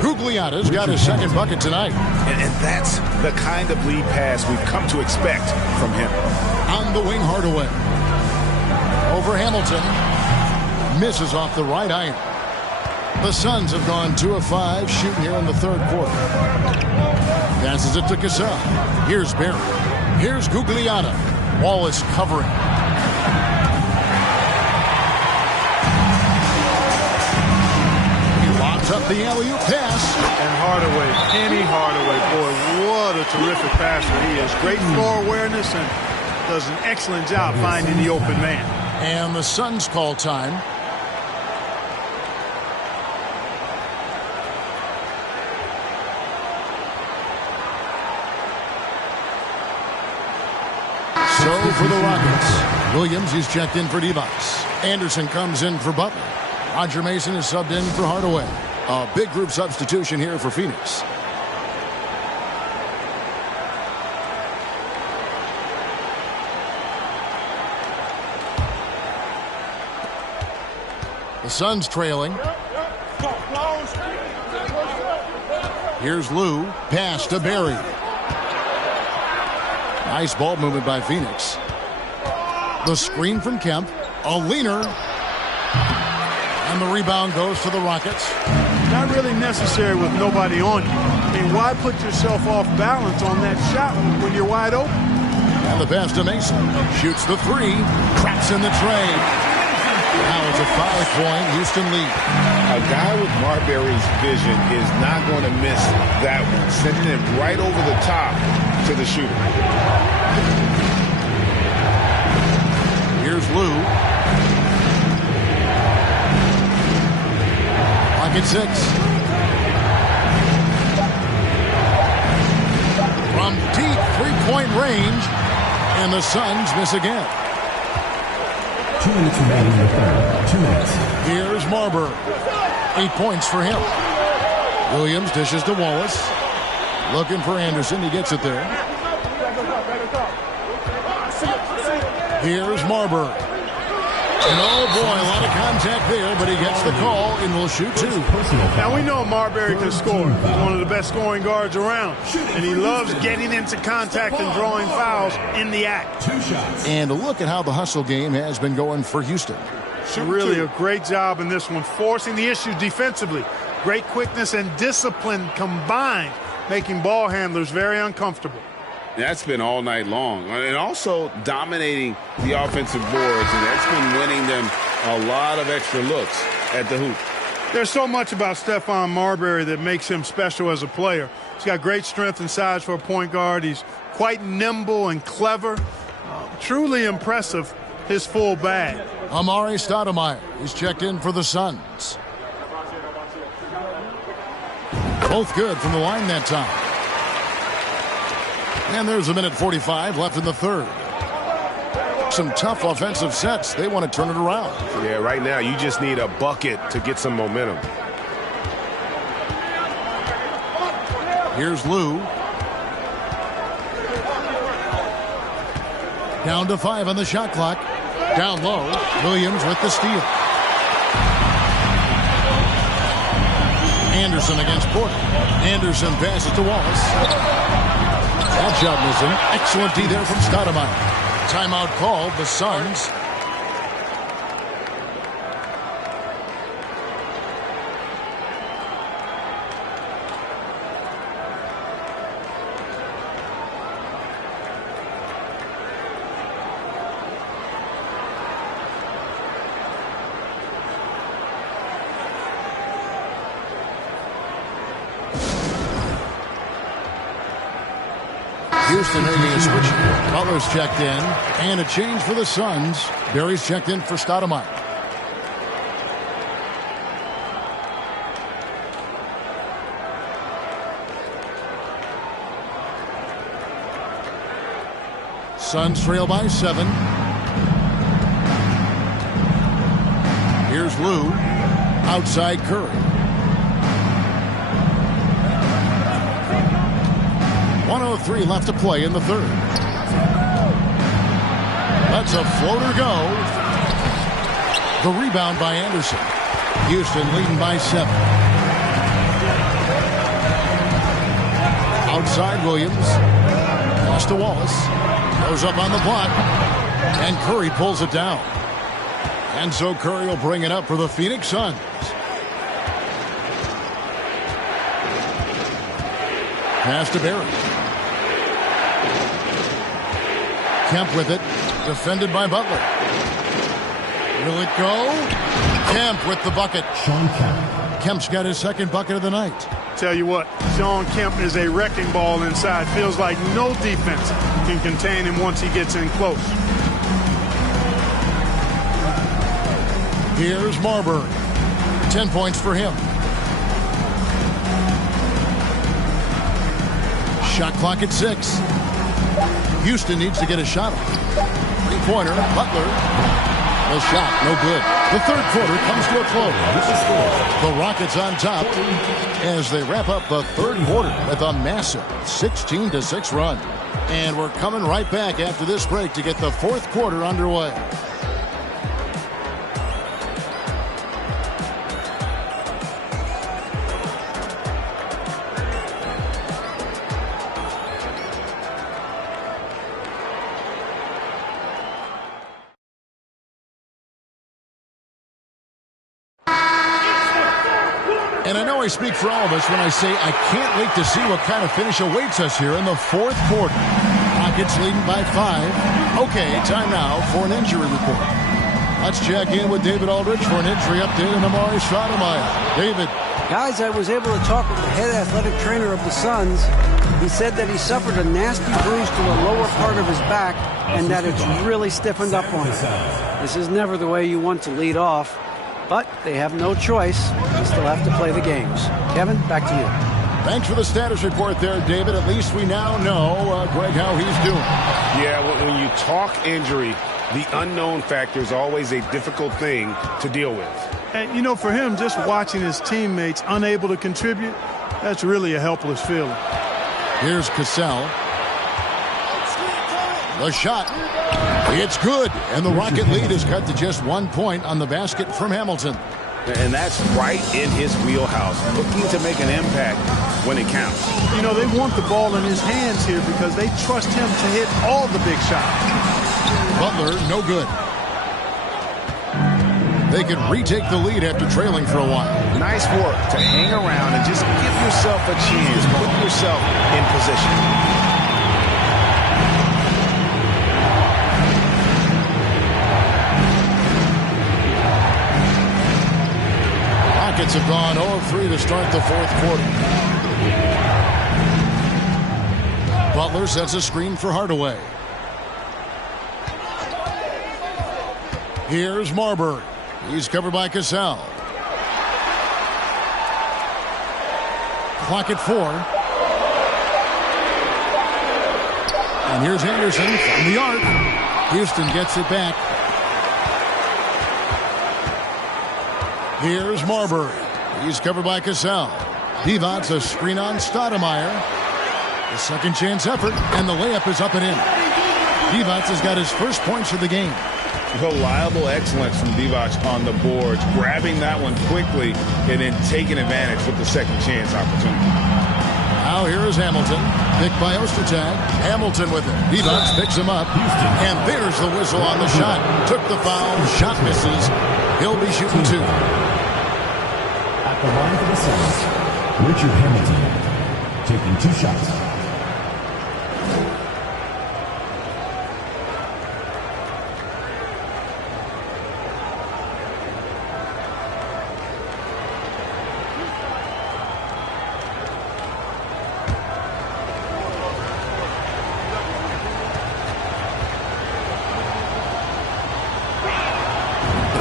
Gugliotta's got his second bucket tonight. And that's the kind of lead pass we've come to expect from him. On the wing, Hardaway. Over Hamilton. Misses off the right iron. The Suns have gone 2 of 5 shooting here in the third quarter. Passes it to Cassell. Here's Barry. Here's Gugliotta. Wallace covering. He locks up the alley-oop pass. And Hardaway, Penny Hardaway, boy, what a terrific passer he is. Great floor awareness and does an excellent job finding the open man. And the Suns call time. So for the Rockets, Williams, he's checked in for Devos. Anderson comes in for Butler. Roger Mason is subbed in for Hardaway. A big group substitution here for Phoenix. The Suns trailing. Here's Lou. Pass to Barry. Nice ball movement by Phoenix. The screen from Kemp. A leaner. And the rebound goes to the Rockets. Not really necessary with nobody on you. I mean, why put yourself off balance on that shot when you're wide open? And the pass to Mason. Shoots the three. Traps in the tray. Now it's a 5-point Houston lead. A guy with Marbury's vision is not going to miss that one. Sending it right over the top to the shooter. Here's Lou. Pocket 6. From deep 3-point range. And the Suns miss again. 2 minutes remaining in the third. 2 minutes. Here's Marbury. 8 points for him. Williams dishes to Wallace. Looking for Anderson. He gets it there. Here's Marbury. And oh boy, a lot of contact there, but he gets the call and will shoot 2. Now we know Marbury can score. He's one of the best scoring guards around. And he loves getting into contact and drawing fouls in the act. 2 shots. And look at how the hustle game has been going for Houston. Really a great job in this one, forcing the issue defensively. Great quickness and discipline combined, making ball handlers very uncomfortable. That's been all night long. And also dominating the offensive boards, and that's been winning them a lot of extra looks at the hoop. There's so much about Stephon Marbury that makes him special as a player. He's got great strength and size for a point guard. He's quite nimble and clever. Truly impressive, his full bag. Amari Stoudemire is checked in for the Suns. Both good from the line that time. And there's a minute 45 left in the third. Some tough offensive sets. They want to turn it around. Yeah, right now you just need a bucket to get some momentum. Here's Lou. Down to 5 on the shot clock. Down low. Williams with the steal. Anderson against Porter. Anderson passes to Wallace. That shot missing. Excellent D there from Stoudemire. Timeout called. The Suns. Houston making a switch. Butler's checked in. And a change for the Suns. Barry's checked in for Stoudemire. Suns trail by 7. Here's Lou. Outside Curry. 1:03 left to play in the third. That's a floater go. The rebound by Anderson. Houston leading by 7. Outside Williams. Pass to Wallace. Goes up on the block. And Curry pulls it down. And so Curry will bring it up for the Phoenix Suns. Pass to Barry. Kemp with it. Defended by Butler. Will it go? Kemp with the bucket. Sean Kemp. Kemp's got his second bucket of the night. Tell you what, Sean Kemp is a wrecking ball inside. Feels like no defense can contain him once he gets in close. Here's Marbury. 10 points for him. Shot clock at 6. Houston needs to get a shot off. Three-pointer, Butler. The shot, no good. The third quarter comes to a close. The Rockets on top as they wrap up the third quarter with a massive 16-6 run. And we're coming right back after this break to get the fourth quarter underway. And I know I speak for all of us when I say I can't wait to see what kind of finish awaits us here in the fourth quarter. Rockets leading by 5. Okay, time now for an injury report. Let's check in with David Aldridge for an injury update on Amari Stoudemire. David. Guys, I was able to talk with the head athletic trainer of the Suns. He said that he suffered a nasty bruise to the lower part of his back and that it's really stiffened up on him. This is never the way you want to lead off. But they have no choice. They still have to play the games. Kevin, back to you. Thanks for the status report there, David. At least we now know, Greg, how he's doing. Yeah, when you talk injury, the unknown factor is always a difficult thing to deal with. And, you know, for him, just watching his teammates unable to contribute, that's really a helpless feeling. Here's Cassell. The shot. It's good, and the Rocket lead is cut to just 1 point on the basket from Hamilton. And that's right in his wheelhouse, looking to make an impact when it counts. You know, they want the ball in his hands here because they trust him to hit all the big shots. Butler, no good. They could retake the lead after trailing for a while. Nice work to hang around and just give yourself a chance, put yourself in position. Rockets have gone 0-3 to start the fourth quarter. Butler sets a screen for Hardaway. Here's Marbury. He's covered by Cassell. Clock at 4. And here's Anderson from the arc. Houston gets it back. Here's Marbury. He's covered by Cassell. Divac a screen on Stoudemire. The second chance effort, and the layup is up and in. Divac has got his first points of the game. Reliable excellence from Divac on the boards, grabbing that one quickly and then taking advantage with the second chance opportunity. Now here is Hamilton, picked by Ostertag. Hamilton with it. Divac picks him up, and there's the whistle on the shot. Took the foul, shot misses. He'll be shooting 2. At the line for the Suns, Richard Hamilton taking 2 shots.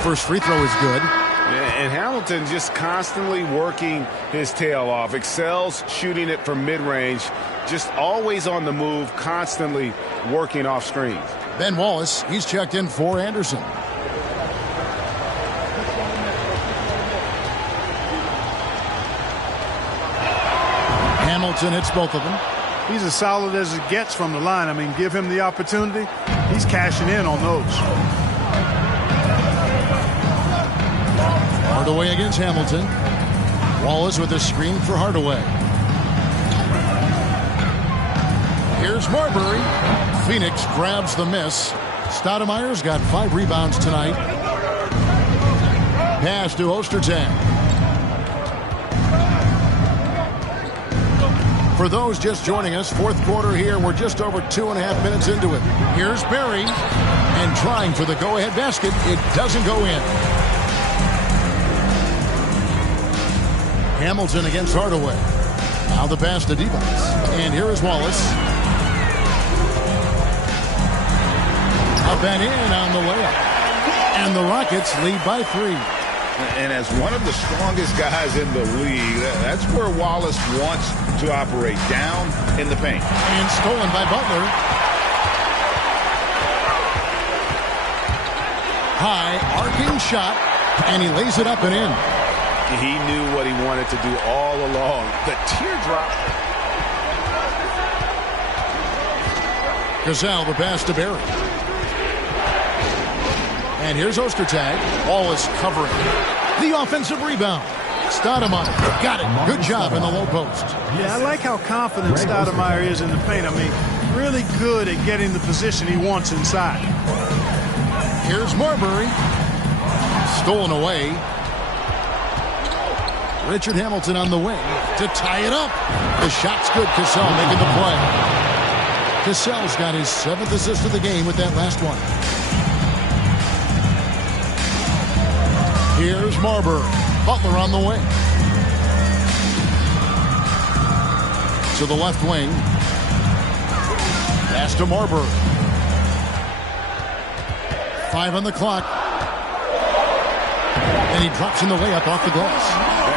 First free throw is good. And Hamilton just constantly working his tail off. Excels shooting it from mid-range. Just always on the move, constantly working off screens. Ben Wallace, he's checked in for Anderson. Hamilton hits both of them. He's as solid as it gets from the line. I mean, give him the opportunity. He's cashing in on those. Hardaway against Hamilton. Wallace with a screen for Hardaway. Here's Marbury. Phoenix grabs the miss. Stoudemire's got 5 rebounds tonight. Pass to Ostertag. For those just joining us, fourth quarter here. We're just over 2.5 minutes into it. Here's Barry. And trying for the go-ahead basket. It doesn't go in. Hamilton against Hardaway. Now the pass to Divac. And here is Wallace. Up and in on the layup. And the Rockets lead by 3. And as one of the strongest guys in the league, that's where Wallace wants to operate, down in the paint. And stolen by Butler. High, arcing shot, and he lays it up and in. He knew what he wanted to do all along. The teardrop. Gasol, the pass to Barry. And here's Ostertag. Wallace covering. The offensive rebound. Stoudemire got it. Good job in the low post. Yeah, I like how confident Stoudemire is in the paint. I mean, really good at getting the position he wants inside. Here's Marbury. Stolen away. Richard Hamilton on the wing to tie it up. The shot's good. Gasol making the play. Gasol's got his 7th assist of the game with that last one. Here's Marbury. Butler on the wing. To the left wing. Pass to Marbury. 5 on the clock. And he drops in the layup off the glass.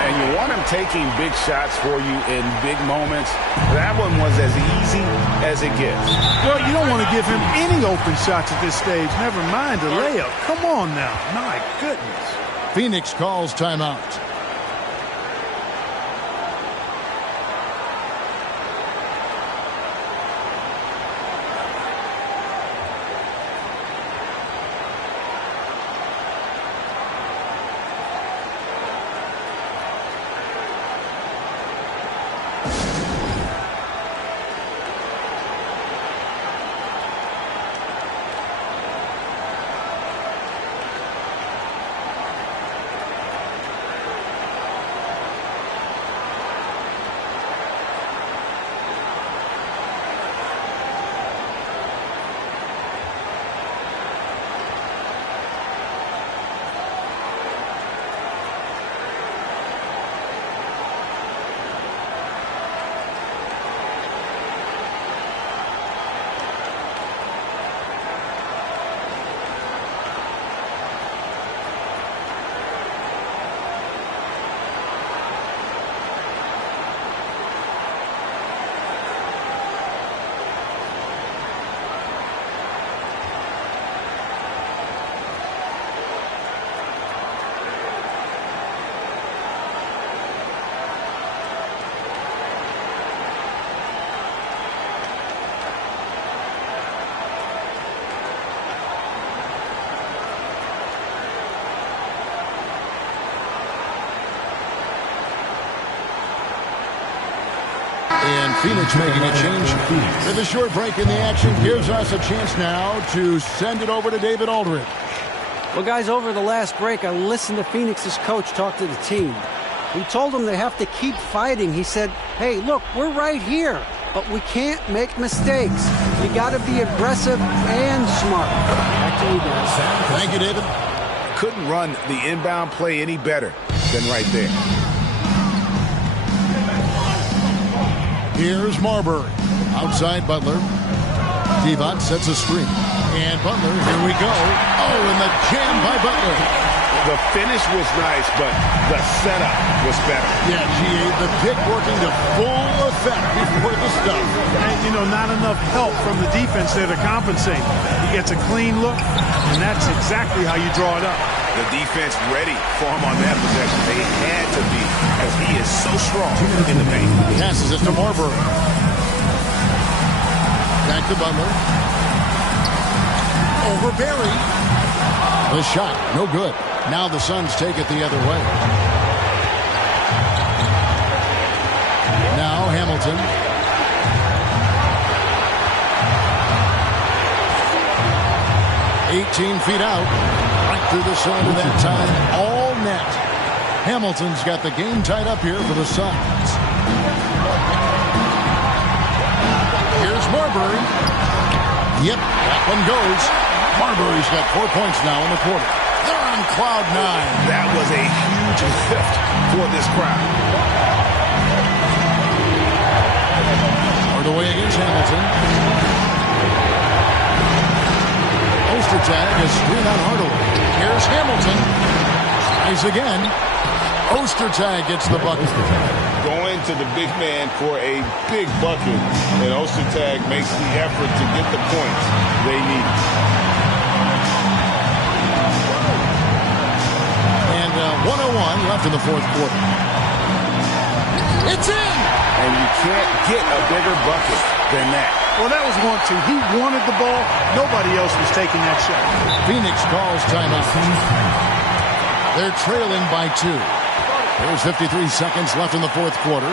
And you want him taking big shots for you in big moments. That one was as easy as it gets. Well, you don't want to give him any open shots at this stage. Never mind a layup. Come on now. My goodness. Phoenix calls timeout. And Phoenix making a change. With a short break in the action gives us a chance now to send it over to David Aldridge. Well, guys, over the last break, I listened to Phoenix's coach talk to the team. He told them they have to keep fighting. He said, hey, look, we're right here, but we can't make mistakes. You got to be aggressive and smart. Back to you guys. Thank you, David. Couldn't run the inbound play any better than right there. Here's Marbury. Outside Butler. Divac sets a screen. And Butler, here we go. Oh, and the jam by Butler. The finish was nice, but the setup was better. Yeah, the pick working to full effect before the stuff. And, you know, not enough help from the defense there to compensate. He gets a clean look, and that's exactly how you draw it up. The defense ready for him on that possession. They had to be, because he is so strong in the paint. Passes it to Marbury. Back to Butler. Over Barry. The shot, no good. Now the Suns take it the other way. Now Hamilton. "18 feet out." Right through the side of that time. All net. Hamilton's got the game tied up here for the Suns. Here's Marbury. Yep, that one goes. Marbury's got 4 points now in the quarter. They're on cloud 9. That was a huge lift for this crowd. Hardaway against Hamilton. Ostertag is screen on Hardaway. Here's Hamilton. Tries again. Ostertag gets the bucket. Going to the big man for a big bucket, and Ostertag makes the effort to get the points they need. And 1:01 left in the fourth quarter. It's in! And you can't get a bigger bucket than that. Well, that was 1-2. He wanted the ball. Nobody else was taking that shot. Phoenix calls timeout. They're trailing by 2. There's 53 seconds left in the fourth quarter.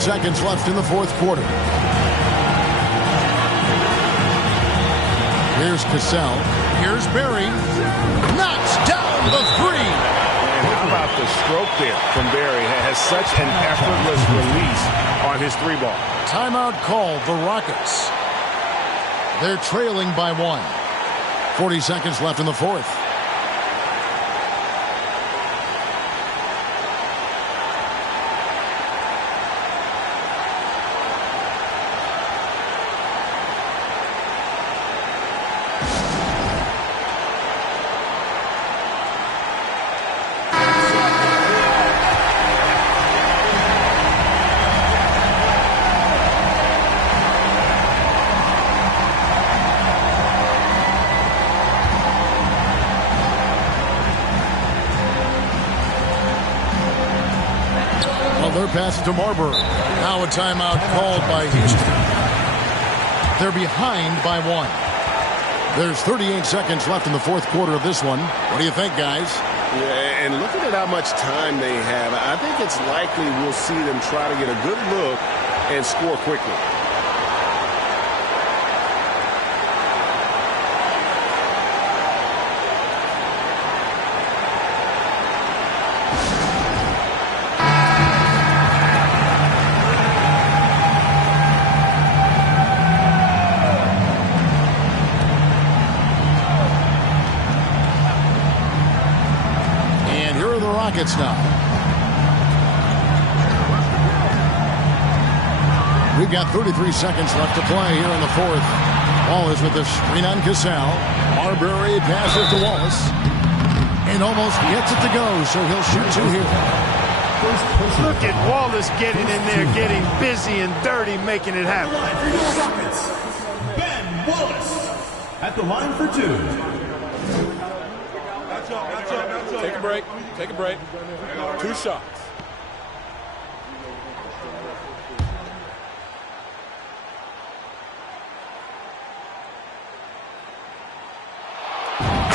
Seconds left in the fourth quarter. Here's Cassell. Here's Barry. Knocks down the three. And how about the stroke there from Barry? Has such an effortless release on his three ball. Timeout called the Rockets. They're trailing by 1. 40 seconds left in the fourth. Pass to Marbury. Now a timeout called by Houston. They're behind by 1. There's 38 seconds left in the fourth quarter of this one. What do you think, guys? Yeah, and looking at how much time they have, I think it's likely we'll see them try to get a good look and score quickly. Rockets now. We've got 33 seconds left to play here in the fourth. Wallace with the screen on Cassell. Marbury passes to Wallace. And almost gets it to go, so he'll shoot two here. Look at Wallace getting in there, getting busy and dirty, making it happen. Ben Wallace at the line for two. Take a break. Take a break. 2 shots.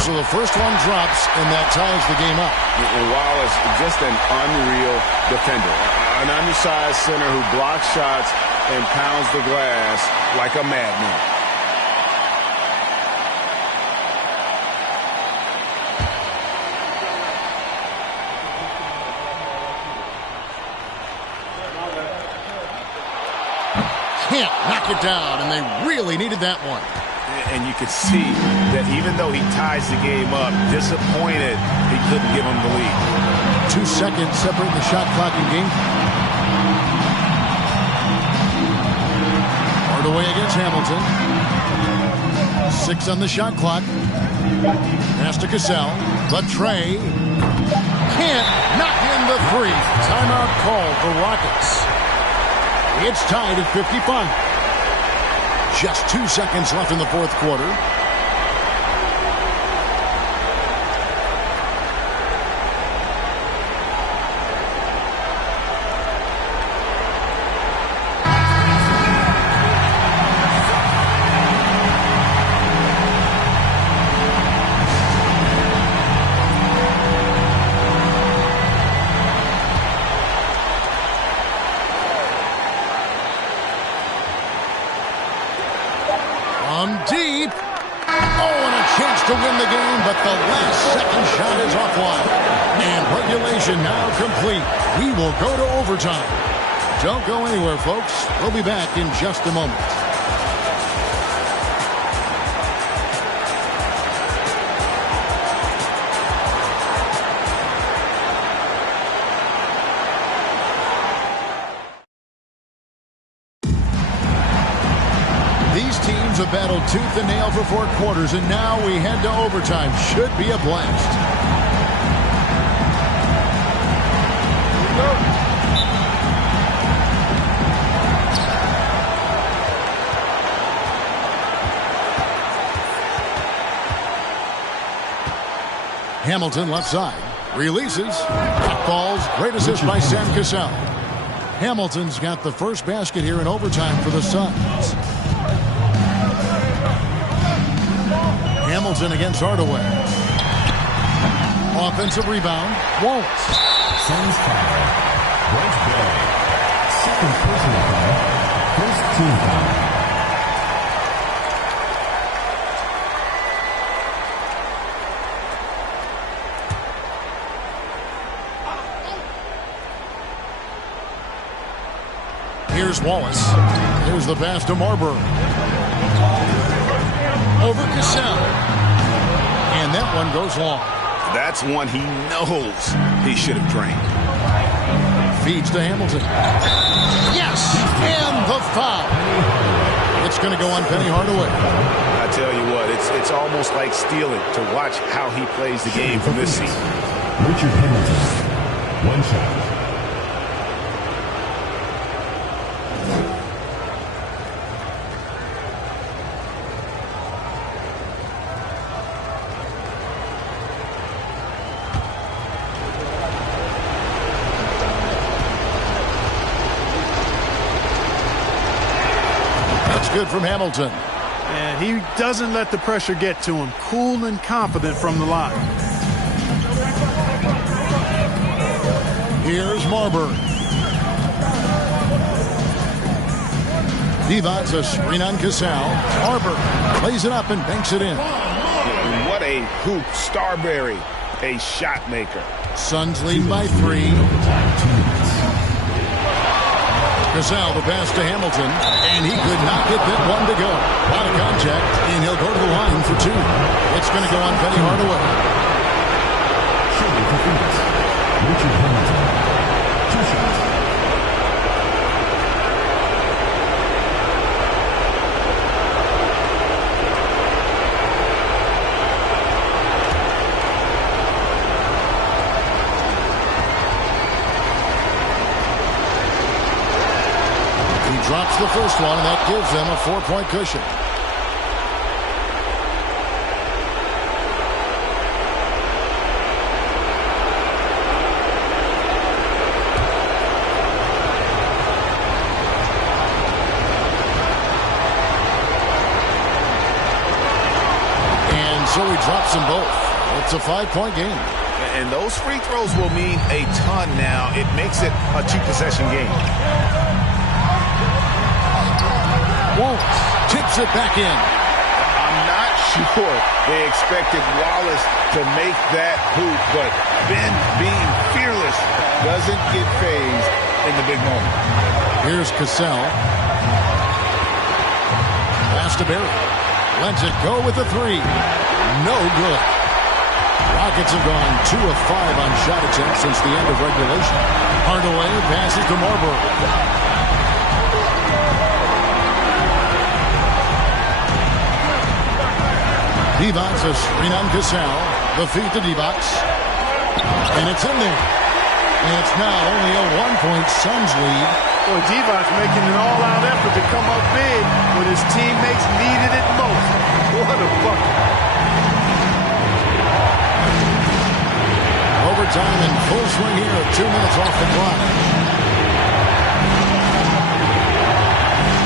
So the first one drops, and that ties the game up. And Wallace, just an unreal defender. An undersized center who blocks shots and pounds the glass like a madman. Can't knock it down, and they really needed that one. And you could see that even though he ties the game up, disappointed he couldn't give him the lead. 2 seconds separating the shot clock and game. Hardaway against Hamilton. 6 on the shot clock. Pass to Cassell. But Trey can't knock in the 3. Timeout called for Rockets. It's tied at 55. Just 2 seconds left in the fourth quarter. Deep. Oh, and a chance to win the game, but the last second shot is offline. And regulation now complete. We will go to overtime. Don't go anywhere, folks. We'll be back in just a moment. Have battled tooth and nail for 4 quarters, and now we head to overtime. Should be a blast. Hamilton left side. Releases. Falls. Great assist by Sam Cassell. Hamilton's got the first basket here in overtime for the Suns. Hamilton against Hardaway. Offensive rebound. Wallace. Suns foul. Right play. Second personal foul. First team foul. Here's Wallace. Here's the pass to Marbury. Over Cassell. And that one goes long. That's one he knows he should have drained. Feeds to Hamilton. Yes! And the foul. It's going to go on Penny Hardaway. I tell you what, it's almost like stealing to watch how he plays the game from this seat. Richard Hamilton. 1 shot. Good from Hamilton. And he doesn't let the pressure get to him. Cool and confident from the line. Here's Marbury. Devon's a screen on Cassell. Marbury plays it up and banks it in. What a hoop. Starbury, a shot maker. Suns lead by 3. Cassell, the pass to Hamilton, and he could not get that one to go. A lot of contact, and he'll go to the line for 2. It's going to go on Penny Hardaway. Shooting for Phoenix. Richard Hamilton. 2 shots. drops the first one, and that gives them a 4-point cushion. So he drops them both. It's a 5-point game. And those free throws will mean a ton now. It makes it a 2-possession game. Won't. Tips it back in. I'm not sure they expected Wallace to make that hoop, but Ben, being fearless, doesn't get phased in the big moment. Here's Cassell. Pass to Barry. Lets it go with the 3. No good. Rockets have gone 2 of 5 on shot attempts since the end of regulation. Hardaway passes to Marbury. Divac a screen on Cassell. The feed to Divac. And it's in there. And it's now only a 1-point Suns lead. Boy, Divac making an all-out effort to come up big when his teammates needed it most. What a bucket. Overtime in full swing here. 2 minutes off the clock.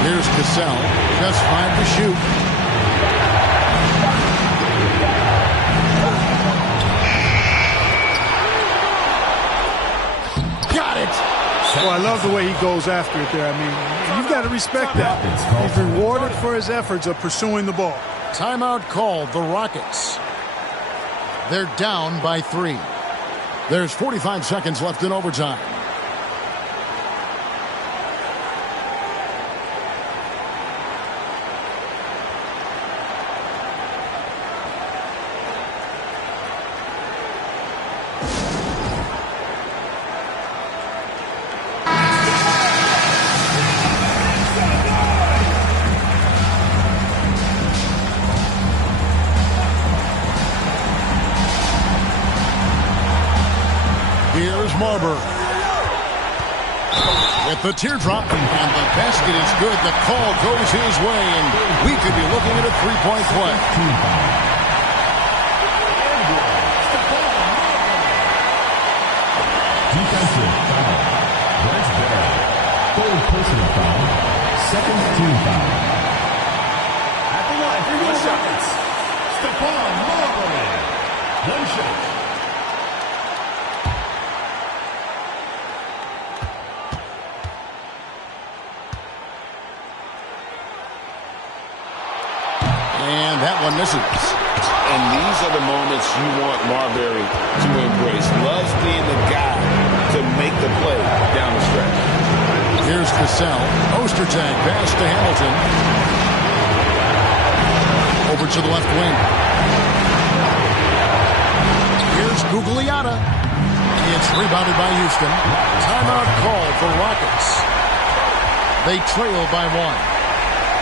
Here's Cassell. Just 5 to shoot. Got it. Well, I love the way he goes after it there. I mean, you've got to respect that. He's rewarded for his efforts of pursuing the ball. Timeout called, the Rockets. They're down by 3. There's 45 seconds left in overtime. Here's Marbury. With the teardrop, and the basket is good. The call goes his way, and we could be looking at a 3-point play. Defensive foul. Brent Barry. Third personal foul. Second team foul. At the line for your Rockets, Stephon Marbury. 1 shot. And that one misses. And these are the moments you want Marbury to embrace. Loves being the guy to make the play down the stretch. Here's Cassell. Ostertag pass to Hamilton. Over to the left wing. Here's Gugliotta. It's rebounded by Houston. Timeout call for Rockets. They trail by 1.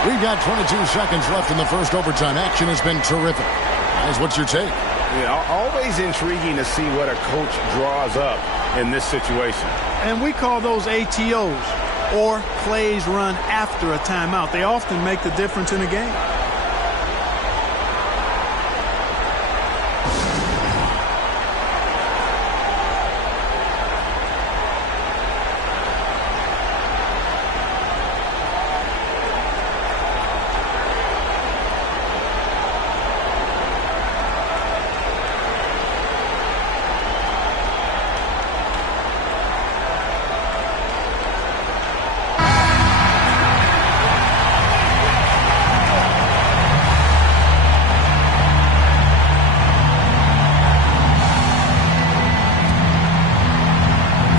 We've got 22 seconds left in the first overtime. Action has been terrific. Guys, what's your take? Yeah, always intriguing to see what a coach draws up in this situation. And we call those ATOs, or plays run after a timeout. They often make the difference in a game.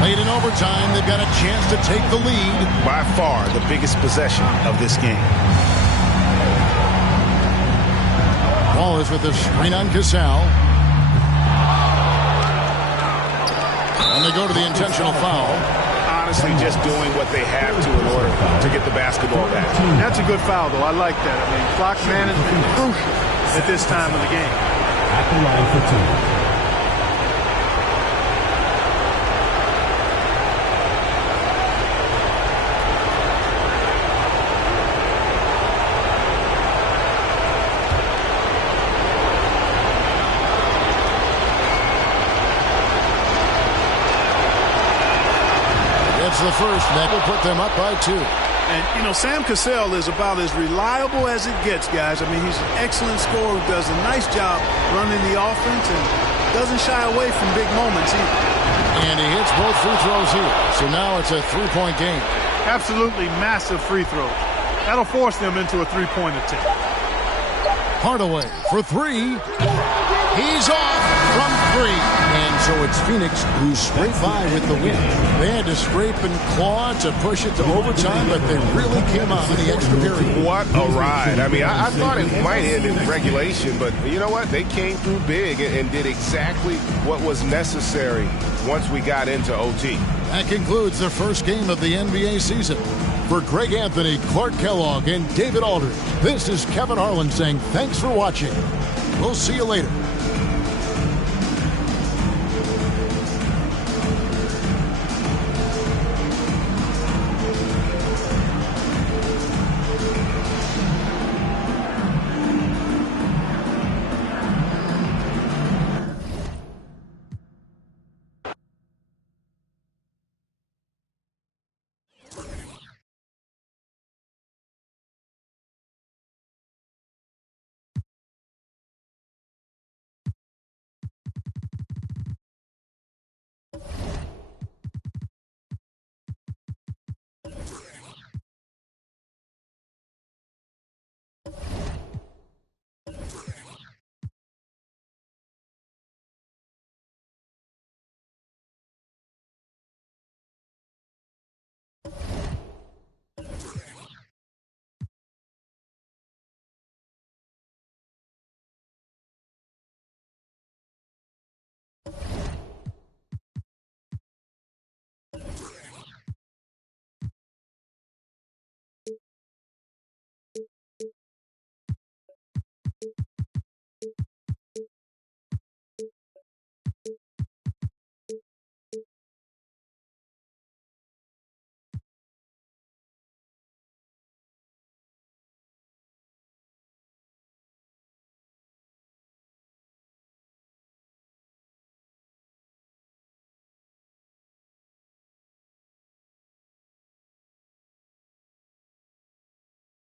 Late in overtime, they've got a chance to take the lead. By far, the biggest possession of this game. Wallace with the screen on Cassell. And they go to the intentional foul. Honestly, just doing what they have to in order to get the basketball back. That's a good foul, though. I like that. I mean, clock management is crucial at this time of the game. At the line for 2. scores the first. That will put them up by 2. And, you know, Sam Cassell is about as reliable as it gets, guys. I mean, he's an excellent scorer who does a nice job running the offense and doesn't shy away from big moments either. And he hits both free throws here. So now it's a 3-point game. Absolutely massive free throws. That'll force them into a three-point attempt. Hardaway for 3. He's off from 3. And so it's Phoenix who scraped by with the win. They had to scrape and claw to push it to overtime, but they really came out in the extra period. What a ride. I mean, I thought it might end in regulation, but you know what? They came through big and did exactly what was necessary once we got into OT. That concludes the first game of the NBA season. For Greg Anthony, Clark Kellogg, and David Aldridge, this is Kevin Harlan saying thanks for watching. We'll see you later.